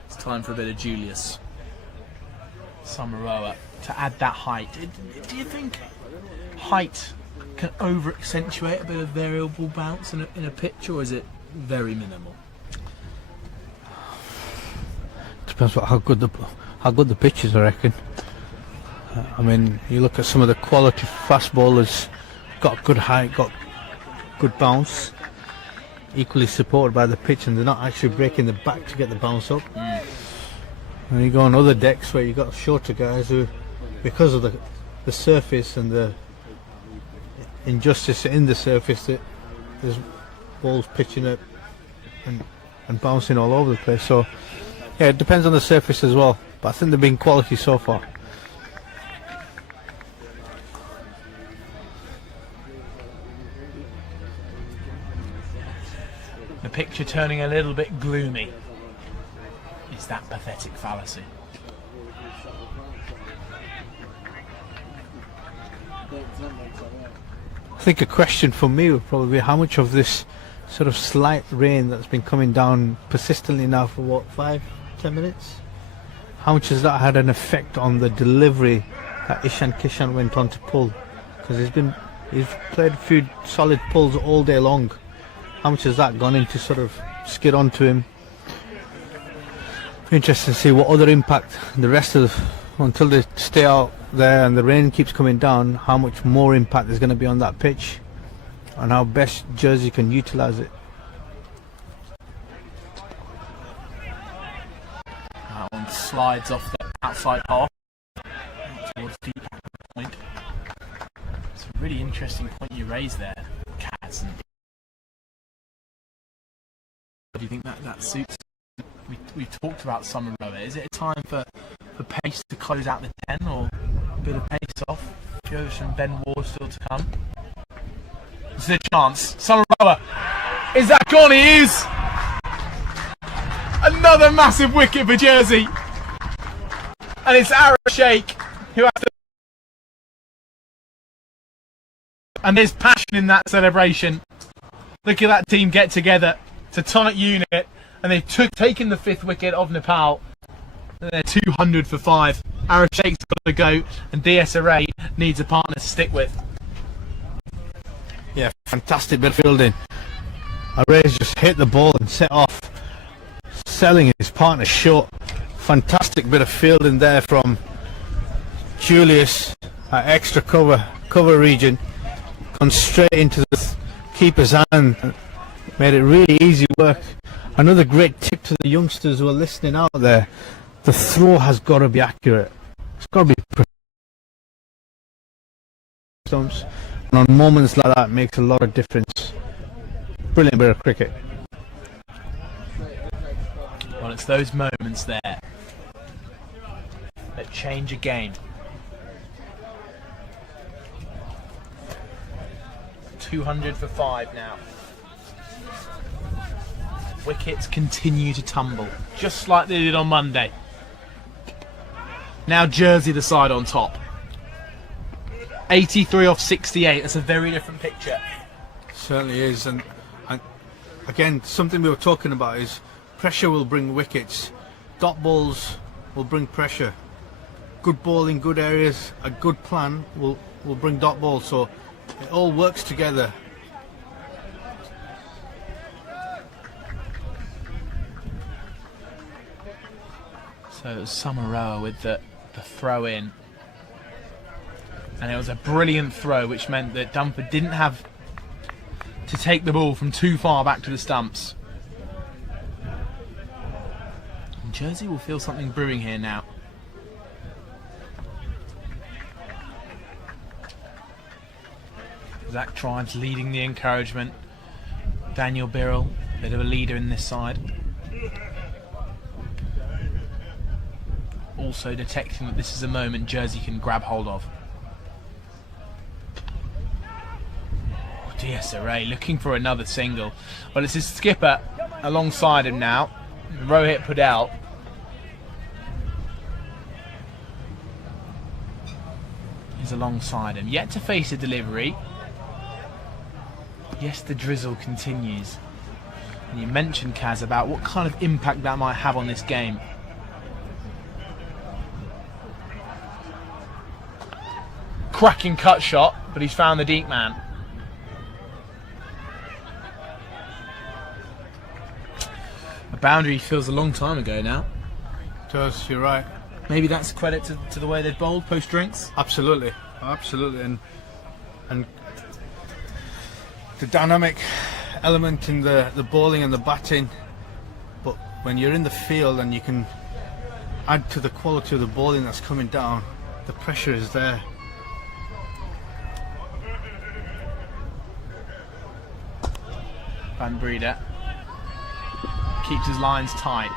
it's time for a bit of Julius Samaroa to add that height. Do you think height can over-accentuate a bit of variable bounce in a pitch, or is it very minimal? Depends how good the pitch is, I reckon. I mean, you look at some of the quality fast bowlers, got good height, got good bounce, equally supported by the pitch, and they're not actually breaking the back to get the bounce up. And you go on other decks where you got shorter guys who, because of the surface and the injustice in the surface, that there's balls pitching up and bouncing all over the place. So yeah, it depends on the surface as well, but I think they've been quality so far. The picture turning a little bit gloomy. Is that pathetic fallacy? I think a question for me would probably be how much of this sort of slight rain that's been coming down persistently now for what, 5-10 minutes? How much has that had an effect on the delivery that Ishan Kishan went on to pull? Because he's played a few solid pulls all day long. How much has that gone into sort of skid onto him? Interesting to see what other impact the rest of until they stay out there and the rain keeps coming down, how much more impact there's going to be on that pitch and how best Jersey can utilise it. That one slides off the outside half towards deep point. It's a really interesting point you raised there, Kaz. Do you think that suits? We talked about Summer Rower. Is it a time for pace to close out the 10, or a bit of pace off? Jovish and Ben Ward still to come. This is a chance. Summer Rower. Is that gone? He is! Another massive wicket for Jersey. And it's Ara Sheikh who has to... And there's passion in that celebration. Look at that team get together. It's a tonic unit. And they've taken the 5th wicket of Nepal. And they're 200 for 5. Ara Sheikh's got to go, and DS Array needs a partner to stick with. Yeah, fantastic bit of fielding. Array's just hit the ball and set off, selling his partner short. Fantastic bit of fielding there from Julius at extra cover region. Gone straight into the keeper's hand. Made it really easy work. Another great tip to the youngsters who are listening out there: the throw has got to be accurate. It's got to be stumps, and on moments like that, it makes a lot of difference. Brilliant bit of cricket. Well, it's those moments there that change a game. 200 for 5 now. Wickets continue to tumble, just like they did on Monday. Now Jersey the side on top. 83 off 68, that's a very different picture. Certainly is, and again, something we were talking about is pressure will bring wickets. Dot balls will bring pressure. Good ball in good areas, a good plan will bring dot balls, so it all works together. So it was Samaroa with the throw in, and it was a brilliant throw, which meant that Dumford didn't have to take the ball from too far back to the stumps. And Jersey will feel something brewing here now. Zach Tribes leading the encouragement. Daniel Birrell Bit of a leader in this side. Also detecting that this is a moment Jersey can grab hold of. Oh, DSRA looking for another single. Well, it's his skipper alongside him now, Rohit Padel. He's alongside him, yet to face a delivery. Yes, the drizzle continues. And you mentioned, Kaz, about what kind of impact that might have on this game. Cracking cut shot, but he's found the deep man. A boundary feels a long time ago now. It does, you're right. Maybe that's a credit to the way they've bowled post-drinks. Absolutely, absolutely. And the dynamic element in the bowling and the batting, but when you're in the field and you can add to the quality of the bowling that's coming down, the pressure is there. Van Breeder keeps his lines tight,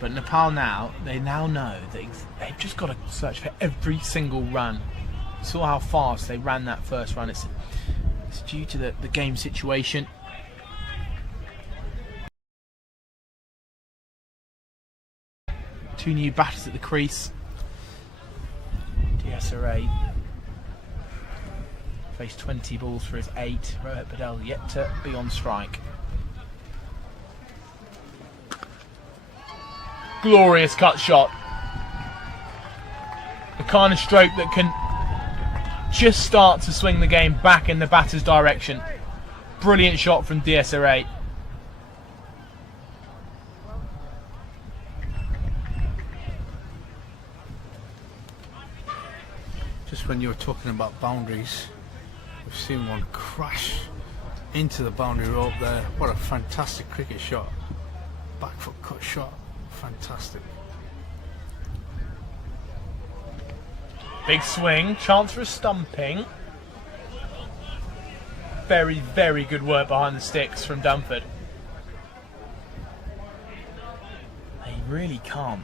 but Nepal now, they now know that they've just got to search for every single run. You saw how fast they ran that first run. It's due to the game situation. Two new batters at the crease. DSRA faced 20 balls for his 8. Rohit Padel yet to be on strike. Glorious cut shot. The kind of stroke that can just start to swing the game back in the batter's direction. Brilliant shot from DSRA. Just when you were talking about boundaries, we've seen one crash into the boundary rope there. What a fantastic cricket shot. Back foot cut shot. Fantastic. Big swing, chance for a stumping. Very, very good work behind the sticks from Dunford. They really can't.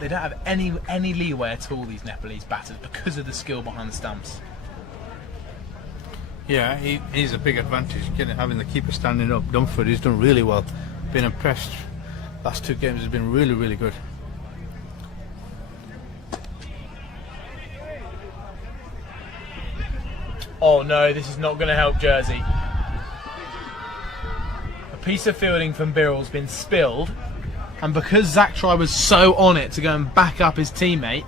They don't have any leeway at all, these Nepalese batters, because of the skill behind the stumps. Yeah, he's a big advantage, having the keeper standing up. Dunford, he's done really well. Been impressed. Last 2 games has been really, really good. Oh no, this is not going to help Jersey. A piece of fielding from Birrell's been spilled, and because Zach Try was so on it to go and back up his teammate,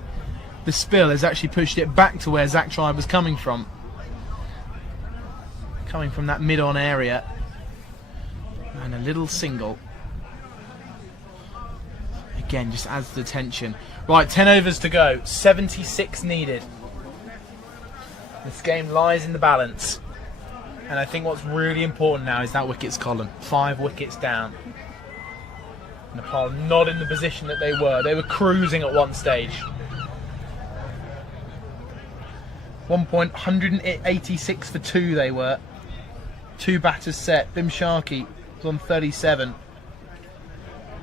the spill has actually pushed it back to where Zach Try was coming from. Coming from that mid-on area. And a little single. Again, just adds to the tension. Right, 10 overs to go. 76 needed. This game lies in the balance. And I think what's really important now is that wickets column. 5 wickets down. Nepal not in the position that they were. They were cruising at one stage. 186 for 2 they were. 2 batters set. Bim Sharkey was on 37.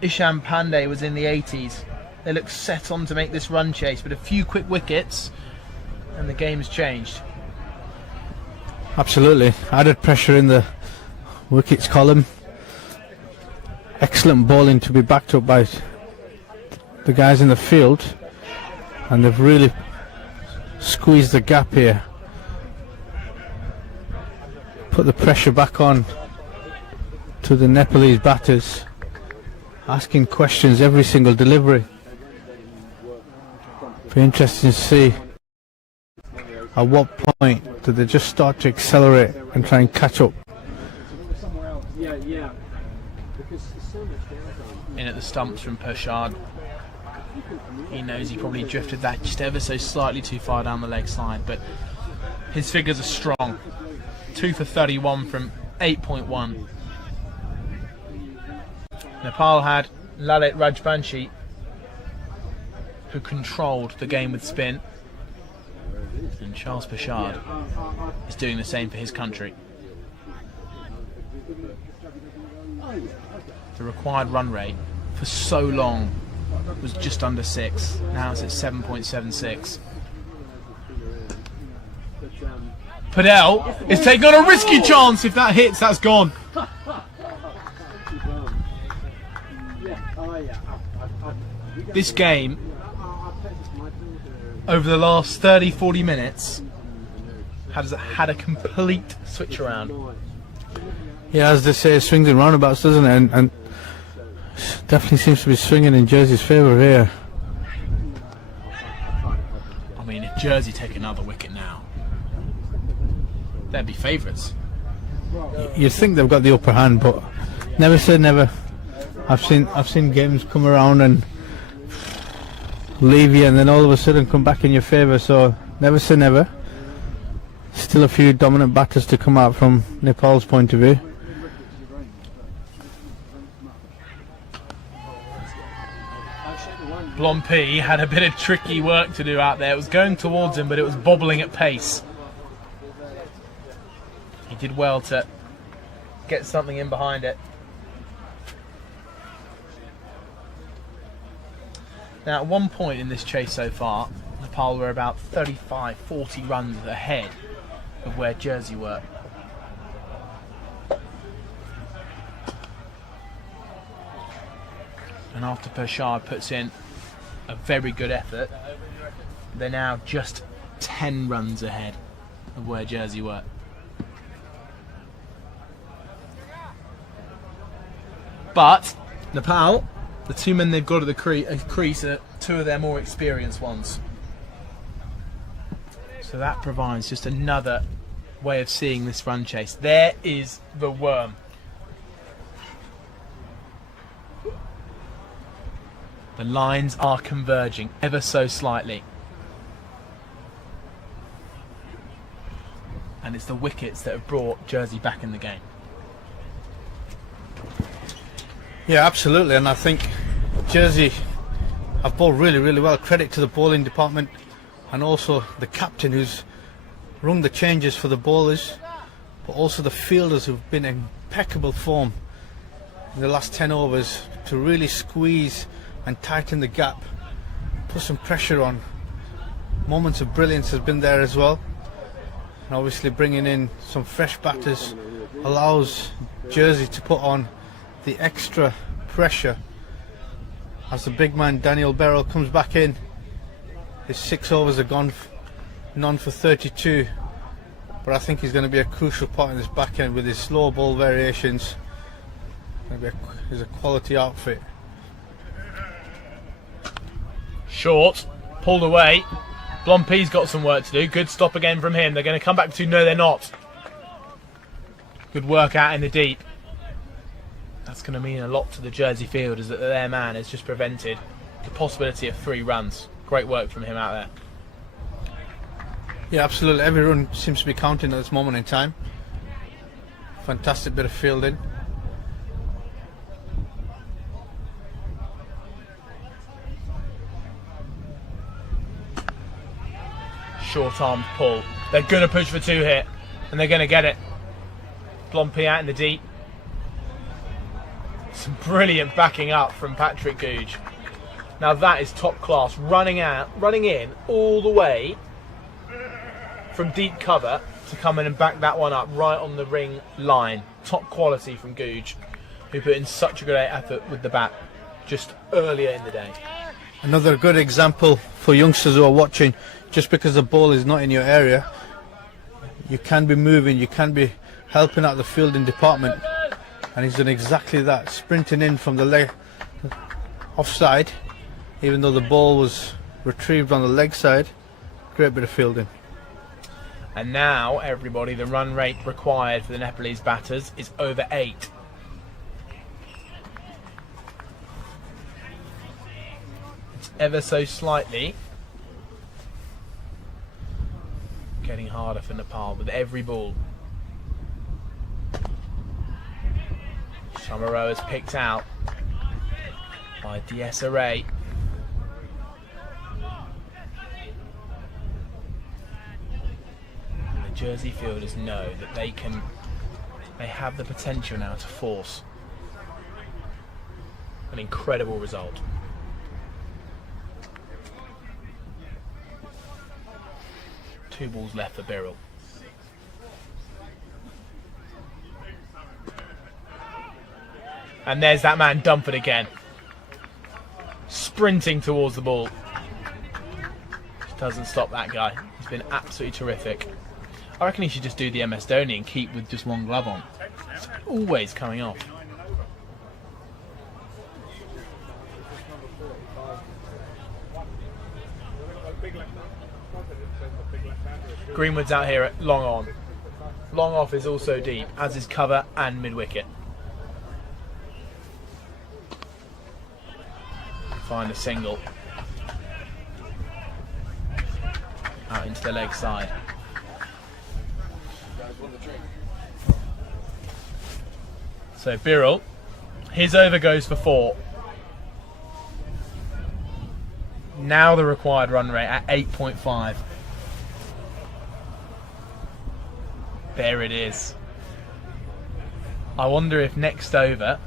Ishan Pandey was in the 80s. They looked set on to make this run chase, but a few quick wickets and the game's changed. Absolutely. Added pressure in the wickets column. Excellent bowling to be backed up by the guys in the field, and they've really squeezed the gap here. Put the pressure back on to the Nepalese batters, asking questions every single delivery. Be interesting to see at what point do they just start to accelerate and try and catch up. In at the stumps from Pershad. He knows he probably drifted that just ever so slightly too far down the leg side, but his figures are strong. 2 for 31 from 8.1. Nepal had Lalit Rajbanshi, who controlled the game with spin, and Charles Pershad is doing the same for his country. The required run rate for so long was just under 6. Now it's at 7.76. Padel is taking on a risky chance. If that hits, that's gone. This game, over the last 30-40 minutes, has had a complete switch around. Yeah, as they say, swings and roundabouts, doesn't it? And definitely seems to be swinging in Jersey's favour here. I mean, if Jersey take another wicket now, they'd be favourites. You'd think they've got the upper hand, but never say never. I've seen games come around and leave you, and then all of a sudden come back in your favour. So never say never. Still a few dominant batters to come out from Nepal's point of view. Blompi had a bit of tricky work to do out there. It was going towards him, but it was bobbling at pace. He did well to get something in behind it. Now, at one point in this chase so far, Nepal were about 35-40 runs ahead of where Jersey were. And after Pershad puts in a very good effort, they're now just 10 runs ahead of where Jersey were. But Nepal, the two men they've got at the crease are two of their more experienced ones. So that provides just another way of seeing this run chase. There is the worm. The lines are converging ever so slightly. And it's the wickets that have brought Jersey back in the game. Yeah, absolutely, and I think Jersey have bowled really, really well. Credit to the bowling department and also the captain who's rung the changes for the bowlers, but also the fielders who've been in impeccable form in the last 10 overs to really squeeze and tighten the gap, put some pressure on. Moments of brilliance has been there as well, and obviously bringing in some fresh batters allows Jersey to put on the extra pressure as the big man Daniel Beryl comes back in. His 6 overs are gone, none for 32, but I think he's going to be a crucial part in this back end with his slow ball variations. He's a quality outfit. Short, pulled away. Blompi's got some work to do. Good stop again from him. They're going to come back to no, they're not. Good work out in the deep. That's going to mean a lot to the Jersey fielders that their man has just prevented the possibility of 3 runs. Great work from him out there. Yeah, absolutely. Every run seems to be counting at this moment in time. Fantastic bit of fielding. Short-armed pull. They're going to push for 2 here, and they're going to get it. Blompi out in the deep. Some brilliant backing up from Patrick Googe. Now that is top class. Running in all the way from deep cover to come in and back that one up right on the ring line. Top quality from Googe, who put in such a great effort with the bat just earlier in the day. Another good example for youngsters who are watching. Just because the ball is not in your area, you can be moving, you can be helping out the fielding department, and he's done exactly that, sprinting in from the leg offside, even though the ball was retrieved on the leg side. Great bit of fielding. And now, everybody, the run rate required for the Nepalese batters is over 8. It's ever so slightly getting harder for Nepal with every ball. Chamorro is picked out by DS Array. And the Jersey fielders know that they have the potential now to force An incredible result. Two balls left for Birrell. And there's that man Dunford again, sprinting towards the ball. Just doesn't stop that guy. He's been absolutely terrific. I reckon he should just do the MS Dhoni and keep with just one glove on. It's always coming off. Greenwood's out here at long on. Long off is also deep, as is cover and mid-wicket. Find a single. Out into the leg side. So Birrell, his over goes for 4. Now the required run rate at 8.5. There it is. I wonder if next over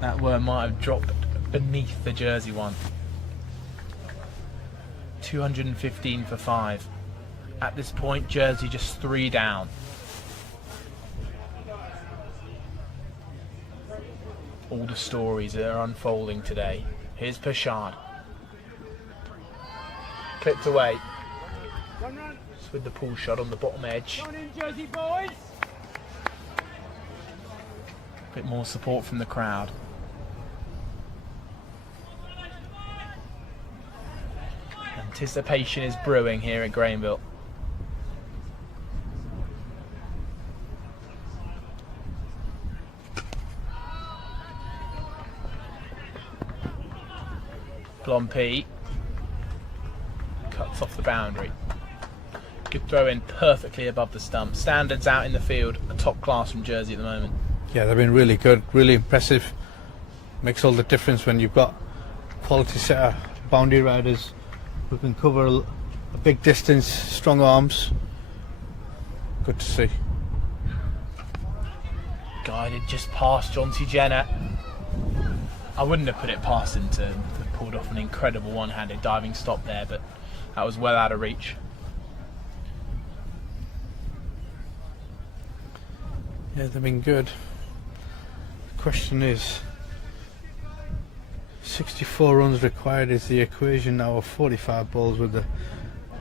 that worm might have dropped beneath the Jersey one. 215 for 5. At this point, Jersey just 3 down. All the stories that are unfolding today. Here's Pershad. Clipped away. Just with the pull shot on the bottom edge. Bit more support from the crowd. Anticipation is brewing here at Grainville. Blompe cuts off the boundary. Good throw in perfectly above the stump. Standards out in the field, a top class from Jersey at the moment. Yeah, they've been really good, really impressive. Makes all the difference when you've got quality setter boundary riders who can cover a big distance, strong arms. Good to see. Guided just past Jonty Jenner. I wouldn't have put it past him to have pulled off an incredible one-handed diving stop there, but that was well out of reach. Yeah, they've been good. The question is, 64 runs required is the equation now of 45 balls, with the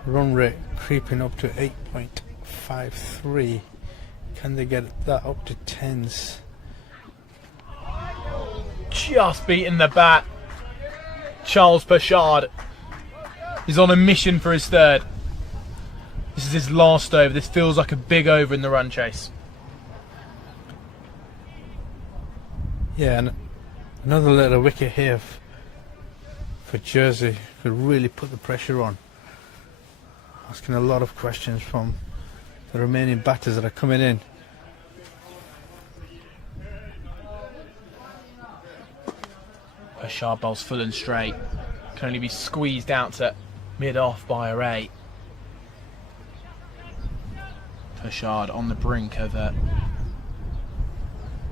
run rate creeping up to 8.53. Can they get that up to 10s? Just beating the bat. Charles Pershad is on a mission for his 3rd. This is his last over. This feels like a big over in the run chase. Yeah, and another little wicket here for Jersey could really put the pressure on. Asking a lot of questions from the remaining batters that are coming in. Pershad bowls full and straight. Can only be squeezed out to mid-off by Array. Pershad on the brink of a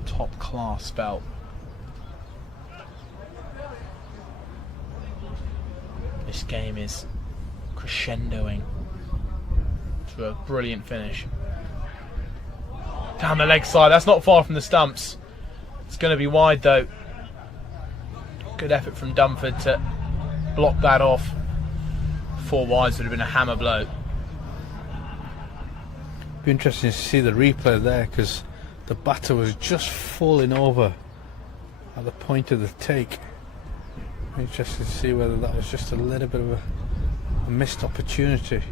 top class spell. This game is crescendoing to a brilliant finish. Down the leg side, that's not far from the stumps. It's going to be wide though. Good effort from Dunford to block that off. 4 wides would have been a hammer blow. Be interesting to see the replay there, because the batter was just falling over at the point of the take. Be interested to see whether that was just a little bit of a missed opportunity.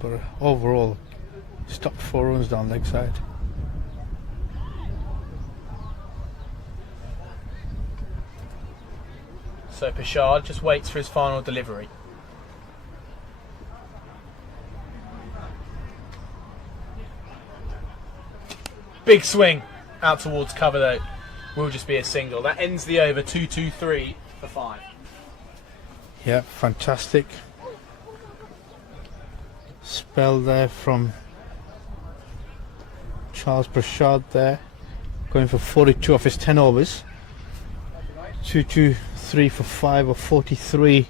But overall, stopped 4 runs down leg side. So Pershad just waits for his final delivery. Big swing out towards cover though. Will just be a single. That ends the over. 2-2-3 for 5. Yeah, fantastic spell there from Charles Pershad there, going for 42 off his 10 overs. 2-2-3 for 5 or 43.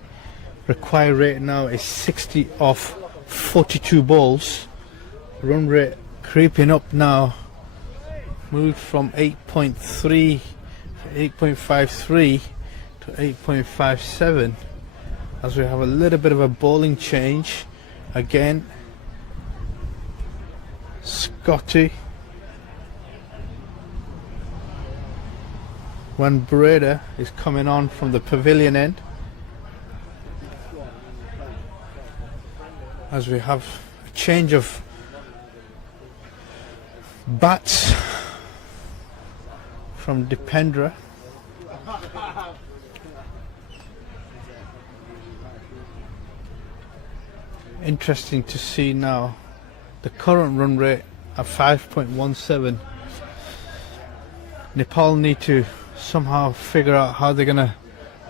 Required rate now is 60 off 42 balls. Run rate creeping up now. Moved from 8.53 to 8.57 as we have a little bit of a bowling change again. Scotty when Breda is coming on from the pavilion end, as we have a change of bats from Dipendra. Interesting to see now the current run rate at 5.17. Nepal need to somehow figure out how they're going to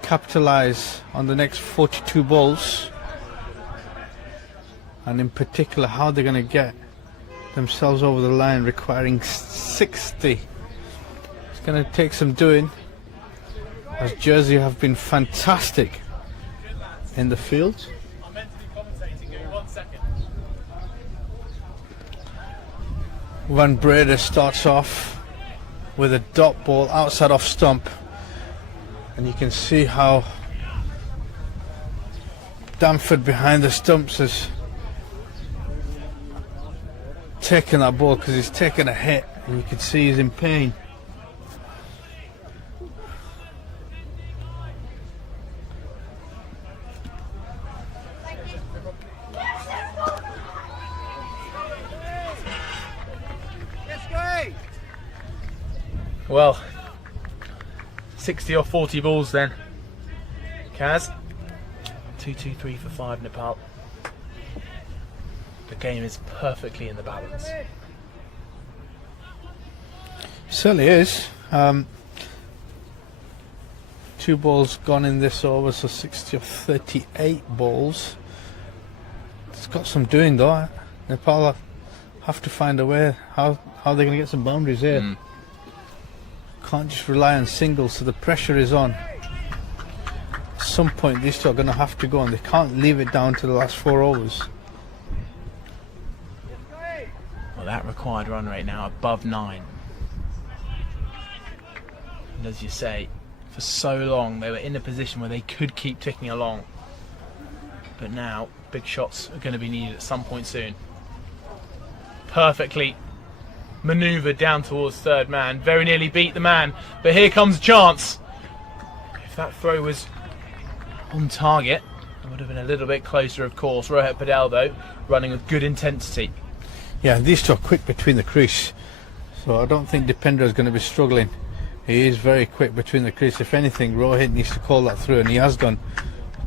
capitalize on the next 42 balls, and in particular how they're going to get themselves over the line, requiring 60. It's going to take some doing, as Jersey have been fantastic in the field. Van Breda starts off with a dot ball outside off stump, and you can see how Damford behind the stumps has taken that ball because he's taken a hit, and you can see he's in pain. Well, 60 or 40 balls then. Kaz, 2-2-3 for 5 Nepal. The game is perfectly in the balance. Certainly is. 2 balls gone in this over, so 60 or 38 balls. It's got some doing though. Nepal have to find a way how they're going to get some boundaries here. Can't just rely on singles, so the pressure is on. At some point these two are going to have to go, and they can't leave it down to the last 4 overs. Well, that required run rate now above 9. And as you say, for so long they were in a position where they could keep ticking along, but now big shots are going to be needed at some point soon. Perfectly manoeuvred down towards third man, very nearly beat the man, but here comes a chance. If that throw was on target, it would have been a little bit closer, of course. Rohit Patel though running with good intensity. Yeah, these two are quick between the crease, so I don't think Dipendra is going to be struggling. He is very quick between the crease. If anything, Rohit needs to call that through, and he has done.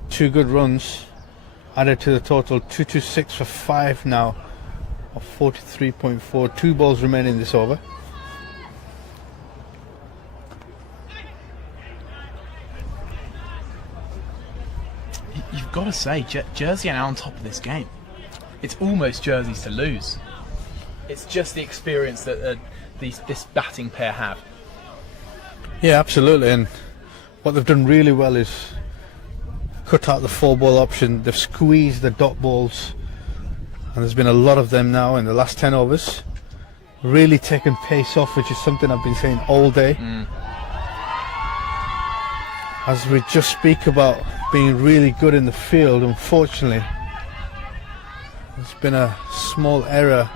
2 good runs added to the total. 2-2-6 for 5 now of 43.4. 2 balls remaining in this over. You've got to say, Jersey are now on top of this game. It's almost Jersey's to lose. It's just the experience that this batting pair have. Yeah, absolutely, and what they've done really well is cut out the 4-ball option. They've squeezed the dot balls, and there's been a lot of them now in the last 10 overs. Really taken pace off, which is something I've been saying all day. As we just speak about being really good in the field, unfortunately there's been a small error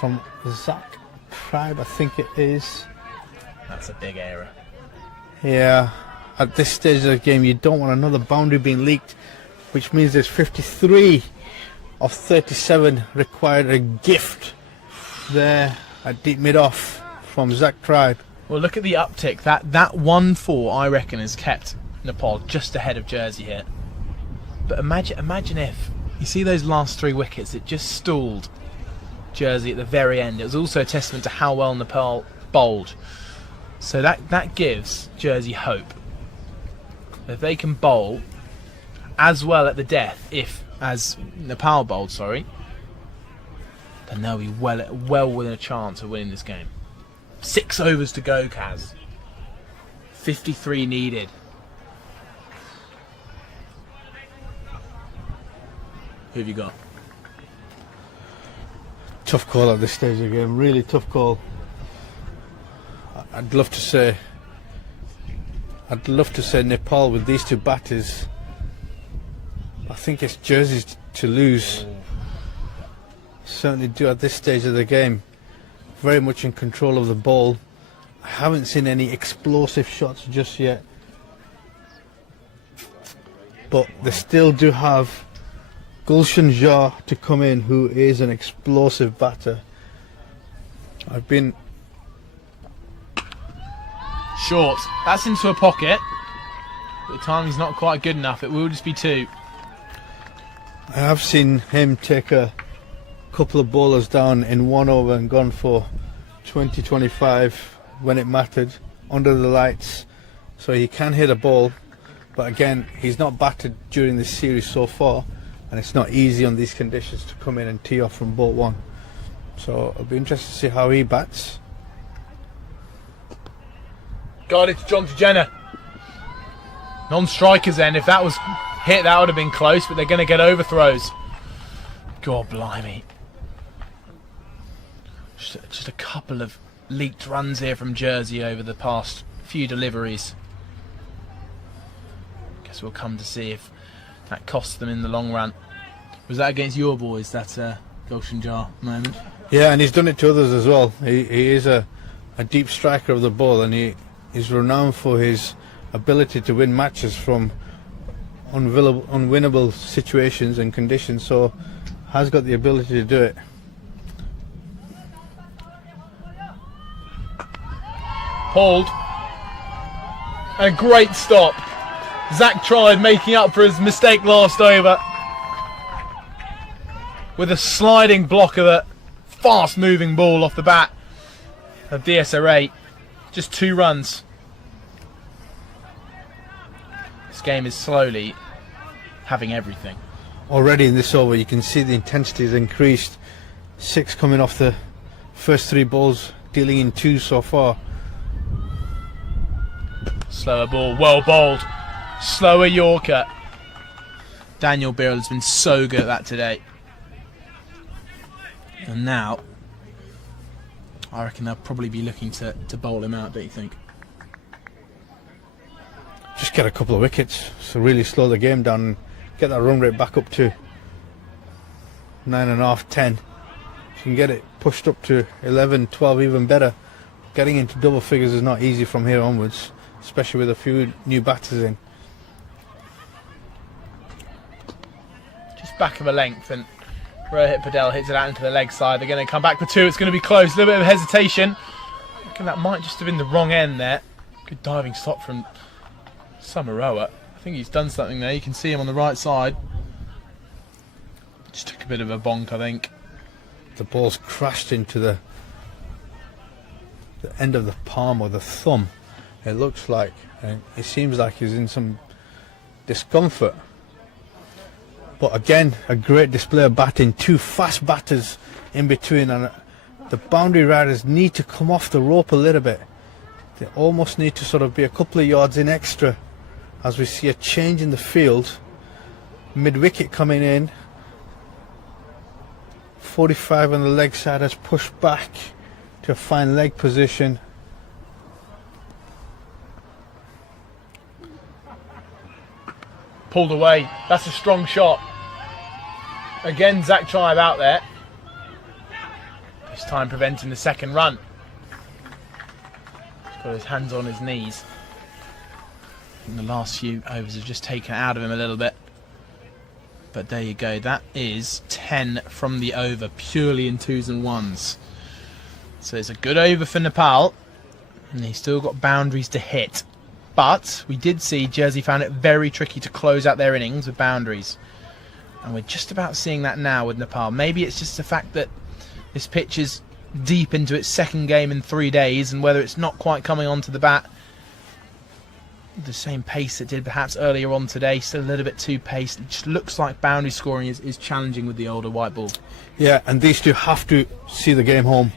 from Zach Tribe, I think it is. That's a big error. Yeah, at this stage of the game you don't want another boundary being leaked, which means there's 53 of 37 required. A gift there at deep mid-off from Zach Tribe. Well, look at the uptick. That 1-4, I reckon, has kept Nepal just ahead of Jersey here. But imagine if you see those last 3 wickets, it just stalled Jersey at the very end. It was also a testament to how well Nepal bowled. So that gives Jersey hope. If they can bowl as well at the death, as Nepal bowled, then they'll be well within a chance of winning this game. 6 overs to go, Kaz. 53 needed. Who have you got? Tough call at this stage of the game, really tough call. I'd love to say Nepal with these two batters. I think it's Jersey's to lose. Certainly do at this stage of the game. Very much in control of the ball. I haven't seen any explosive shots just yet. But they still do have Gulshan Jha to come in, who is an explosive batter. I've been short. That's into a pocket. But the timing's not quite good enough. It will just be 2. I have seen him take a couple of bowlers down in 1 over and gone for 20-25 when it mattered under the lights. So he can hit a ball, but again, he's not batted during this series so far, and it's not easy on these conditions to come in and tee off from ball 1. So I'll be interested to see how he bats. Got it to John Jenner. Non-strikers then. If that was hit, that would have been close, but they're going to get overthrows. God blimey. Just a couple of leaked runs here from Jersey over the past few deliveries. Guess we'll come to see if that costs them in the long run. Was that against your boys, that Gulshan Jha moment? Yeah, and he's done it to others as well. He is a deep striker of the ball, and he's renowned for his ability to win matches from unwinnable situations and conditions, so has got the ability to do it. Hold. And a great stop. Zach tried making up for his mistake last over with a sliding block of a fast moving ball off the bat of DSR8. Just 2 runs. This game is slowly having everything. Already in this over you can see the intensity has increased. 6 coming off the first 3 balls, dealing in 2 so far. Slower ball, well bowled. Slower Yorker. Daniel Birrell has been so good at that today. And now, I reckon they'll probably be looking to bowl him out, don't you think? Just get a couple of wickets, so really slow the game down and get that run rate back up to 9.5, 10. If you can get it pushed up to 11, 12, even better. Getting into double figures is not easy from here onwards, especially with a few new batters in. Just back of a length, and Rohit Patel hits it out into the leg side. They're going to come back for 2. It's going to be close. A little bit of hesitation. I reckon that might just have been the wrong end there. Good diving stop from Samaroa. I think he's done something there. You can see him on the right side. Just took a bit of a bonk, I think. The ball's crashed into the end of the palm or the thumb. It looks like, and it seems like he's in some discomfort. But again, a great display of batting. 2 fast batters in between, and the boundary riders need to come off the rope a little bit. They almost need to sort of be a couple of yards in extra as we see a change in the field. Mid-wicket coming in. 45 on the leg side has pushed back to a fine leg position. Pulled away. That's a strong shot. Again, Zach Tribe out there. This time preventing the second run. He's got his hands on his knees. I think the last few overs have just taken it out of him a little bit. But there you go. That is 10 from the over, purely in 2s and 1s. So it's a good over for Nepal. And he's still got boundaries to hit. But we did see Jersey found it very tricky to close out their innings with boundaries. And we're just about seeing that now with Nepal. Maybe it's just the fact that this pitch is deep into its second game in 3 days, and whether it's not quite coming onto the bat the same pace it did perhaps earlier on today, still a little bit too paced. It just looks like boundary scoring is challenging with the older white ball. Yeah, and these two have to see the game home.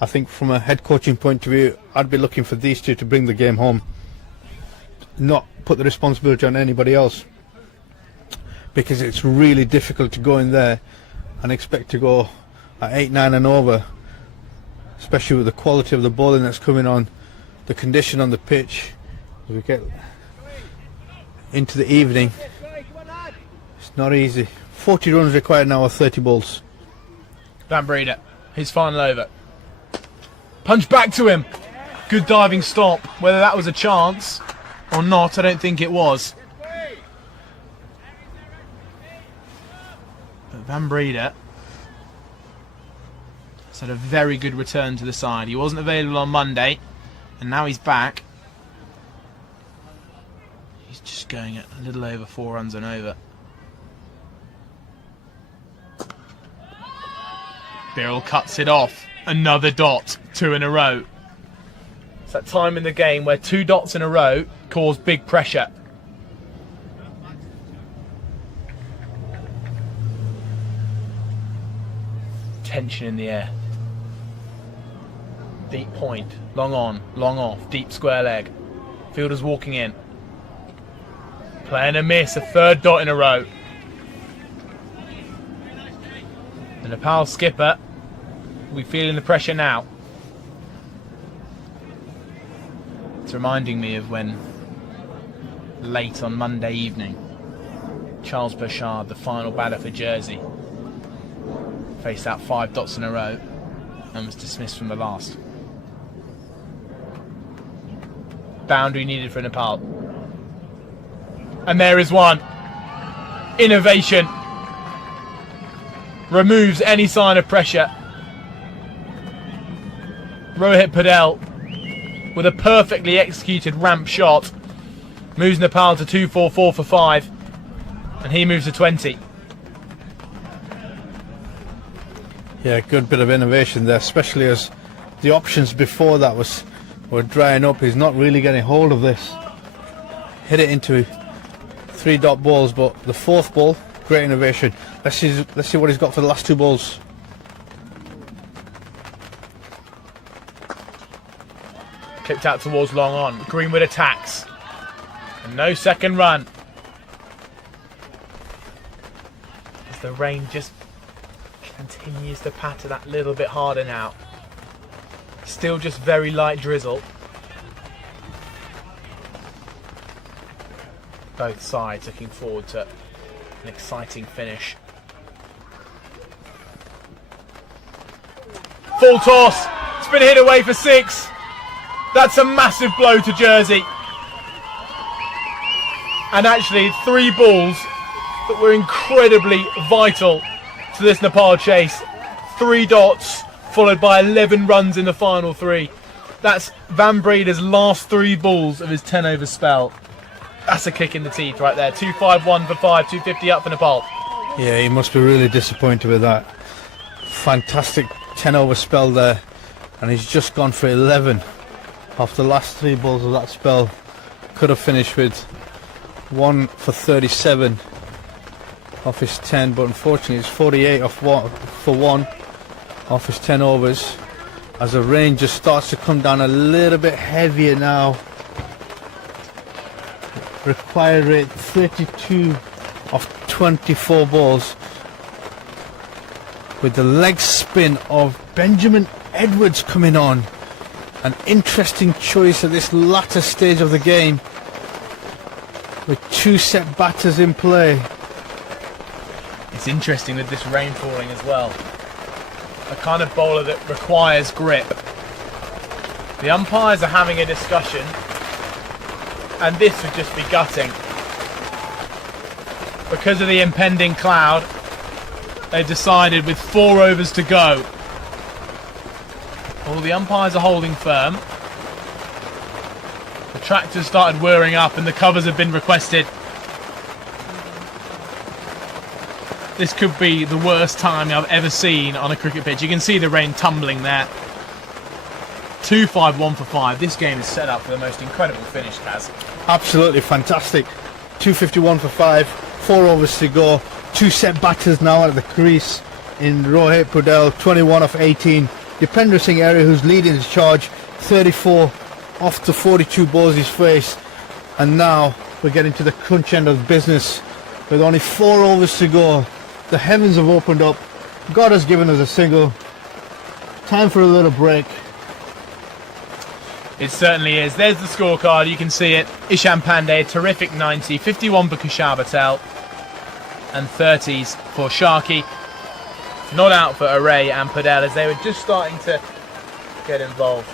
I think from a head coaching point of view, I'd be looking for these two to bring the game home. not put the responsibility on anybody else, because it's really difficult to go in there and expect to go at 8-9 and over, especially with the quality of the bowling that's coming on, the condition on the pitch. As we get into the evening, it's not easy. 40 runs required now of 30 balls. Van Breeder, his final over. Punch back to him. Good diving stop. Whether that was a chance or not, I don't think it was. But Van Breeder has had a very good return to the side. He wasn't available on Monday, and now he's back. He's just going at a little over 4 runs and over. Birrell cuts it off. Another dot. 2 in a row. It's that time in the game where 2 dots in a row cause big pressure. Tension in the air. Deep point. Long on. Long off. Deep square leg. Fielder's walking in. Playing a miss. A 3rd dot in a row. The Nepal skipper will be feeling the pressure now. It's reminding me of when, late on Monday evening, Charles Burchard, the final batter for Jersey, faced out 5 dots in a row and was dismissed from the last. Boundary needed for Nepal. And there is one. Innovation. Removes any sign of pressure. Rohit Patel with a perfectly executed ramp shot moves Nepal to 244 for 5, and he moves to 20. Yeah, good bit of innovation there, especially as the options before that were drying up. He's not really getting hold of this. Hit it into 3 dot balls, but the 4th ball, great innovation. Let's see what he's got for the last 2 balls. Clipped out towards long on. Greenwood attacks. And no second run. As the rain just continues to patter that little bit harder now. Still just very light drizzle. Both sides looking forward to an exciting finish. Full toss. It's been hit away for 6. That's a massive blow to Jersey. And actually 3 balls that were incredibly vital to this Nepal chase. 3 dots followed by 11 runs in the final 3. That's Van Breeder's last 3 balls of his 10 over spell. That's a kick in the teeth right there. 251 for 5, 250 up for Nepal. Yeah, he must be really disappointed with that. Fantastic 10 over spell there, and he's just gone for 11 off the last 3 balls of that spell. Could have finished with 1 for 37 off his 10, but unfortunately it's 48 for 1 off his 10 overs, as the rain just starts to come down a little bit heavier now. Required rate 32 of 24 balls, with the leg spin of Benjamin Edwards coming on. An interesting choice at this latter stage of the game, with 2 set batters in play. It's interesting with this rain falling as well. A kind of bowler that requires grip. The umpires are having a discussion, and this would just be gutting. Because of the impending cloud, they've decided with 4 overs to go. All the umpires are holding firm. The tractors started whirring up and the covers have been requested. This could be the worst time I've ever seen on a cricket pitch. You can see the rain tumbling there. 251 for 5. This game is set up for the most incredible finish, Kaz. Absolutely fantastic. 251 for 5, 4 overs to go. 2 set batters now at the crease in Rohit Patel, 21 off 18. Dipender Singh area, who's leading the charge, 34 off the 42 balls he's faced. And now we're getting to the crunch end of business. With only 4 overs to go, the heavens have opened up. God has given us a single. Time for a little break. It certainly is. There's the scorecard. You can see it. Ishan Pandey, terrific 90. 51 for Kushal Patel. And 30s for Sharkey. Not out for Array and Padel as they were just starting to get involved.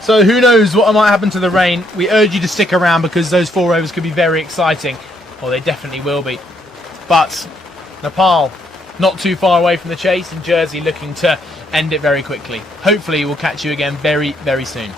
So who knows what might happen to the rain. We urge you to stick around because those 4 overs could be very exciting. Well, they definitely will be. But Nepal not too far away from the chase, and Jersey looking to end it very quickly. Hopefully we'll catch you again very, very soon.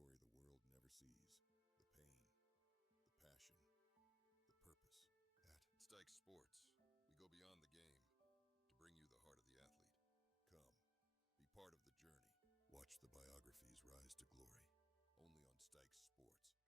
story the world never sees. The pain, the passion, the purpose. At Stike Sports, we go beyond the game to bring you the heart of the athlete. Come, be part of the journey. Watch the biographies rise to glory. Only on Stike Sports.